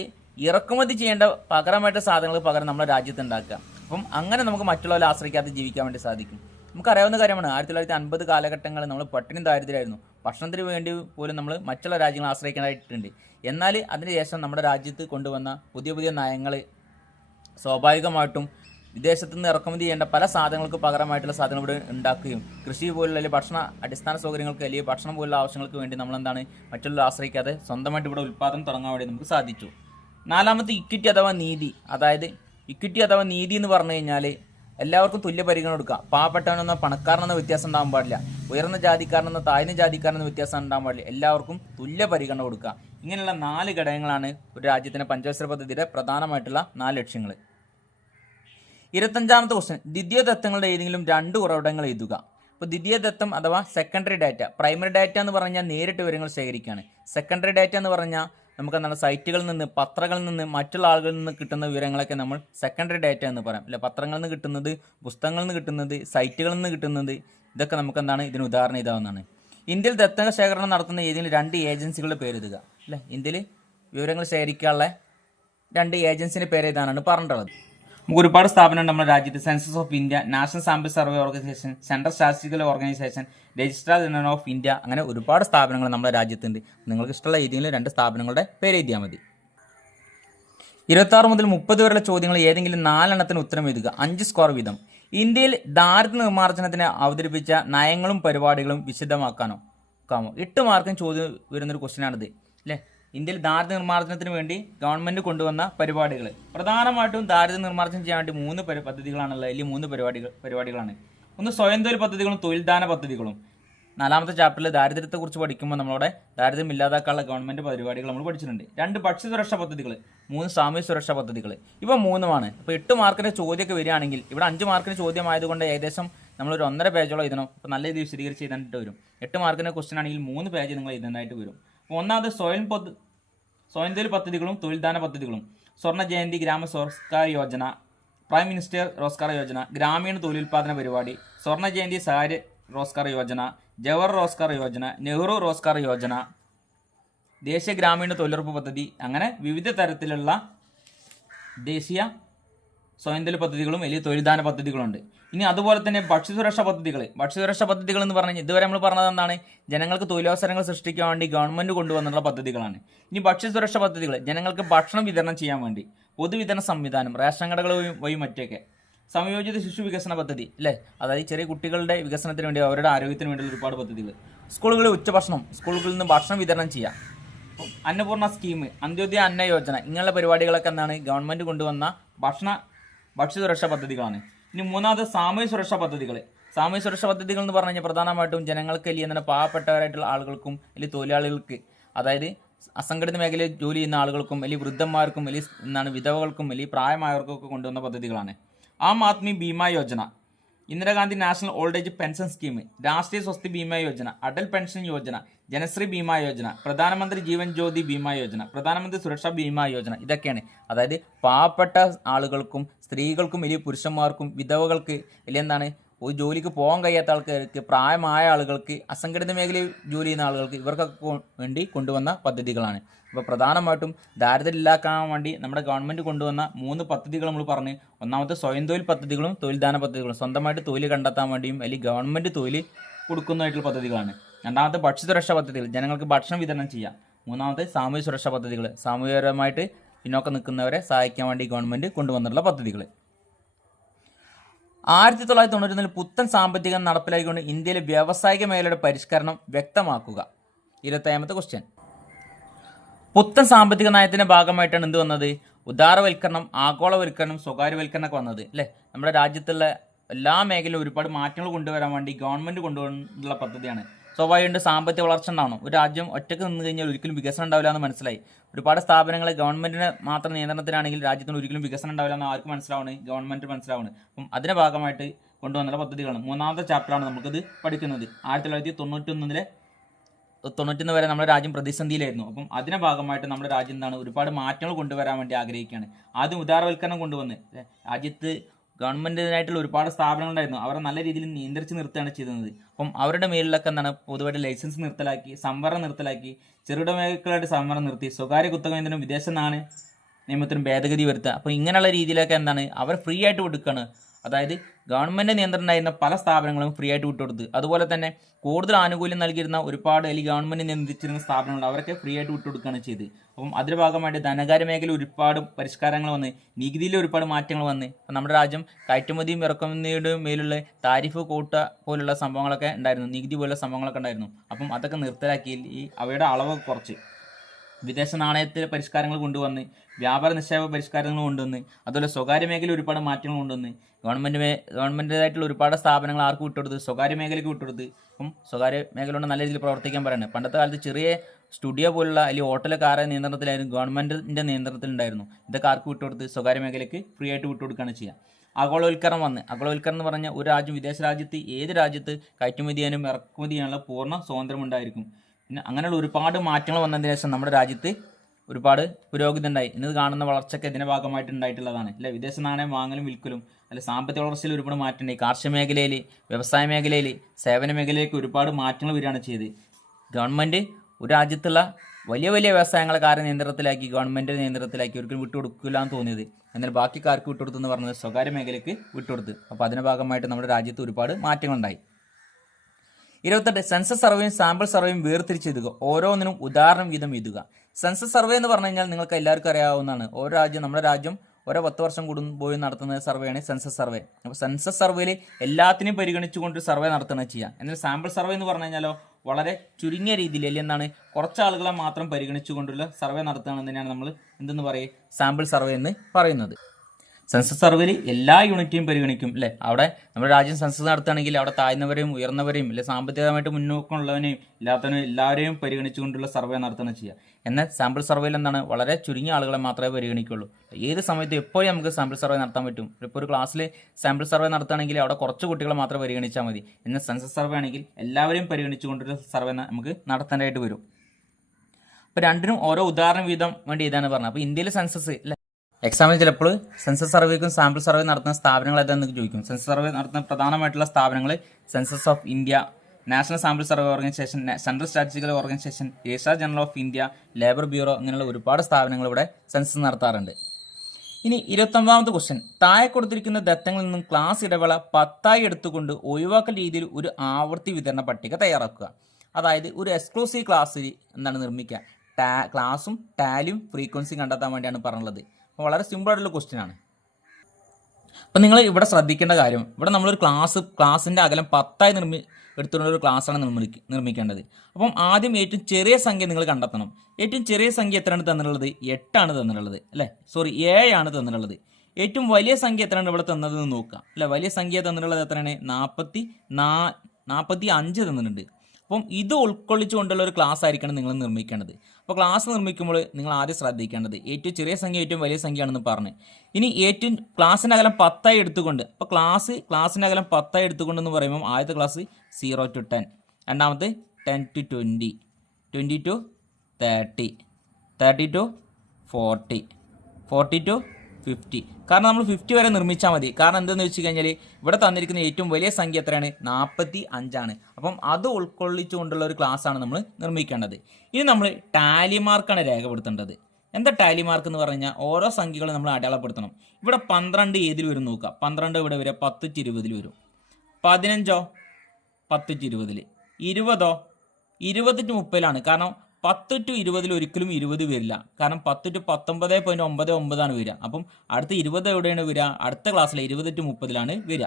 ഇറക്കുമതി ചെയ്യേണ്ട പകരമായിട്ട് സാധനങ്ങൾ പകരം നമ്മുടെ രാജ്യത്ത് ഉണ്ടാക്കുക. അപ്പം അങ്ങനെ നമുക്ക് മറ്റുള്ളവരെ ആശ്രയിക്കാതെ ജീവിക്കാൻ വേണ്ടി സാധിക്കും. നമുക്കറിയാവുന്ന കാര്യമാണ്, 1950 കാലഘട്ടങ്ങളിൽ നമ്മൾ പട്ടിണി ദാരിദ്ര്യമായിരുന്നു. ഭക്ഷണത്തിന് വേണ്ടി പോലും നമ്മൾ മറ്റുള്ള രാജ്യങ്ങളെ ആശ്രയിക്കാനായിട്ടുണ്ട്. എന്നാൽ അതിനുശേഷം നമ്മുടെ രാജ്യത്ത് കൊണ്ടുവന്ന പുതിയ പുതിയ നയങ്ങൾ സ്വാഭാവികമായിട്ടും വിദേശത്ത് നിന്ന് ഇറക്കുമതി ചെയ്യേണ്ട പല സാധനങ്ങൾക്ക് പകരമായിട്ടുള്ള സാധനങ്ങൾ ഇവിടെ ഉണ്ടാക്കുകയും കൃഷി പോലുള്ള അല്ലെങ്കിൽ ഭക്ഷണ അടിസ്ഥാന സൗകര്യങ്ങൾക്ക് അല്ലെങ്കിൽ ഭക്ഷണം പോലുള്ള ആവശ്യങ്ങൾക്ക് വേണ്ടി നമ്മളെന്താണ് മറ്റുള്ള ആശ്രയിക്കാതെ സ്വന്തമായിട്ട് ഇവിടെ ഉൽപ്പാദനം തുടങ്ങാൻ വേണ്ടി നമുക്ക് സാധിച്ചു. 4ാമത്തെ ഇക്വിറ്റി അഥവാ നീതി. അതായത് ഇക്വിറ്റി അഥവാ നീതി എന്ന് പറഞ്ഞു കഴിഞ്ഞാൽ എല്ലാവർക്കും തുല്യ പരിഗണന കൊടുക്കുക. പാവപ്പെട്ടവനെന്നോ പണക്കാരനെന്നോ വ്യത്യാസം ഉണ്ടാകാൻ പാടില്ല, ഉയർന്ന ജാതിക്കാരനെന്നോ താഴ്ന്ന ജാതിക്കാരനെന്നോ വ്യത്യാസം ഉണ്ടാകാൻ പാടില്ല, എല്ലാവർക്കും തുല്യ പരിഗണന കൊടുക്കുക. ഇങ്ങനെയുള്ള 4 ഘടകങ്ങളാണ് ഒരു രാജ്യത്തിൻ്റെ പഞ്ചവത്സര പദ്ധതിയുടെ പ്രധാനമായിട്ടുള്ള 4 ലക്ഷ്യങ്ങൾ. 25ാമത്തെ ക്വസ്റ്റ്യൻ, ദ്വിതീയദത്തങ്ങളുടെ ഏതെങ്കിലും 2 ഉറവിടങ്ങൾ എഴുതുക. അപ്പോൾ ദ്വിതീയദത്തം അഥവാ സെക്കൻഡറി ഡാറ്റ. പ്രൈമറി ഡാറ്റ എന്ന് പറഞ്ഞാൽ നേരിട്ട് വിവരങ്ങൾ ശേഖരിക്കുകയാണ്. സെക്കൻഡറി ഡാറ്റ എന്ന് പറഞ്ഞാൽ നമുക്ക് എന്താണ് സൈറ്റുകളിൽ നിന്ന്, പത്രങ്ങളിൽ നിന്ന്, മറ്റുള്ള ആളുകളിൽ നിന്ന് കിട്ടുന്ന വിവരങ്ങളൊക്കെ നമ്മൾ സെക്കൻഡറി ഡാറ്റ എന്ന് പറയാം. അല്ലെ, പത്രങ്ങളിൽ നിന്ന് കിട്ടുന്നത്, പുസ്തകങ്ങളിൽ നിന്ന് കിട്ടുന്നത്, സൈറ്റുകളിൽ നിന്ന് കിട്ടുന്നത്, ഇതൊക്കെ നമുക്ക് എന്താണ് ഇതിന് ഉദാഹരണം ഇതാവുന്നതാണ്. ഇന്ത്യയിൽ ദത്തക ശേഖരണം നടത്തുന്ന ഏതെങ്കിലും 2 ഏജൻസികളുടെ പേര് എഴുതുക. അല്ലേ, ഇന്ത്യയിൽ വിവരങ്ങൾ ശേഖരിക്കാനുള്ള 2 ഏജൻസിൻ്റെ പേര് എഴുതാനാണ് പറഞ്ഞിട്ടുള്ളത്. നമുക്ക് ഒരുപാട് സ്ഥാപനമുണ്ട് നമ്മുടെ രാജ്യത്ത്. Census of India, national sample survey organisation, central statistical organisation, registrar general of India, അങ്ങനെ ഒരുപാട് സ്ഥാപനങ്ങൾ നമ്മുടെ രാജ്യത്തുണ്ട്. നിങ്ങൾക്ക് ഇഷ്ടമുള്ള ഏതെങ്കിലും 2 സ്ഥാപനങ്ങളുടെ പേര് എഴുതിയാൽ മതി. 26 മുതൽ 30 വരെയുള്ള ചോദ്യങ്ങൾ ഏതെങ്കിലും 4 എണ്ണത്തിന് ഉത്തരം എഴുതുക. 5 സ്കോർ വീതം. ഇന്ത്യയിൽ ദാരിദ്ര്യ നിർമ്മാർജ്ജനത്തിന് അവതരിപ്പിച്ച നയങ്ങളും പരിപാടികളും വിശദമാക്കാമോ? 8 മാർക്കിന് ചോദ്യം വരുന്നൊരു ക്വസ്റ്റ്യനാണിത്. അല്ലേ, ഇന്ത്യയിൽ ദാരിദ്ര്യ നിർമ്മാർജ്ജനത്തിന് വേണ്ടി ഗവൺമെൻറ് കൊണ്ടുവന്ന പരിപാടികൾ. പ്രധാനമായിട്ടും ദാരിദ്ര്യ നിർമ്മാർജ്ജനം ചെയ്യാൻ വേണ്ടി 3 പദ്ധതികളാണുള്ളത്, അല്ലെങ്കിൽ 3 പരിപാടികളാണ്. ഒന്ന് സ്വയം തൊഴിൽ പദ്ധതികളും തൊഴിൽദാന പദ്ധതികളും. 4ാമത്തെ ചാപ്റ്ററിൽ ദാരിദ്ര്യത്തെക്കുറിച്ച് പഠിക്കുമ്പോൾ നമ്മളവിടെ ദാരിദ്ര്യം ഇല്ലാതാക്കാനുള്ള ഗവൺമെൻറ് പരിപാടികൾ നമ്മൾ പഠിച്ചിട്ടുണ്ട്. 2 ഭക്ഷ്യസുരക്ഷാ പദ്ധതികൾ, 3 സാമൂഹ്യ സുരക്ഷാ പദ്ധതികൾ. ഇവ 3 അപ്പോൾ 8 മാർക്കിൻ്റെ ചോദ്യമൊക്കെ വരികയാണെങ്കിൽ ഇവിടെ 5 മാർക്കിന് ചോദ്യമായതുകൊണ്ട് ഏകദേശം നമ്മളൊരു 1.5 പേജോളം എഴുതണം. അപ്പോൾ നല്ല രീതിയിൽ വിശദീകരിച്ച് എഴുതാനായിട്ട് വരും. 8 മാർക്കിൻ്റെ ക്വസ്റ്റ്യൻ ആണെങ്കിൽ 3 പേജ് നിങ്ങൾ എഴുതാനായിട്ട് വരും. അപ്പോൾ ഒന്നാമത് സ്വയം തൊഴിൽ പദ്ധതികളും തൊഴിൽദാന പദ്ധതികളും. സ്വർണ്ണ ജയന്തി ഗ്രാമ റോസ്ഗാർ യോജന, പ്രൈം മിനിസ്റ്റർ റോസ്ഗാർ യോജന, ഗ്രാമീണ തൊഴിലുൽപാദന പരിപാടി, സ്വർണ്ണ ജയന്തി സഹായ റോസ്ഗാർ യോജന, ജവഹർ റോസ്ഗാർ യോജന, നെഹ്റു റോസ്ഗാർ യോജന, ദേശീയ ഗ്രാമീണ തൊഴിലുറപ്പ് പദ്ധതി. അങ്ങനെ വിവിധ തരത്തിലുള്ള ദേശീയ സ്വയം തൊഴിൽ പദ്ധതികളും വലിയ തൊഴിൽദാന പദ്ധതികളുണ്ട്. ഇനി അതുപോലെ തന്നെ ഭക്ഷ്യസുരക്ഷാ പദ്ധതികൾ എന്ന് പറഞ്ഞാൽ ഇതുവരെ നമ്മൾ പറഞ്ഞത് എന്താണ്, ജനങ്ങൾക്ക് തൊഴിലവസരങ്ങൾ സൃഷ്ടിക്കാൻ വേണ്ടി ഗവൺമെൻറ് കൊണ്ടുവന്നുള്ള പദ്ധതികളാണ്. ഇനി ഭക്ഷ്യസുരക്ഷാ പദ്ധതികൾ ജനങ്ങൾക്ക് ഭക്ഷണം വിതരണം ചെയ്യാൻ വേണ്ടി പൊതുവിതരണ സംവിധാനം, റേഷൻ കടകൾ വഴി മറ്റൊക്കെ. സംയോജിത ശിശു വികസന പദ്ധതി, അല്ലേ, അതായത് ചെറിയ കുട്ടികളുടെ വികസനത്തിന് വേണ്ടി അവരുടെ ആരോഗ്യത്തിന് വേണ്ടിയുള്ള ഒരുപാട് പദ്ധതികൾ. സ്കൂളുകളിൽ ഉച്ചഭക്ഷണം, സ്കൂളുകളിൽ നിന്ന് ഭക്ഷണം വിതരണം ചെയ്യാം. അന്നപൂർണ്ണ സ്കീം, അന്ത്യോദയ അന്ന യോജന, ഇങ്ങനെയുള്ള പരിപാടികളൊക്കെ എന്താണ് ഗവൺമെൻറ് കൊണ്ടുവന്ന ഭക്ഷ്യസുരക്ഷാ പദ്ധതികളാണ്. ഇനി 3ാമത് സാമൂഹ്യ സുരക്ഷാ പദ്ധതികൾ. സാമൂഹ്യ സുരക്ഷാ പദ്ധതികൾ എന്ന് പറഞ്ഞു കഴിഞ്ഞാൽ പ്രധാനമായിട്ടും ജനങ്ങൾക്ക് അല്ലെങ്കിൽ പാവപ്പെട്ടവരായിട്ടുള്ള ആളുകൾക്കും അല്ലെങ്കിൽ തൊഴിലാളികൾക്ക്, അതായത് അസംഘടിത മേഖലയിൽ ജോലി ചെയ്യുന്ന ആളുകൾക്കും അല്ലെങ്കിൽ വൃദ്ധന്മാർക്കും അല്ലെങ്കിൽ വിധവകൾക്കും അല്ലെങ്കിൽ പ്രായമായവർക്കൊക്കെ കൊണ്ടുവന്ന പദ്ധതികളാണ്. Aam Aadmi Bima Yojana, Indira Gandhi national old age pension scheme, Rashtriya Swasthya Bima Yojana, Atal pension Yojana, Janashree Bima Yojana, Pradhan Mantri Jeevan ജ്യോതി ബീമാ യോജന, പ്രധാനമന്ത്രി സുരക്ഷാ ബീമാ യോജന. ഇതൊക്കെയാണ് അതായത് പാവപ്പെട്ട ആളുകൾക്കും സ്ത്രീകൾക്കും വലിയ പുരുഷന്മാർക്കും വിധവകൾക്ക് അല്ലെങ്കിൽ എന്താണ് ഒരു ജോലിക്ക് പോകാൻ കഴിയാത്ത ആൾക്കാർക്ക്, പ്രായമായ ആളുകൾക്ക്, അസംഘടിത മേഖലയിൽ ജോലി ചെയ്യുന്ന ആളുകൾക്ക്, ഇവർക്കൊക്കെ വേണ്ടി കൊണ്ടുവന്ന പദ്ധതികളാണ്. അപ്പോൾ പ്രധാനമായിട്ടും ദാരിദ്ര്യം ഇല്ലാക്കാൻ വേണ്ടി നമ്മുടെ ഗവൺമെൻറ് കൊണ്ടുവന്ന 3 പദ്ധതികൾ നമ്മൾ പറഞ്ഞ്. ഒന്നാമത്തെ സ്വയം തൊഴിൽ പദ്ധതികളും തൊഴിൽദാന പദ്ധതികളും, സ്വന്തമായിട്ട് തൊഴിൽ കണ്ടെത്താൻ വേണ്ടിയും അല്ലെങ്കിൽ ഗവൺമെൻറ് തൊഴിൽ കൊടുക്കുന്നതായിട്ടുള്ള പദ്ധതികളാണ്. 2ാമത്തെ ഭക്ഷ്യസുരക്ഷാ പദ്ധതികൾ, ജനങ്ങൾക്ക് ഭക്ഷണം വിതരണം ചെയ്യാം. 3ാമത്തെ സാമൂഹ്യ സുരക്ഷാ പദ്ധതികൾ, സാമൂഹികപരമായിട്ട് പിന്നോക്കം നിൽക്കുന്നവരെ സഹായിക്കാൻ വേണ്ടി ഗവൺമെൻറ് കൊണ്ടുവന്നിട്ടുള്ള പദ്ധതികൾ. 1991 പുത്തൻ സാമ്പത്തികം നടപ്പിലാക്കിക്കൊണ്ട് ഇന്ത്യയിലെ വ്യാവസായിക മേഖലയുടെ പരിഷ്കരണം വ്യക്തമാക്കുക. 25ാമത്തെ ക്വസ്റ്റ്യൻ. പുത്തൻ സാമ്പത്തിക നയത്തിന്റെ ഭാഗമായിട്ടാണ് എന്ത് വന്നത്? ഉദാരവൽക്കരണം, ആഗോളവൽക്കരണം, സ്വകാര്യവൽക്കരണമൊക്കെ വന്നത്. അല്ലേ, നമ്മുടെ രാജ്യത്തുള്ള എല്ലാ മേഖലയിലും ഒരുപാട് മാറ്റങ്ങൾ കൊണ്ടുവരാൻ വേണ്ടി ഗവൺമെൻറ് കൊണ്ടുവന്നിട്ടുള്ള പദ്ധതിയാണ് സ്വാഭാവികമായിട്ട് സാമ്പത്തിക വളർച്ച ഉണ്ടാവണം. ഒരു രാജ്യം ഒറ്റയ്ക്ക് നിന്ന് കഴിഞ്ഞാൽ ഒരിക്കലും വികസനം ഉണ്ടാവില്ല എന്ന് മനസ്സിലായി. ഒരുപാട് സ്ഥാപനങ്ങൾ ഗവൺമെന്റിന് മാത്രം നിയന്ത്രണത്തിലാണെങ്കിൽ രാജ്യത്തിന് ഒരിക്കലും വികസനം ഉണ്ടാവില്ല എന്ന് ആർക്ക് മനസ്സിലാവണം? ഗവൺമെന്റ് മനസ്സിലാവണം. അപ്പം അതിന്റെ ഭാഗമായിട്ട് കൊണ്ടുവന്നുള്ള പദ്ധതികളാണ്. 3ാമത്തെ ചാപ്റ്ററാണ് നമുക്കിത് പഠിക്കുന്നത്. 1991 വരെ നമ്മുടെ രാജ്യം പ്രതിസന്ധിയിലായിരുന്നു. അപ്പം അതിന്റെ ഭാഗമായിട്ട് നമ്മുടെ രാജ്യം എന്താണ് ഒരുപാട് മാറ്റങ്ങൾ കൊണ്ടുവരാൻ വേണ്ടി ആഗ്രഹിക്കുകയാണ്. ആദ്യം ഉദാരവൽക്കരണം കൊണ്ടുവന്ന് രാജ്യത്ത് ഗവൺമെന്റിനായിട്ടുള്ള ഒരുപാട് സ്ഥാപനങ്ങളുണ്ടായിരുന്നു. അവരെ നല്ല രീതിയിൽ നിയന്ത്രിച്ച് നിർത്തുകയാണ് ചെയ്തത്. അപ്പം അവരുടെ മേലിലൊക്കെ എന്താണ് പൊതുവായിട്ട് ലൈസൻസ് നിർത്തലാക്കി, സംവരണം നിർത്തലാക്കി, ചെറുകിട മേഖലകളായിട്ട് സംവരണം നിർത്തി, സ്വകാര്യ കുത്തക വിദേശ നാണയ നിയമത്തിനും ഭേദഗതി വരുത്തുക. അപ്പോൾ ഇങ്ങനെയുള്ള രീതിയിലൊക്കെ എന്താണ് അവർ ഫ്രീ ആയിട്ട് കൊടുക്കുകയാണ്. അതായത് ഗവൺമെന്റ് നിയന്ത്രണമായിരുന്ന പല സ്ഥാപനങ്ങളും ഫ്രീ ആയിട്ട് വിട്ടുകൊടുത്ത്, അതുപോലെ തന്നെ കൂടുതൽ ആനുകൂല്യം നൽകിയിരുന്ന ഒരുപാട് അല്ലെങ്കിൽ ഗവൺമെന്റ് നിയന്ത്രിച്ചിരുന്ന സ്ഥാപനങ്ങൾ അവരൊക്കെ ഫ്രീ ആയിട്ട് വിട്ടുകൊടുക്കുകയാണ് ചെയ്ത്. അപ്പം അതിന്റെ ഭാഗമായിട്ട് ധനകാര്യ മേഖല ഒരുപാട് പരിഷ്കാരങ്ങൾ വന്ന്, നികുതിയിൽ ഒരുപാട് മാറ്റങ്ങൾ വന്ന്. അപ്പം നമ്മുടെ രാജ്യം കയറ്റുമതിയും ഇറക്കുമതിയുടെയും മേലുള്ള താരിഫ് കോട്ട പോലുള്ള സംഭവങ്ങളൊക്കെ ഉണ്ടായിരുന്നു, നികുതി പോലുള്ള സംഭവങ്ങളൊക്കെ ഉണ്ടായിരുന്നു. അപ്പം അതൊക്കെ നിർത്തലാക്കി അവയുടെ അളവ് കുറച്ച് വിദേശ നാണയത്തിലെ പരിഷ്കാരങ്ങൾ കൊണ്ടുവന്ന്, വ്യാപാര നിക്ഷേപ പരിഷ്കാരങ്ങൾ കൊണ്ടുവന്ന്, അതുപോലെ സ്വകാര്യ മേഖല ഒരുപാട് മാറ്റങ്ങൾ കൊണ്ടുവന്ന്, ഗവൺമെന്റിനായിട്ടുള്ള ഒരുപാട് സ്ഥാപനങ്ങൾ ആർക്ക് വിട്ടുകൊടുത്ത്? സ്വകാര്യ മേഖലയ്ക്ക് വിട്ടുകൊടുത്ത്. അപ്പം സ്വകാര്യ മേഖല കൊണ്ട് നല്ല രീതിയിൽ പ്രവർത്തിക്കാൻ പറയുന്നത്. പണ്ടത്തെ കാലത്ത് ചെറിയ സ്റ്റുഡിയോ പോലുള്ള അല്ലെങ്കിൽ ഹോട്ടലൊക്കെ ആരുടെ നിയന്ത്രണത്തിലായിരുന്നു? ഗവൺമെന്റിന്റെ നിയന്ത്രണത്തിലുണ്ടായിരുന്നു. ഇതൊക്കെ ആർക്ക് വിട്ടുകൊടുത്ത്? സ്വകാര്യ മേഖലയ്ക്ക് ഫ്രീ ആയിട്ട് വിട്ടുകൊടുക്കുകയാണ് ചെയ്യുക. ആഗോളവൽക്കരണം വന്ന്, ആഗോളവൽക്കരണം എന്ന് പറഞ്ഞാൽ ഒരു രാജ്യം വിദേശ രാജ്യത്ത് ഏത് രാജ്യത്ത് കയറ്റുമതി ചെയ്യാനും ഇറക്കുമതി ചെയ്യാനുള്ള പൂർണ്ണ സ്വാതന്ത്ര്യം ഉണ്ടായിരിക്കും. പിന്നെ അങ്ങനെയുള്ള ഒരുപാട് മാറ്റങ്ങൾ വന്നതിന് ശേഷം നമ്മുടെ രാജ്യത്ത് ഒരുപാട് പുരോഗതി ഉണ്ടായി. ഇന്ന് കാണുന്ന വളർച്ചയ്ക്ക് ഇതിന്റെ ഭാഗമായിട്ട് ഉണ്ടായിട്ടുള്ളതാണ് അല്ലെ. വിദേശ നാണയം വാങ്ങലും വിൽക്കലും അല്ലെ, സാമ്പത്തിക വളർച്ചയിൽ ഒരുപാട് മാറ്റം ഉണ്ടായി. കാർഷിക മേഖലയിൽ, വ്യവസായ മേഖലയിൽ, സേവന മേഖലയിലേക്ക് ഒരുപാട് മാറ്റങ്ങൾ വരികയാണ് ചെയ്ത്. ഗവൺമെന്റ് ഒരു രാജ്യത്തുള്ള വലിയ വലിയ വ്യവസായങ്ങളെ നിയന്ത്രണത്തിലാക്കി, ഗവൺമെന്റ് നിയന്ത്രണത്തിലാക്കി, ഒരിക്കലും വിട്ടുകൊടുക്കില്ല എന്ന് തോന്നിയത്. എന്നാൽ ബാക്കിക്കാർക്ക് വിട്ടുകൊടുത്തു എന്ന് പറഞ്ഞത് സ്വകാര്യ മേഖലയ്ക്ക് വിട്ടുകൊടുത്ത്. അപ്പോൾ അതിന്റെ ഭാഗമായിട്ട് നമ്മുടെ രാജ്യത്ത് ഒരുപാട് മാറ്റങ്ങളുണ്ടായി. 28 സെൻസസ് സർവേയും സാമ്പിൾ സർവേയും വേർതിരിച്ചെഴുതുക. ഓരോന്നിനും ഉദാഹരണം വീതം എഴുതുക. സെൻസസ് സർവേ എന്ന് പറഞ്ഞു കഴിഞ്ഞാൽ നിങ്ങൾക്ക് എല്ലാവർക്കും അറിയാവുന്നതാണ്. നമ്മുടെ രാജ്യം ഓരോ 10 വർഷം കൂടുമ്പോഴും നടത്തുന്ന സർവേയാണ് സെൻസസ് സർവേ. അപ്പോൾ സെൻസസ് സർവേയിൽ എല്ലാത്തിനെയും പരിഗണിച്ചുകൊണ്ട് സർവേ നടത്തുകയാണ് ചെയ്യുക. എന്നാൽ സാമ്പിൾ സർവേ എന്ന് പറഞ്ഞു കഴിഞ്ഞാലോ വളരെ ചുരുങ്ങിയ രീതിയിൽ, അല്ലെങ്കിൽ എന്താണ്, കുറച്ച് ആളുകളെ മാത്രം പരിഗണിച്ചുകൊണ്ടുള്ള സർവേ നടത്തുകയാണെന്ന് തന്നെയാണ് നമ്മൾ എന്തെന്ന് പറയുക, സാമ്പിൾ സർവേ എന്ന് പറയുന്നത്. സെൻസസ് സർവേയിൽ എല്ലാ യൂണിറ്റിയും പരിഗണിക്കും അല്ലേ. അവിടെ നമ്മുടെ രാജ്യം സെൻസസ് നടത്തുകയാണെങ്കിൽ അവിടെ താഴ്ന്നവരെയും ഉയർന്നവരെയും അല്ലെ, സാമ്പത്തികമായിട്ട് മുന്നോക്കമുള്ളവനെയും ഇല്ലാത്തവനെയും എല്ലാവരെയും പരിഗണിച്ചുകൊണ്ടുള്ള സർവേ നടത്തുകയാണ് ചെയ്യുക. എന്നാൽ സാമ്പിൾ സർവേയിൽ എന്താണ്, വളരെ ചുരുങ്ങിയ ആളുകളെ മാത്രമേ പരിഗണിക്കുള്ളൂ. ഏത് സമയത്തും എപ്പോഴും നമുക്ക് സാമ്പിൾ സർവേ നടത്താൻ പറ്റും. ഇപ്പോൾ ഒരു ക്ലാസ്സിൽ സാമ്പിൾ സർവേ നടത്തുകയാണെങ്കിൽ അവിടെ കുറച്ച് കുട്ടികളെ മാത്രമേ പരിഗണിച്ചാൽ മതി. എന്നാൽ സെൻസസ് സർവേ ആണെങ്കിൽ എല്ലാവരെയും പരിഗണിച്ചുകൊണ്ടുള്ള സർവേ നമുക്ക് നടത്താനായിട്ട് വരും. അപ്പോൾ രണ്ടിനും ഓരോ ഉദാഹരണം വീതം വേണ്ടി ഇതാണ് പറഞ്ഞത്. അപ്പോൾ ഇന്ത്യയിലെ സെൻസസ് അല്ലെ, എക്സാമിന് ചിലപ്പോൾ സെൻസസ് സർവേക്കും സാമ്പിൾ സർവേ നടത്തുന്ന സ്ഥാപനങ്ങൾ ഏതാണെന്ന് ചോദിക്കും. സെൻസസ് സർവേ നടത്തുന്ന പ്രധാനമായിട്ടുള്ള സ്ഥാപനങ്ങൾ census of India, national sample survey organisation, central statistical organisation, registrar general of India, labour bureau, ഇങ്ങനെയുള്ള ഒരുപാട് സ്ഥാപനങ്ങൾ ഇവിടെ സെൻസസ് നടത്താറുണ്ട്. ഇനി 29ാമത്തെ ക്വസ്റ്റ്യൻ, താഴെ കൊടുത്തിരിക്കുന്ന ദത്തങ്ങളിൽ നിന്നും ക്ലാസ് ഇടവേള 10 എടുത്തുകൊണ്ട് ഒഴിവാക്കൽ രീതിയിൽ ഒരു ആവൃത്തി വിതരണ പട്ടിക തയ്യാറാക്കുക. അതായത് ഒരു എക്സ്ക്ലൂസീവ് ക്ലാസ് എന്താണ് നിർമ്മിക്കുക. ക്ലാസും ടാലിയും ഫ്രീക്വൻസിയും കണ്ടെത്താൻ വേണ്ടിയാണ് പറഞ്ഞുള്ളത്. അപ്പോൾ വളരെ സിമ്പിൾ ആയിട്ടുള്ള ക്വസ്റ്റ്യൻ ആണ്. അപ്പം നിങ്ങൾ ഇവിടെ ശ്രദ്ധിക്കേണ്ട കാര്യം, ഇവിടെ നമ്മളൊരു ക്ലാസ്സിൻ്റെ അകലം 10 എടുത്തുള്ള ഒരു ക്ലാസ്സാണ് നിർമ്മിക്കേണ്ടത്. അപ്പം ആദ്യം ഏറ്റവും ചെറിയ സംഖ്യ നിങ്ങൾ കണ്ടെത്തണം. ഏറ്റവും ചെറിയ സംഖ്യ എത്രയാണ് തന്നിട്ടുള്ളത്? 8 ആണ് തന്നിട്ടുള്ളത് അല്ലേ, 7 ആണ് തന്നിട്ടുള്ളത്. ഏറ്റവും വലിയ സംഖ്യ എത്രയാണ് ഇവിടെ തന്നതെന്ന് നോക്കുക അല്ലെ. വലിയ സംഖ്യ തന്നിട്ടുള്ളത് എത്രയാണ്? 45 തന്നിട്ടുണ്ട്. അപ്പം ഇത് ഉൾക്കൊള്ളിച്ചുകൊണ്ടുള്ള ഒരു ക്ലാസ് ആയിരിക്കണം നിങ്ങൾ നിർമ്മിക്കേണ്ടത്. അപ്പോൾ ക്ലാസ് നിർമ്മിക്കുമ്പോൾ നിങ്ങൾ ആദ്യം ശ്രദ്ധിക്കേണ്ടത് ഏറ്റവും ചെറിയ സംഖ്യ ഏറ്റവും വലിയ സംഖ്യയാണെന്ന് പറഞ്ഞു. ഇനി ഏറ്റവും ക്ലാസ്സിൻ്റെ അകലം 10 എടുത്തുകൊണ്ട്, അപ്പോൾ ക്ലാസ്സിൻ്റെ അകലം 10 എടുത്തുകൊണ്ടെന്ന് പറയുമ്പോൾ ആദ്യത്തെ ക്ലാസ് 0 to 10, രണ്ടാമത്തെ 10 to 20, 20 to 30, 30 to 40, 40 to 50. കാരണം നമ്മൾ 50 വരെ നിർമ്മിച്ചാൽ മതി. കാരണം എന്തെന്ന് വെച്ച് കഴിഞ്ഞാൽ ഇവിടെ തന്നിരിക്കുന്ന ഏറ്റവും വലിയ സംഖ്യ എത്രയാണ്? 45 ആണ്. അപ്പം അത് ഉൾക്കൊള്ളിച്ചുകൊണ്ടുള്ള ഒരു ക്ലാസ് ആണ് നമ്മൾ നിർമ്മിക്കേണ്ടത്. ഇനി നമ്മൾ ടാലി മാർക്കാണ് രേഖപ്പെടുത്തേണ്ടത്. എന്താ ടാലി മാർക്ക് എന്ന് പറഞ്ഞാൽ ഓരോ സംഖ്യകളും നമ്മൾ അടയാളപ്പെടുത്തണം. ഇവിടെ 12 ഏതിൽ വരും നോക്കുക. 12 ഇവിടെ വരിക 10 to 20 വരും. 15 10 to 20, 20 20 to 30. കാരണം 10 to 20 ഒരിക്കലും 20 വരില്ല. കാരണം 10 to 19.99 വരിക. അപ്പം അടുത്ത 20 എവിടെയാണ് വരിക? അടുത്ത ക്ലാസ്സിൽ 20 to 30 വരിക.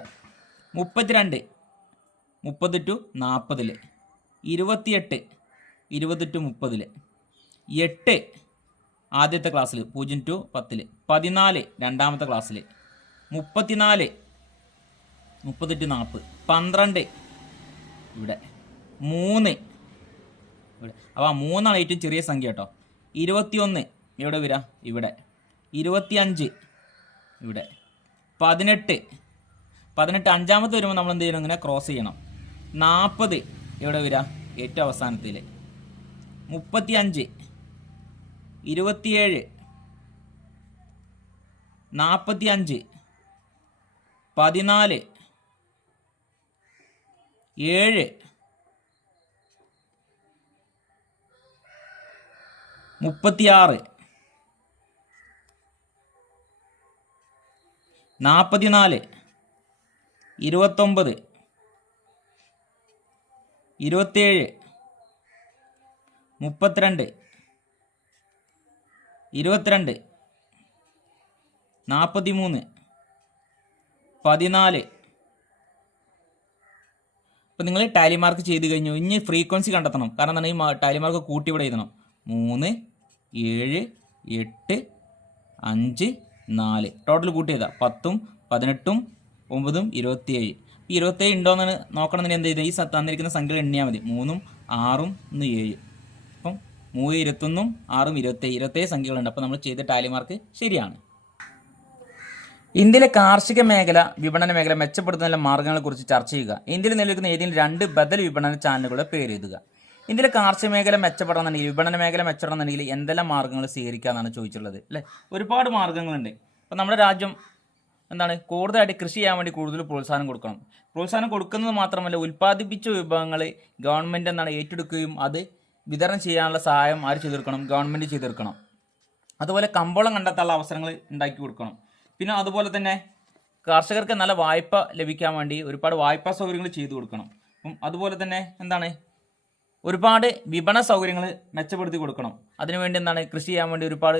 32 30 to 40, 28 20 to 30, 8 ആദ്യത്തെ ക്ലാസ്സിൽ 0 to 10, 14 രണ്ടാമത്തെ ക്ലാസ്സിൽ, 34 30 to 40, 12 ഇവിടെ 3 ഇവിടെ. അപ്പോൾ 3 ഏറ്റവും ചെറിയ സംഖ്യ കേട്ടോ. 21 എവിടെ വരിക? ഇവിടെ. 25 ഇവിടെ. 18 അഞ്ചാമത്തെ വരുമ്പോൾ നമ്മൾ എന്ത് ചെയ്യണം? ഇങ്ങനെ ക്രോസ് ചെയ്യണം. 40 എവിടെ വരിക? ഏറ്റവും അവസാനത്തിൽ. 35 27 45 14 7 36 44 29 27 32 22 43 14. അപ്പോൾ നിങ്ങൾ ടാലി മാർക്ക് ചെയ്ത് കഴിഞ്ഞു. ഇനി ഫ്രീക്വൻസി കണ്ടെത്തണം. കാരണം എന്താണ്? ഈ ടാലി മാർക്ക് കൂട്ടി ഇവിടെ എഴുതണം. 3 7 8 5 4 ടോട്ടൽ കൂട്ടി ചെയ്താൽ 10 18 9 27. 27 ഉണ്ടോയെന്ന് നോക്കണമെന്ന് എന്ത് ചെയ്താൽ ഈ തന്നിരിക്കുന്ന സംഖ്യകൾ എണ്ണിയാൽ മതി. 3 6 7. അപ്പം 3 21 6 27 സംഖ്യകളുണ്ട്. അപ്പോൾ നമ്മൾ ചെയ്ത ടാലി മാർക്ക് ശരിയാണ്. ഇന്ത്യയിലെ കാർഷിക മേഖല വിപണന മേഖല മെച്ചപ്പെടുത്തുന്ന മാർഗ്ഗങ്ങളെക്കുറിച്ച് ചർച്ച ചെയ്യുക. ഇന്ത്യയിൽ നിലനിൽക്കുന്ന ഏതെങ്കിലും 2 ബദൽ വിപണന ചാനലുകളുടെ പേര് എഴുതുക. ഇന്ത്യയിലെ കാർഷിക മേഖല മെച്ചപ്പെടണമെന്നുണ്ടെങ്കിൽ, വിപണന മേഖല മെച്ചപ്പെടണമെന്നുണ്ടെങ്കിൽ എന്തെല്ലാം മാർഗ്ഗങ്ങൾ സ്വീകരിക്കാമെന്നാണ് ചോദിച്ചിട്ടുള്ളത് അല്ലേ. ഒരുപാട് മാർഗ്ഗങ്ങളുണ്ട്. അപ്പോൾ നമ്മുടെ രാജ്യം എന്താണ്? കൂടുതലായിട്ട് കൃഷി ചെയ്യാൻ വേണ്ടി കൂടുതൽ പ്രോത്സാഹനം കൊടുക്കണം. പ്രോത്സാഹനം കൊടുക്കുന്നത് മാത്രമല്ല, ഉൽപ്പാദിപ്പിച്ച വിഭവങ്ങൾ ഗവൺമെൻറ് എന്താണ് ഏറ്റെടുക്കുകയും അത് വിതരണം ചെയ്യാനുള്ള സഹായം ആര് ചെയ്തെടുക്കണം? ഗവൺമെൻറ് ചെയ്തെടുക്കണം. അതുപോലെ കമ്പോളം കണ്ടെത്താനുള്ള അവസരങ്ങൾ ഉണ്ടാക്കി കൊടുക്കണം. പിന്നെ അതുപോലെ തന്നെ കർഷകർക്ക് നല്ല വായ്പ ലഭിക്കാൻ വേണ്ടി ഒരുപാട് വായ്പാ സൗകര്യങ്ങൾ ചെയ്തു കൊടുക്കണം. അപ്പം അതുപോലെ തന്നെ എന്താണ്? ഒരുപാട് വിപണന സൗകര്യങ്ങൾ മെച്ചപ്പെടുത്തി കൊടുക്കണം. അതിനുവേണ്ടി എന്താണ്? കൃഷി ചെയ്യാൻ വേണ്ടി ഒരുപാട്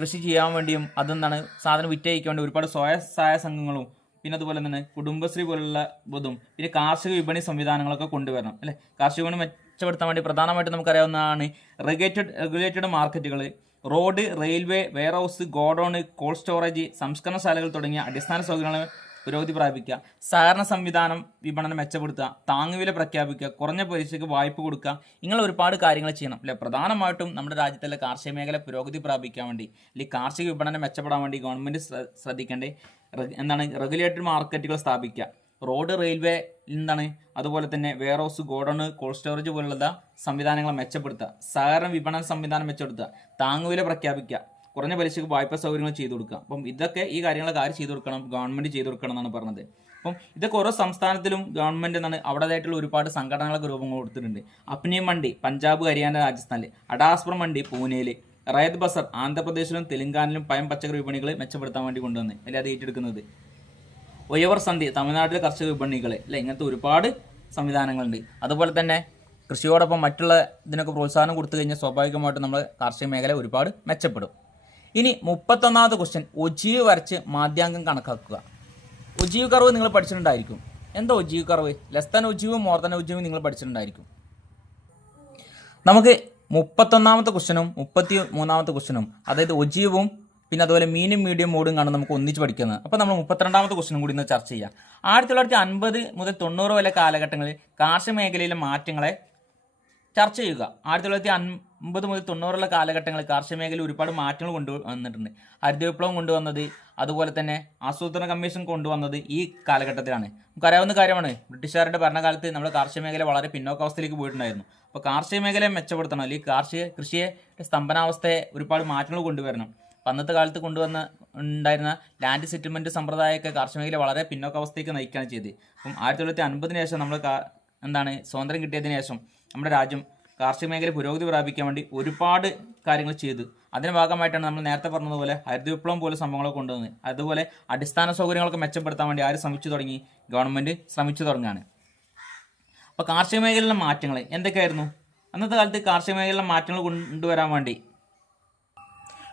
കൃഷി ചെയ്യാൻ വേണ്ടിയും അതെന്താണ് സാധനം വിറ്റഴിക്കാൻ വേണ്ടി ഒരുപാട് സ്വയം സഹായ സംഘങ്ങളും പിന്നെ അതുപോലെ തന്നെ കുടുംബശ്രീ പോലുള്ള ഇതും പിന്നെ കാർഷിക വിപണി സംവിധാനങ്ങളൊക്കെ കൊണ്ടുവരണം അല്ലേ. കാർഷിക വിപണി മെച്ചപ്പെടുത്താൻ വേണ്ടി പ്രധാനമായിട്ടും നമുക്കറിയാവുന്നതാണ് റെഗുലേറ്റഡ് മാർക്കറ്റുകൾ, road, railway, warehouse, godown, cold storage, സംസ്കരണശാലകൾ തുടങ്ങിയ അടിസ്ഥാന സൗകര്യങ്ങൾ പുരോഗതി പ്രാപിക്കുക. സഹകരണ സംവിധാനം വിപണനം മെച്ചപ്പെടുത്തുക, താങ്ങുവില പ്രഖ്യാപിക്കുക, കുറഞ്ഞ പലിശയ്ക്ക് വായ്പ കൊടുക്കുക. ഇങ്ങനെ ഒരുപാട് കാര്യങ്ങൾ ചെയ്യണം അല്ലെ. പ്രധാനമായിട്ടും നമ്മുടെ രാജ്യത്തിലെ കാർഷിക മേഖല പുരോഗതി പ്രാപിക്കാൻ വേണ്ടി അല്ലെങ്കിൽ കാർഷിക വിപണനം മെച്ചപ്പെടാൻ വേണ്ടി ഗവൺമെൻറ് ശ്രദ്ധിക്കേണ്ടത് റെഗുലേറ്റഡ് മാർക്കറ്റുകൾ സ്ഥാപിക്കുക, റോഡ്, റെയിൽവേ അതുപോലെ തന്നെ വെയർഹൗസ്, ഗോഡൌൺ, കോൾഡ് സ്റ്റോറേജ് പോലുള്ള സംവിധാനങ്ങൾ മെച്ചപ്പെടുത്തുക, സഹകരണ വിപണന സംവിധാനം മെച്ചപ്പെടുത്തുക, താങ്ങുവില പ്രഖ്യാപിക്കുക, കുറഞ്ഞ പലിശക്ക് വായ്പാ സൗകര്യങ്ങൾ ചെയ്തു കൊടുക്കുക. അപ്പം ഇതൊക്കെ ഈ കാര്യങ്ങളൊക്കെ ആര് ചെയ്തു കൊടുക്കണം? ഗവൺമെൻറ് ചെയ്തു കൊടുക്കണം എന്നാണ് പറഞ്ഞത്. അപ്പം ഇതൊക്കെ ഓരോ സംസ്ഥാനത്തിലും ഗവൺമെൻറ് അവരുടേതായിട്ടുള്ള ഒരുപാട് സംഘടനകളൊക്കെ രൂപം കൊടുത്തിട്ടുണ്ട്. അപ്നി മണ്ഡി പഞ്ചാബ്, ഹരിയാന, രാജസ്ഥാനിൽ, അഡാസ്പ്ര മണ്ഡി പൂനെയിൽ, റയത് ബസർ ആന്ധ്രാപ്രദേശിലും തെലങ്കാനയിലും പഴം പച്ചക്കറി വിപണികൾ മെച്ചപ്പെടുത്താൻ വേണ്ടി കൊണ്ടുവന്ന് അല്ലെ അത് ഏറ്റെടുക്കുന്നത്. ഒയവർ സന്ധി തമിഴ്നാട്ടിലെ കർഷക വിപണികൾ അല്ലെ. ഇങ്ങനത്തെ ഒരുപാട് സംവിധാനങ്ങളുണ്ട്. അതുപോലെ തന്നെ കൃഷിയോടൊപ്പം മറ്റുള്ള ഇതിനൊക്കെ പ്രോത്സാഹനം കൊടുത്തു കഴിഞ്ഞാൽ സ്വാഭാവികമായിട്ടും നമ്മൾ കാർഷിക മേഖല ഒരുപാട് മെച്ചപ്പെടും. ഇനി 31ാമത്തെ ക്വസ്റ്റ്യൻ, ഒജീവ് വരച്ച് മാധ്യാങ്കം കണക്കാക്കുക. ഒജീവ് കർവ് നിങ്ങൾ പഠിച്ചിട്ടുണ്ടായിരിക്കും. എന്താ ogive curve? Less than ogive, more than ogive നിങ്ങൾ പഠിച്ചിട്ടുണ്ടായിരിക്കും. നമുക്ക് 31ാമത്തെ ക്വസ്റ്റ്യനും 33ാമത്തെ ക്വസ്റ്റ്യനും അതായത് ഒജീവും പിന്നെ അതുപോലെ മീനും മീഡിയം മോഡും കാണും നമുക്ക് ഒന്നിച്ച് പഠിക്കുന്നത്. അപ്പോൾ നമ്മൾ 32ാമത്തെ ക്വസ്റ്റ്യനും കൂടി ഇന്ന് ചർച്ച ചെയ്യാം. 1950 മുതൽ 90 വരെ കാലഘട്ടങ്ങളിൽ കാർഷിക മേഖലയിലെ മാറ്റങ്ങളെ ചർച്ച ചെയ്യുക. 1950 മുതൽ 90 കാലഘട്ടങ്ങളിൽ കാർഷിക മേഖലയിൽ ഒരുപാട് മാറ്റങ്ങൾ കൊണ്ടുവന്നിട്ടുണ്ട്. ഹരിത വിപ്ലവം കൊണ്ടുവന്നത്, അതുപോലെ തന്നെ ആസൂത്രണ കമ്മീഷൻ കൊണ്ടുവന്നത് ഈ കാലഘട്ടത്തിലാണ്. നമുക്കറിയാവുന്ന കാര്യമാണ്, ബ്രിട്ടീഷുകാരുടെ ഭരണകാലത്ത് നമ്മുടെ കാർഷിക മേഖല വളരെ പിന്നോക്കാവസ്ഥയിലേക്ക് പോയിട്ടുണ്ടായിരുന്നു. അപ്പോൾ കാർഷിക മേഖലയെ മെച്ചപ്പെടുത്തണം, അല്ലെങ്കിൽ കൃഷിയെ സ്തംഭനാവസ്ഥയെ ഒരുപാട് മാറ്റങ്ങൾ കൊണ്ടുവരണം. അന്നത്തെ കാലത്ത് ഉണ്ടായിരുന്ന ലാൻഡ് സെറ്റിൽമെൻറ്റ് സമ്പ്രദായമൊക്കെ കാർഷിക മേഖല വളരെ പിന്നോക്കാവസ്ഥയ്ക്ക് നയിക്കുകയാണ് ചെയ്തത്. അപ്പം 1950 ശേഷം നമ്മൾ സ്വാതന്ത്ര്യം കിട്ടിയതിന് ശേഷം നമ്മുടെ രാജ്യം കാർഷിക മേഖല പുരോഗതി പ്രാപിക്കാൻ വേണ്ടി ഒരുപാട് കാര്യങ്ങൾ ചെയ്തു. അതിൻ്റെ ഭാഗമായിട്ടാണ് നമ്മൾ നേരത്തെ പറഞ്ഞതുപോലെ ഹരിത വിപ്ലവം പോലെ സംഭവങ്ങളൊക്കെ കൊണ്ടുവന്നത്. അതുപോലെ അടിസ്ഥാന സൗകര്യങ്ങളൊക്കെ മെച്ചപ്പെടുത്താൻ വേണ്ടി ആര് ശ്രമിച്ചു തുടങ്ങി? ഗവൺമെൻറ് ശ്രമിച്ചു തുടങ്ങുകയാണ്. അപ്പോൾ കാർഷിക മേഖലയിലെ മാറ്റങ്ങൾ എന്തൊക്കെയായിരുന്നു? അന്നത്തെ കാലത്ത് കാർഷിക മേഖലയിലെ മാറ്റങ്ങൾ കൊണ്ടുവരാൻ വേണ്ടി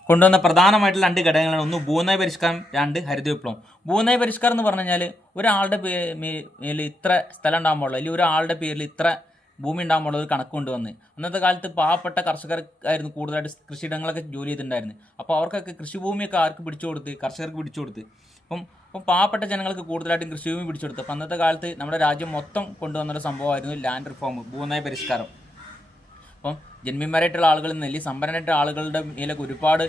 കൊണ്ടുവന്ന പ്രധാനമായിട്ടുള്ള 2 ഘടകങ്ങളാണ്. ഒന്ന് ഭൂനയ പരിഷ്കാരം, 2 ഹരിത വിപ്ലവം. ഭൂനയ പരിഷ്കാരം എന്ന് പറഞ്ഞു കഴിഞ്ഞാൽ ഒരാളുടെ പേരിൽ ഇത്ര സ്ഥലം ഉണ്ടാകുമ്പോൾ അല്ലെങ്കിൽ ഒരാളുടെ പേരിൽ ഇത്ര ഭൂമി ഉണ്ടാകുമ്പോൾ ഒരു കണക്ക് കൊണ്ടുവന്ന് അന്നത്തെ കാലത്ത് പാവപ്പെട്ട കർഷകർക്കായിരുന്നു കൂടുതലായിട്ട് കൃഷിയിടങ്ങളൊക്കെ ജോലി ചെയ്തിട്ടുണ്ടായിരുന്നു. അപ്പോൾ അവർക്കൊക്കെ കൃഷിഭൂമിയൊക്കെ ആർക്ക് പിടിച്ചു കൊടുത്ത്? കർഷകർക്ക് പിടിച്ചു കൊടുത്ത്. അപ്പം പാവപ്പെട്ട ജനങ്ങൾക്ക് കൂടുതലായിട്ടും കൃഷിഭൂമി പിടിച്ചെടുത്തു. അപ്പം അന്നത്തെ കാലത്ത് നമ്മുടെ രാജ്യം മൊത്തം കൊണ്ടുവന്നൊരു സംഭവമായിരുന്നു ലാൻഡ് റിഫോം, ഭൂനയ പരിഷ്കാരം. അപ്പം ജന്മിമാരായിട്ടുള്ള ആളുകളിൽ നിന്ന് അല്ലെങ്കിൽ സമ്പന്നരായിട്ടുള്ള ആളുകളുടെ മേലൊക്കെ ഒരുപാട്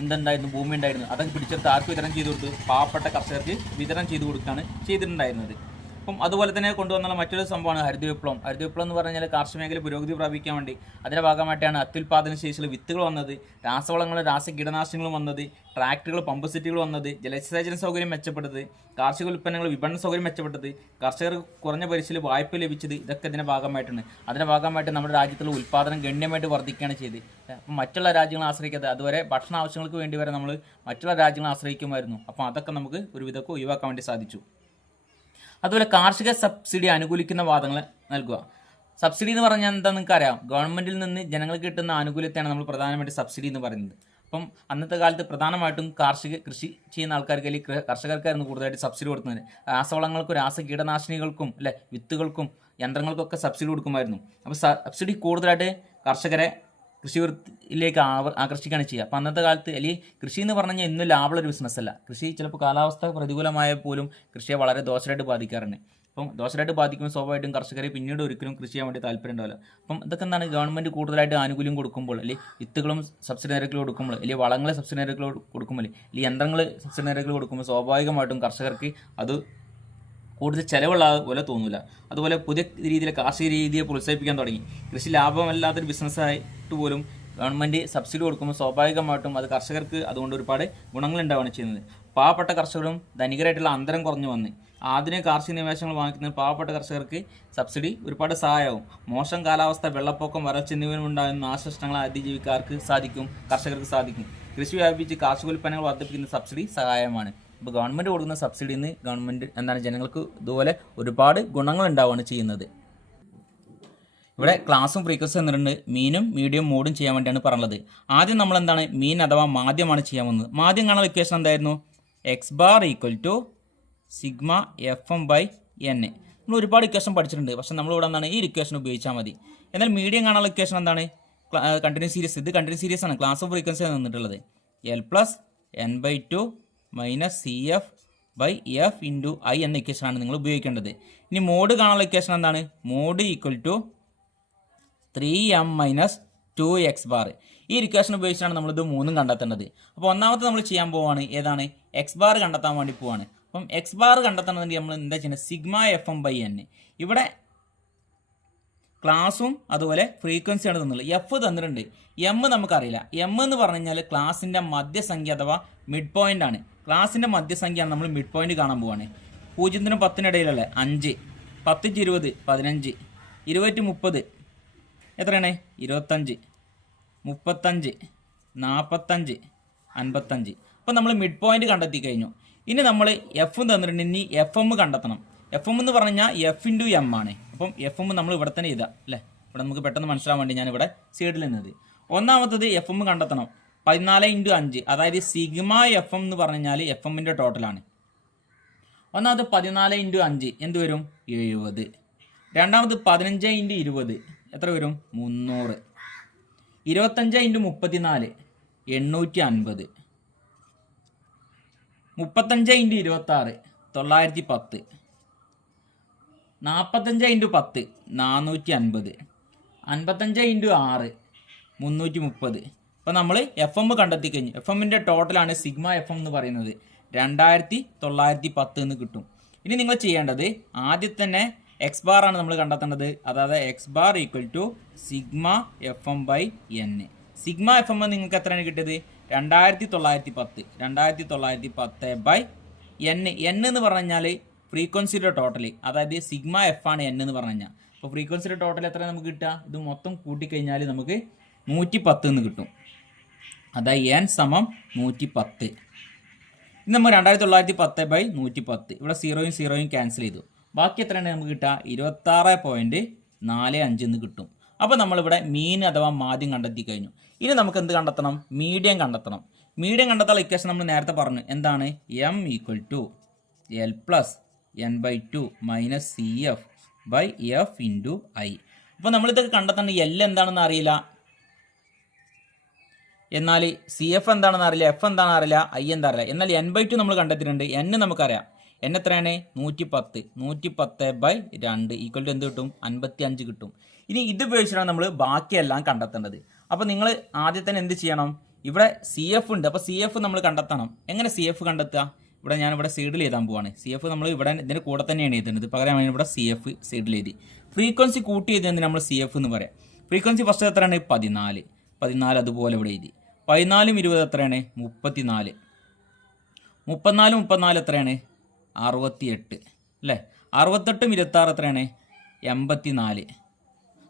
എന്തുണ്ടായിരുന്നു, ഭൂമി ഉണ്ടായിരുന്നു. അതൊക്കെ പിടിച്ചെടുത്ത് ആർക്ക് വിതരണം ചെയ്ത് കൊടുത്തു? പാവപ്പെട്ട കർഷകർക്ക് വിതരണം ചെയ്ത് കൊടുക്കുകയാണ് ചെയ്തിട്ടുണ്ടായിരുന്നത്. അപ്പം അതുപോലെ തന്നെ കൊണ്ടുവന്നുള്ള മറ്റൊരു സംഭവമാണ് ഹരിത വിപ്ലവം. ഹരിത വിപ്ലവം എന്ന് പറഞ്ഞാൽ കാർഷിക മേഖല പുരോഗതി പ്രാപിക്കാൻ വേണ്ടി അതിൻ്റെ ഭാഗമായിട്ടാണ് അത്യുൽപാദന ശേഷിയുള്ള വിത്തുകൾ വന്നത്, രാസവളങ്ങളും കീടനാശിനികളും വന്നത്, ട്രാക്ടറുകൾ, പമ്പ് സെറ്റുകൾ വന്നത്, ജലസേചന സൗകര്യം മെച്ചപ്പെട്ടത്, കാർഷിക ഉൽപ്പന്നങ്ങൾ വിപണന സൗകര്യം മെച്ചപ്പെട്ടത്, കർഷകർക്ക് കുറഞ്ഞ പലിശയിൽ വായ്പ ലഭിച്ചത്, ഇതൊക്കെ ഇതിൻ്റെ ഭാഗമായിട്ടാണ്. അതിൻ്റെ ഭാഗമായിട്ട് നമ്മുടെ രാജ്യത്തുള്ള ഉൽപ്പാദനം ഗണ്യമായിട്ട് വർദ്ധിക്കുകയാണ് ചെയ്ത്. അപ്പം മറ്റുള്ള രാജ്യങ്ങളെ ആശ്രയിക്കാതെ അതുവരെ ഭക്ഷണ ആവശ്യങ്ങൾക്ക് വേണ്ടി വരെ നമ്മൾ മറ്റുള്ള രാജ്യങ്ങളെ ആശ്രയിക്കുമായിരുന്നു. അപ്പം അതൊക്കെ നമുക്ക് ഒരുവിധമൊക്കെ ഒഴിവാക്കാൻ വേണ്ടി സാധിച്ചു. അതുപോലെ കാർഷിക സബ്സിഡി അനുകൂലിക്കുന്ന വാദങ്ങൾ നൽകുക. സബ്സിഡി എന്ന് പറഞ്ഞാൽ എന്താ നിങ്ങൾക്ക് അറിയാം? ഗവൺമെൻറ്റിൽ നിന്ന് ജനങ്ങൾക്ക് കിട്ടുന്ന ആനുകൂല്യത്തെയാണ് നമ്മൾ പ്രധാനമായിട്ട് സബ്സിഡി എന്ന് പറയുന്നത്. അപ്പം അന്നത്തെ കാലത്ത് പ്രധാനമായിട്ടും കൃഷി ചെയ്യുന്ന ആൾക്കാർക്ക് അല്ലെങ്കിൽ കർഷകർക്കായിരുന്നു കൂടുതലായിട്ട് സബ്സിഡി കൊടുക്കുന്നത്. രാസവളങ്ങൾക്കും കീടനാശിനികൾക്കും വിത്തുകൾക്കും യന്ത്രങ്ങൾക്കൊക്കെ സബ്സിഡി കൊടുക്കുമായിരുന്നു. അപ്പോൾ സബ്സിഡി കൂടുതലായിട്ട് കർഷകരെ കൃഷിയിലേക്ക് ആകർഷിക്കുകയാണ് ചെയ്യുക. അപ്പോൾ അന്നത്തെ കാലത്ത് അല്ലെങ്കിൽ കൃഷി എന്ന് പറഞ്ഞു കഴിഞ്ഞാൽ ഇന്നും ലാഭമുള്ളൊരു ബിസിനസ് അല്ല. കൃഷി ചിലപ്പോൾ കാലാവസ്ഥ പ്രതികൂലമായ പോലും കൃഷിയെ വളരെ ദോഷമായിട്ട് ബാധിക്കാറുണ്ട്. അപ്പം ദോഷമായിട്ട് ബാധിക്കുമ്പോൾ സ്വാഭാവികമായിട്ടും കർഷകരെ പിന്നീട് ഒരിക്കലും കൃഷി ചെയ്യാൻ വേണ്ടി താല്പര്യം ഉണ്ടാവില്ല. അപ്പം ഇതൊക്കെ എന്താണ്, ഗവൺമെൻറ് കൂടുതലായിട്ട് ആനുകൂല്യം കൊടുക്കുമ്പോൾ അല്ലെങ്കിൽ വിത്തുകളും സബ്സിഡി നിരക്കിൽ കൊടുക്കുമ്പോൾ അല്ലെങ്കിൽ വളങ്ങൾ സബ്സിഡി നിരക്കിൽ കൊടുക്കുമ്പോൾ അല്ലെങ്കിൽ യന്ത്രങ്ങൾ സബ്സിഡി നിരക്കിൽ കൊടുക്കുമ്പോൾ സ്വാഭാവികമായിട്ടും കർഷകർക്ക് അത് കൂടുതൽ ചിലവുള്ള പോലെ തോന്നില്ല. അതുപോലെ പുതിയ രീതിയിലെ കാർഷിക രീതിയെ പ്രോത്സാഹിപ്പിക്കാൻ തുടങ്ങി. കൃഷി ലാഭമല്ലാത്തൊരു ബിസിനസ്സായിട്ട് പോലും ഗവൺമെൻറ് സബ്സിഡി കൊടുക്കുമ്പോൾ സ്വാഭാവികമായിട്ടും അത് കർഷകർക്ക് അതുകൊണ്ട് ഒരുപാട് ഗുണങ്ങളുണ്ടാവുകയാണ് ചെയ്യുന്നത്. പാവപ്പെട്ട കർഷകരും ധനികരായിട്ടുള്ള അന്തരം കുറഞ്ഞു വന്ന് ആധുനിക കാർഷിക നിവേശങ്ങൾ വാങ്ങിക്കുന്ന പാവപ്പെട്ട കർഷകർക്ക് സബ്സിഡി ഒരുപാട് സഹായമാവും. മോശം കാലാവസ്ഥ, വെള്ളപ്പൊക്കം, വരൾച്ച എന്നിവയുണ്ടാകുന്ന നാശനഷ്ടങ്ങളെ അതിജീവിക്കാർക്ക് കർഷകർക്ക് സാധിക്കും. കൃഷി വ്യാപിച്ച് കാർഷികോൽപ്പന്നങ്ങൾ വർദ്ധിപ്പിക്കുന്ന സബ്സിഡി സഹായമാണ്. ഇപ്പോൾ ഗവൺമെൻറ് കൊടുക്കുന്ന സബ്സിഡിയിൽ നിന്ന് ജനങ്ങൾക്ക് ഇതുപോലെ ഒരുപാട് ഗുണങ്ങൾ ഉണ്ടാവുകയാണ് ചെയ്യുന്നത്. ഇവിടെ ക്ലാസ്സും ഫ്രീക്വൻസി എന്നിട്ടുണ്ട്. മീനും മീഡിയം മോഡും ചെയ്യാൻ വേണ്ടിയാണ് പറഞ്ഞത്. ആദ്യം നമ്മൾ മീൻ അഥവാ മാധ്യമാണ് ചെയ്യാൻ വന്നത്. മാധ്യം കാണാനുള്ള ഇക്വേഷൻ എന്തായിരുന്നു? X bar equal to sigma FM/N. നമ്മൾ ഒരുപാട് ഇക്വേഷൻ പഠിച്ചിട്ടുണ്ട്, പക്ഷെ നമ്മളിവിടെ ഈ ഇക്വേഷൻ ഉപയോഗിച്ചാൽ മതി. എന്നാൽ മീഡിയം കാണാനുള്ള ഇക്വേഷൻ എന്താണ്? Continuous series. ഇത് കണ്ടിന്യൂസ് സീരീസ് ആണ്, ക്ലാസ് ഓഫ് ഫ്രീക്വൻസി ആണ് നിന്നിട്ടുള്ളത്. L+N/2 CF/F × I എന്ന ഇക്വേഷനാണ് നിങ്ങൾ ഉപയോഗിക്കേണ്ടത്. ഇനി മോഡ് കാണാനുള്ള ഇക്വേഷൻ എന്താണ്? Mode equal to 3m - 2x bar. ഈ ഇക്വേഷൻ ഉപയോഗിച്ചാണ് നമ്മളിത് മൂന്നും കണ്ടെത്തേണ്ടത്. അപ്പോൾ ഒന്നാമത്തെ നമ്മൾ ചെയ്യാൻ പോവുകയാണ്, ഏതാണ്? എക്സ് ബാർ കണ്ടെത്താൻ വേണ്ടി പോവാണ്. അപ്പം എക്സ് ബാർ കണ്ടെത്തണമെങ്കിൽ നമ്മൾ എന്താ ചെയ്യുന്നത്? Sigma FM/N. ഇവിടെ ക്ലാസും അതുപോലെ ഫ്രീക്വൻസിയാണ് തന്നുള്ളത്. എഫ് തന്നിട്ടുണ്ട്, എം നമുക്കറിയില്ല. എം എന്ന് പറഞ്ഞു കഴിഞ്ഞാൽ ക്ലാസിൻ്റെ മധ്യസംഖ്യ അഥവാ മിഡ് പോയിൻ്റ് ആണ്. ക്ലാസിൻ്റെ മധ്യസംഖ്യയാണ് നമ്മൾ മിഡ് പോയിൻ്റ് കാണാൻ പോവാണ്. 0-നും 10-നും ഇടയിലല്ലേ? 5. 10-20 15. 20-30 എത്രയാണ്? 25. 35. 45. 55. അപ്പോൾ നമ്മൾ മിഡ് പോയിൻ്റ് കണ്ടെത്തി കഴിഞ്ഞു. ഇനി നമ്മൾ എഫ് തന്നിട്ടുണ്ട്, ഇനി FM കണ്ടെത്തണം. FM എന്ന് പറഞ്ഞാൽ F × M ആണ്. അപ്പം FM നമ്മൾ ഇവിടെ തന്നെ എഴുതാം അല്ലേ? ഇവിടെ നമുക്ക് പെട്ടെന്ന് മനസ്സിലാൻ വേണ്ടി ഞാനിവിടെ സൈഡിൽ നിന്നത്. ഒന്നാമത്തത് FM കണ്ടെത്തണം. 14 × 5, അതായത് സിഗ്മ FM എന്ന് പറഞ്ഞാൽ FM-ൻ്റെ ടോട്ടലാണ്. ഒന്നാമത് 14 × 5 എന്ത് വരും? 70. രണ്ടാമത് 15 × 20 എത്ര വരും? 300. 25 × 34 850. 35 × 26 910. 45 × 10 450. 55 × 6 330. അപ്പോൾ നമ്മൾ FM കണ്ടെത്തി കഴിഞ്ഞു. FM-ൻ്റെ ടോട്ടലാണ് സിഗ്മ FM എന്ന് പറയുന്നത്. 2910 എന്ന് കിട്ടും. ഇനി നിങ്ങൾ ചെയ്യേണ്ടത് ആദ്യം തന്നെ എക്സ് ബാർ ആണ് നമ്മൾ കണ്ടെത്തേണ്ടത്. അതായത് x bar equal to sigma FM/N. Sigma FM നിങ്ങൾക്ക് എത്രയാണ് കിട്ടിയത്? 2910. 2910/N. N എന്ന് പറഞ്ഞാൽ ഫ്രീക്വൻസിയുടെ ടോട്ടൽ, അതായത് സിഗ്മ F ആണ് N എന്ന് പറഞ്ഞു കഴിഞ്ഞാൽ. അപ്പോൾ ഫ്രീക്വൻസിയുടെ ടോട്ടൽ എത്ര നമുക്ക് കിട്ടുക? ഇത് മൊത്തം കൂട്ടിക്കഴിഞ്ഞാൽ നമുക്ക് 110 എന്ന് കിട്ടും. അതായത് N = 110. ഇനി നമ്മൾ 2910/110 ഇവിടെ 0-യും 0-യും ക്യാൻസൽ ചെയ്തു. ബാക്കി എത്രയാണ് നമുക്ക് കിട്ടുക? 26.45 എന്ന് കിട്ടും. അപ്പോൾ നമ്മളിവിടെ മീൻ അഥവാ മാധ്യം കണ്ടെത്തി കഴിഞ്ഞു. ഇനി നമുക്ക് എന്ത് കണ്ടെത്തണം? മീഡിയം കണ്ടെത്തണം. മീഡിയം കണ്ടെത്താനുള്ള ഇക്വേഷൻ നമ്മൾ നേരത്തെ പറഞ്ഞു. എന്താണ്? M = L+N/2 CF/F × I. അപ്പോൾ നമ്മളിതൊക്കെ കണ്ടെത്തണം. L എന്താണെന്ന് അറിയില്ല. എന്നാൽ സി എഫ് എന്താണെന്ന് അറിയില്ല, എഫ് എന്താണെന്ന് അറിയില്ല, ഐ എന്താ അറിയില്ല. എന്നാൽ n/2 നമ്മൾ കണ്ടെത്തിയിട്ടുണ്ട്. n നമുക്കറിയാം. n എത്രയാണ്? 110. 110/2 ഈക്വൽ ടു എന്ത് കിട്ടും? 55 കിട്ടും. ഇനി ഇത് ഉപയോഗിച്ചിട്ടാണ് നമ്മൾ ബാക്കിയെല്ലാം കണ്ടെത്തേണ്ടത്. അപ്പോൾ നിങ്ങൾ ആദ്യം തന്നെ എന്ത് ചെയ്യണം? ഇവിടെ സി എഫ് ഉണ്ട്. അപ്പോൾ സി എഫ് നമ്മൾ കണ്ടെത്തണം. എങ്ങനെ സി എഫ് കണ്ടെത്തുക? ഇവിടെ ഞാൻ ഇവിടെ സൈഡിൽ എഴുതാൻ പോവാണ്. സി എഫ് നമ്മൾ ഇവിടെ ഇതിൻ്റെ കൂടെ തന്നെയാണ് എഴുതുന്നത്. പകരം ഇവിടെ സി എഫ് സൈഡിൽ എഴുതി. ഫ്രീക്വൻസി കൂട്ടി എഴുതുന്നതിന് നമ്മൾ സി എഫ് എന്ന് പറയാം. ഫ്രീക്വൻസി ഫസ്റ്റ് എത്രയാണ്? 14. 14 അതുപോലെ ഇവിടെ എഴുതി. 14ഉം 20 എത്രയാണ്? 34. 34 എത്രയാണ്? 68 അല്ലേ? 68ഉം 26 എത്രയാണ്? 84.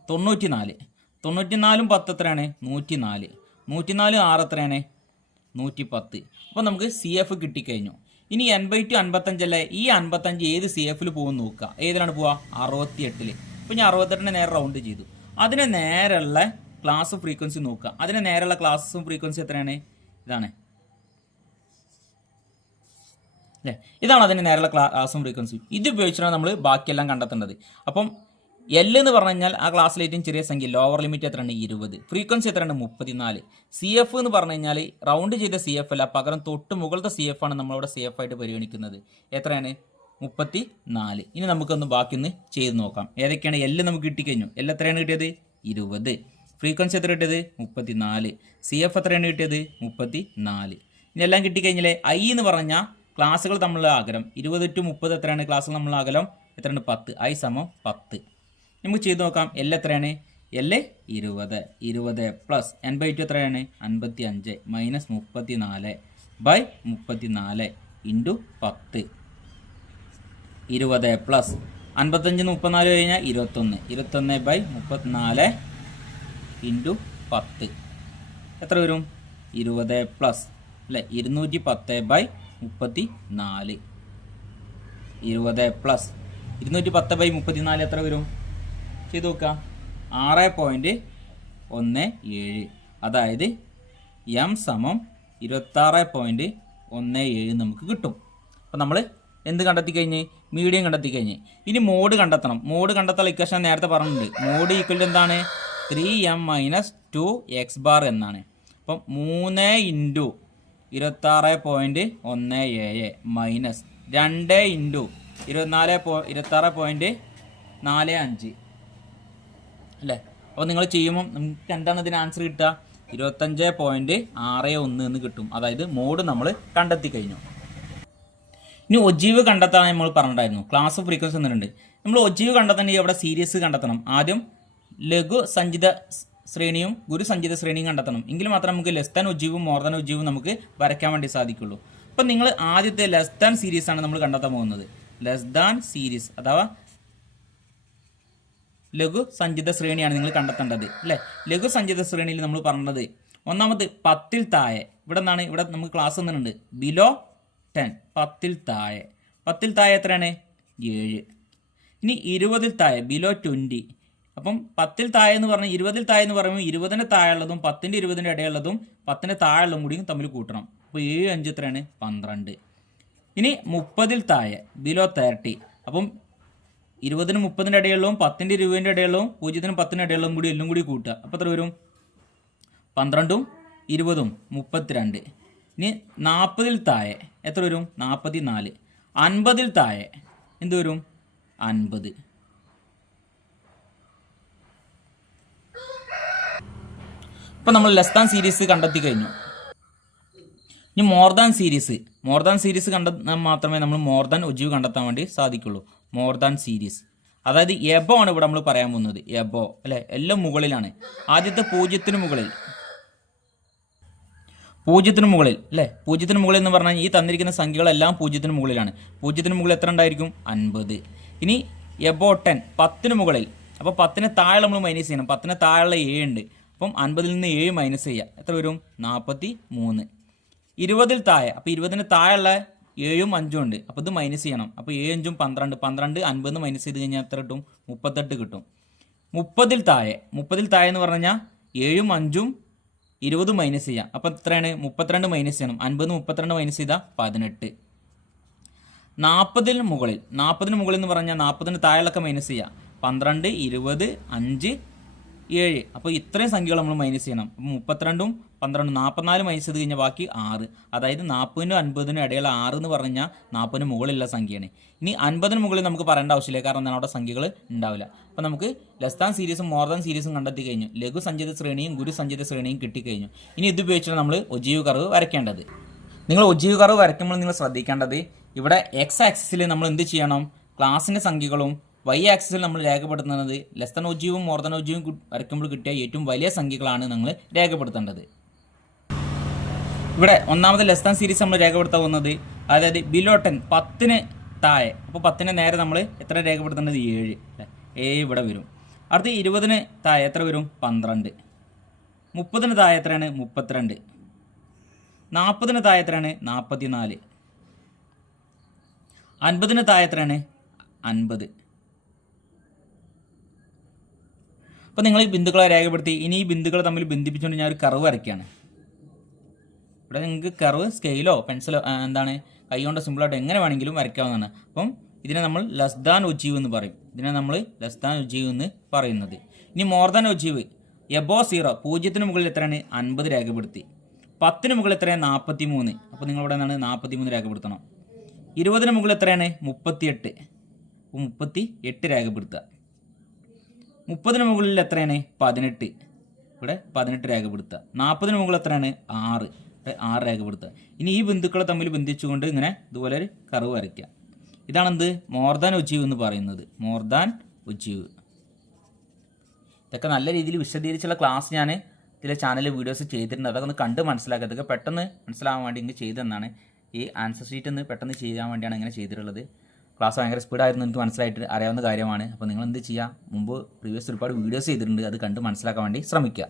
94. 94ഉം 10 എത്രയാണ്? 104. 104 6 എത്രയാണ്? 110. അപ്പോൾ നമുക്ക് സി എഫ് കിട്ടിക്കഴിഞ്ഞു. ഇനി n/2 55 അല്ലേ? ഈ 55 ഏത് സി എഫിൽ പോകും നോക്കുക. ഏതിലാണ് പോവുക? 68. അപ്പോൾ ഞാൻ 68നെ നേരെ റൗണ്ട് ചെയ്തു. അതിന് നേരെയുള്ള ക്ലാസ് ഫ്രീക്വൻസി നോക്കുക. അതിന് നേരെയുള്ള ക്ലാസ്സും ഫ്രീക്വൻസി എത്രയാണ്? ഇതാണ് അല്ലേ? ഇതാണ് അതിന് നേരെയുള്ള ക്ലാസ്സും ഫ്രീക്വൻസിയും. ഇത് ഉപയോഗിച്ചിട്ടാണ് നമ്മൾ ബാക്കിയെല്ലാം കണ്ടെത്തേണ്ടത്. അപ്പം എൽ എന്ന് പറഞ്ഞു കഴിഞ്ഞാൽ ആ ക്ലാസ്സിൽ ഏറ്റവും ചെറിയ സംഖ്യ, ലോവർ ലിമിറ്റ് എത്രയാണ്? 20. ഫ്രീക്വൻസി എത്രയാണ്? 34. സി എഫ് എന്ന് പറഞ്ഞു കഴിഞ്ഞാൽ റൗണ്ട് ചെയ്ത സി എഫ് അല്ല, പകരം തൊട്ട് മുകളിലത്തെ സി എഫ് ആണ് നമ്മളിവിടെ സി എഫ് ആയിട്ട് പരിഗണിക്കുന്നത്. എത്രയാണ്? 34. ഇനി നമുക്കൊന്ന് ബാക്കിയൊന്ന് ചെയ്ത് നോക്കാം. ഏതൊക്കെയാണ്? എൽ നമുക്ക് കിട്ടിക്കഴിഞ്ഞു. എൽ എത്രയാണ് കിട്ടിയത്? 20. ഫ്രീക്വൻസി എത്ര കിട്ടിയത്? 34. സി എഫ് എത്രയാണ് കിട്ടിയത്? 34. ഇനി എല്ലാം കിട്ടിക്കഴിഞ്ഞാൽ ഐ എന്ന് പറഞ്ഞാൽ ക്ലാസ്സുകൾ തമ്മിലുള്ള അകലം 20 to 30 എത്രയാണ്? ക്ലാസ്സുകൾ തമ്മിലുള്ള അകലം എത്രയാണ്? 10. ഐ സമം 10. നമുക്ക് ചെയ്ത് നോക്കാം. എൽ എത്രയാണ്? എൽ 20. 20 പ്ലസ് n/2 എത്രയാണ്? 55 മൈനസ് 34/34 ഇൻറ്റു 10. 20 പ്ലസ് 55 34 കഴിഞ്ഞാൽ 21. 21/34 ഇൻറ്റു 10 എത്ര വരും? 20 പ്ലസ് അല്ലേ 210/34. 20 പ്ലസ് 210/34 എത്ര വരും? ചെയ്ത് നോക്കുക. 6.17. അതായത് എം സമം 26.17 നമുക്ക് കിട്ടും. അപ്പം നമ്മൾ എന്ത് കണ്ടെത്തി കഴിഞ്ഞ്? മീഡിയം കണ്ടെത്തി കഴിഞ്ഞ്. ഇനി മോഡ് കണ്ടെത്തണം. മോഡ് കണ്ടെത്താൻ ഇക്വേഷൻ നേരത്തെ പറഞ്ഞിട്ടുണ്ട്. മോഡ് ഈക്വൽ ടു എന്താണ്? 3m - 2x ബാർ എന്നാണ്. അപ്പം 3 ഇൻറ്റു 26.17 മൈനസ് 2 ഇൻറ്റു 26.45 അല്ലേ? അപ്പോൾ നിങ്ങൾ ചെയ്യുമ്പം നമുക്ക് എന്താണ് ഇതിന് ആൻസർ കിട്ടുക? 25.61 എന്ന് കിട്ടും. അതായത് മോഡ് നമ്മൾ കണ്ടെത്തി കഴിഞ്ഞു. ഇനി ഒജീവ് കണ്ടെത്താൻ നമ്മൾ പറഞ്ഞിട്ടായിരുന്നു. ക്ലാസ് ഫ്രീക്വൻസി എന്നുണ്ട്. നമ്മൾ ഒജീവ് കണ്ടെത്തണമെങ്കിൽ അവിടെ സീരീസ് കണ്ടെത്തണം. ആദ്യം ലഘു സഞ്ചിത ശ്രേണിയും ഗുരുസഞ്ചിത ശ്രേണിയും കണ്ടെത്തണം. എങ്കിൽ മാത്രമേ നമുക്ക് ലെസ് ദാൻ ഒജീവും മോർ ദാൻ ഒജീവും നമുക്ക് വരയ്ക്കാൻ വേണ്ടി സാധിക്കുള്ളൂ. അപ്പം നിങ്ങൾ ആദ്യത്തെ ലെസ് ദാൻ സീരീസ് ആണ് നമ്മൾ കണ്ടെത്താൻ പോകുന്നത്. ലെസ് ദാൻ സീരീസ് അഥവാ ലഘു സഞ്ചിത ശ്രേണിയാണ് നിങ്ങൾ കണ്ടെത്തേണ്ടത് അല്ലേ? ലഘു സഞ്ചിത ശ്രേണിയിൽ നമ്മൾ പറഞ്ഞത് ഒന്നാമത് 10ൽ താഴെ. ഇവിടെ നിന്നാണ്, ഇവിടെ നമുക്ക് ക്ലാസ് തന്നിട്ടുണ്ട്. ബിലോ 10 10ൽ താഴെ. 10ൽ താഴെ എത്രയാണ്? 7. ഇനി 20ൽ താഴെ ബിലോ 20. അപ്പം 10ൽ താഴെ എന്ന് പറഞ്ഞാൽ 20ൽ താഴെ എന്ന് പറയുമ്പോൾ 20ന് താഴെയുള്ളതും 10ൻ്റെ 20ൻ്റെ ഇടയുള്ളതും 10ന് താഴെയുള്ളതും കൂടി തമ്മിൽ കൂട്ടണം. അപ്പോൾ 7 5 എത്രയാണ്? 12. ഇനി 30ൽ താഴെ ബിലോ 30. അപ്പം 20നും 30ൻ്റെ ഇടയുള്ളതും 10ൻ്റെ 20ൻ്റെ ഇടയുള്ളതും 0നും 10നും ഇടയുള്ളതും കൂടി എല്ലാം കൂടി കൂട്ടുക. അപ്പോൾ എത്ര വരും? 12ഉം 20ഉം 32. ഇനി 40ൽ താഴെ എത്ര വരും? 44. 50ൽ താഴെ എന്ത് വരും? 50. ഇപ്പം നമ്മൾ ലെസ് ദാൻ സീരീസ് കണ്ടെത്തി കഴിഞ്ഞു. ഇനി മോർ ദാൻ സീരീസ് കണ്ടെത്താൻ മാത്രമേ നമ്മൾ മോർ ദാൻ ഒജീവ് കണ്ടെത്താൻ വേണ്ടി സാധിക്കുള്ളൂ. മോർ ദാൻ സീരീസ് അതായത് എബോ ആണ് ഇവിടെ നമ്മൾ പറയാൻ പോകുന്നത്. എബോ അല്ലേ? എല്ലാം മുകളിലാണ്. ആദ്യത്തെ 0ന് മുകളിൽ അല്ലേ? 0ന് മുകളിൽ എന്ന് പറഞ്ഞാൽ ഈ തന്നിരിക്കുന്ന സംഖ്യകളെല്ലാം 0ന് മുകളിലാണ്. 0ന് മുകളിൽ എത്ര ഉണ്ടായിരിക്കും? 50. ഇനി എബോ 10 10ന് മുകളിൽ. അപ്പോൾ 10ന് താഴെ നമ്മൾ മൈനസ് ചെയ്യണം. 10ന് താഴെയുള്ള 7 ഉണ്ട്. അപ്പം 50ൽ നിന്ന് 7 മൈനസ് ചെയ്യുക. എത്ര വരും? 43. 20ൽ താഴെ. അപ്പോൾ 20ന് താഴെയുള്ള 7ഉം 5ഉം ഉണ്ട്. അപ്പോൾ ഇത് മൈനസ് ചെയ്യണം. അപ്പോൾ 7 5ഉം 12. 12 50 മൈനസ് ചെയ്ത് കഴിഞ്ഞാൽ എത്ര കിട്ടും? 38 കിട്ടും. 30ൽ താഴെ എന്ന് പറഞ്ഞു കഴിഞ്ഞാൽ 7ഉം 5ഉം 20 മൈനസ് ചെയ്യാം. അപ്പോൾ എത്രയാണ്? 32 മൈനസ് ചെയ്യണം. 50 32 മൈനസ് ചെയ്താൽ 18. 40ന് മുകളിൽ എന്ന് പറഞ്ഞാൽ 40ന് താഴെയൊക്കെ മൈനസ് ചെയ്യുക. 12 20 5 7. അപ്പോൾ ഇത്രയും സംഖ്യകൾ നമ്മൾ മൈനസ് ചെയ്യണം. അപ്പോൾ 32ഉം 12, 44 മൈനസ് ചെയ്ത് കഴിഞ്ഞാൽ ബാക്കി 6. അതായത് 40നും 50നും ഇടയിലുള്ള 6 എന്ന് പറഞ്ഞാൽ 40ന് മുകളിലുള്ള സംഖ്യയാണ്. ഇനി 50ന് മുകളിൽ നമുക്ക് പറയേണ്ട ആവശ്യമില്ല, കാരണം എന്താണ് അവിടെ സംഖ്യകൾ ഉണ്ടാവില്ല. അപ്പോൾ നമുക്ക് ലെസ് ദാൻ സീരീസും മോർ ദാൻ സീരീസും കണ്ടെത്തി കഴിഞ്ഞു. ലഘു സഞ്ചിത ശ്രേണിയും ഗുരു സഞ്ചിത ശ്രേണിയും കിട്ടിക്കഴിഞ്ഞു. ഇനി ഇത് ഉപയോഗിച്ചാണ് നമ്മൾ ഒജീവ് കർവ് വരയ്ക്കേണ്ടത്. നിങ്ങൾ ഒജീവ് കർവ് വരയ്ക്കുമ്പോൾ നിങ്ങൾ ശ്രദ്ധിക്കേണ്ടത്, ഇവിടെ എക്സ് ആക്സിസിൽ നമ്മൾ എന്ത് ചെയ്യണം, ക്ലാസിൻ്റെ സംഖ്യകളും വൈ ആക്സിസിൽ നമ്മൾ രേഖപ്പെടുത്തുന്നത് ലെസ് ദാൻ ഒജീവും മോർ ദാൻ ഒജീവും വരയ്ക്കുമ്പോൾ കിട്ടിയ ഏറ്റവും വലിയ സംഖ്യകളാണ് നിങ്ങൾ രേഖപ്പെടുത്തേണ്ടത്. ഇവിടെ ഒന്നാമത് ലെസ് ദാൻ സീരീസ് നമ്മൾ രേഖപ്പെടുത്താൻ പോകുന്നത്, അതായത് ബിലോ 10 10ന് താഴെ. അപ്പോൾ 10ന് നേരെ നമ്മൾ എത്ര രേഖപ്പെടുത്തേണ്ടത്, 7. 7 ഇവിടെ വരും. അടുത്ത് 20ന് താഴെ എത്ര വരും, 12. 30ന് താഴെ എത്രയാണ്, 32. 40ന് താഴെ എത്രയാണ്, 44. 50ന് താഴെ എത്രയാണ്, 50. അപ്പോൾ നിങ്ങൾ ഈ ബിന്ദുക്കളെ രേഖപ്പെടുത്തി. ഇനി ഈ ബിന്ദുക്കൾ തമ്മിൽ ബന്ധിപ്പിച്ചുകൊണ്ട് ഞാൻ ഒരു കർവ് വരയ്ക്കുകയാണ്. ഇവിടെ നിങ്ങൾക്ക് കർവ് സ്കെയിലോ പെൻസിലോ എന്താണ് കൈ കൊണ്ട് സിമ്പിളായിട്ട് എങ്ങനെ വേണമെങ്കിലും വരയ്ക്കാവുന്നതാണ്. അപ്പം ഇതിനെ നമ്മൾ ലെസ് ദാൻ ഒജീവ് എന്ന് പറയും. ഇതിനെ നമ്മൾ ലെസ് ദാൻ ഒജീവ് എന്ന് പറയുന്നത്. ഇനി മോർ ദാൻ ഒജീവ്, എബോ 0, 0ന് മുകളിൽ എത്രയാണ്, 50 രേഖപ്പെടുത്തി. 10ന് മുകളിൽ എത്രയാണ്, 43. അപ്പോൾ നിങ്ങളിവിടെ നിന്നാണ് 43 രേഖപ്പെടുത്തണം. 20ന് മുകളിൽ എത്രയാണ്, 38. അപ്പോൾ 38 രേഖപ്പെടുത്തുക. 30ന് മുകളിൽ എത്രയാണ്, 18. ഇവിടെ 18 രേഖപ്പെടുത്തുക. 40ന് മുകളിൽ എത്രയാണ്, 6. 6 രേഖപ്പെടുത്തുക. ഇനി ഈ ബിന്ദുക്കളെ തമ്മിൽ ബന്ധിച്ചുകൊണ്ട് ഇങ്ങനെ ഇതുപോലെ ഒരു കർവ് വരയ്ക്കുക. ഇതാണെന്ത്, മോർ ദാൻ ഒജീവ് എന്ന് പറയുന്നത്. More than ogive. ഇതൊക്കെ നല്ല രീതിയിൽ വിശദീകരിച്ചുള്ള ക്ലാസ് ഞാൻ ഇതിലെ ചാനലിൽ വീഡിയോസ് ചെയ്തിട്ടുണ്ട്. അതൊക്കെ ഒന്ന് കണ്ട് മനസ്സിലാക്കുക. ഇതൊക്കെ പെട്ടെന്ന് മനസ്സിലാവാൻ വേണ്ടി ഇങ്ങനെ ചെയ്തെന്നാണ്. ഈ ആൻസർ ഷീറ്റ് ഒന്ന് പെട്ടെന്ന് ചെയ്യാൻ വേണ്ടിയാണ് ഇങ്ങനെ ചെയ്തിട്ടുള്ളത്. ക്ലാസ് ഭയങ്കര സ്പീഡായിരുന്നു, എനിക്ക് മനസ്സിലായിട്ട് അറിയാവുന്ന കാര്യമാണ്. അപ്പോൾ നിങ്ങൾ എന്ത് ചെയ്യുക, മുമ്പ് പ്രീവിയസ് ഒരുപാട് വീഡിയോസ് ചെയ്തിട്ടുണ്ട്, അത് കണ്ട് മനസ്സിലാക്കാൻ വേണ്ടി ശ്രമിക്കുക.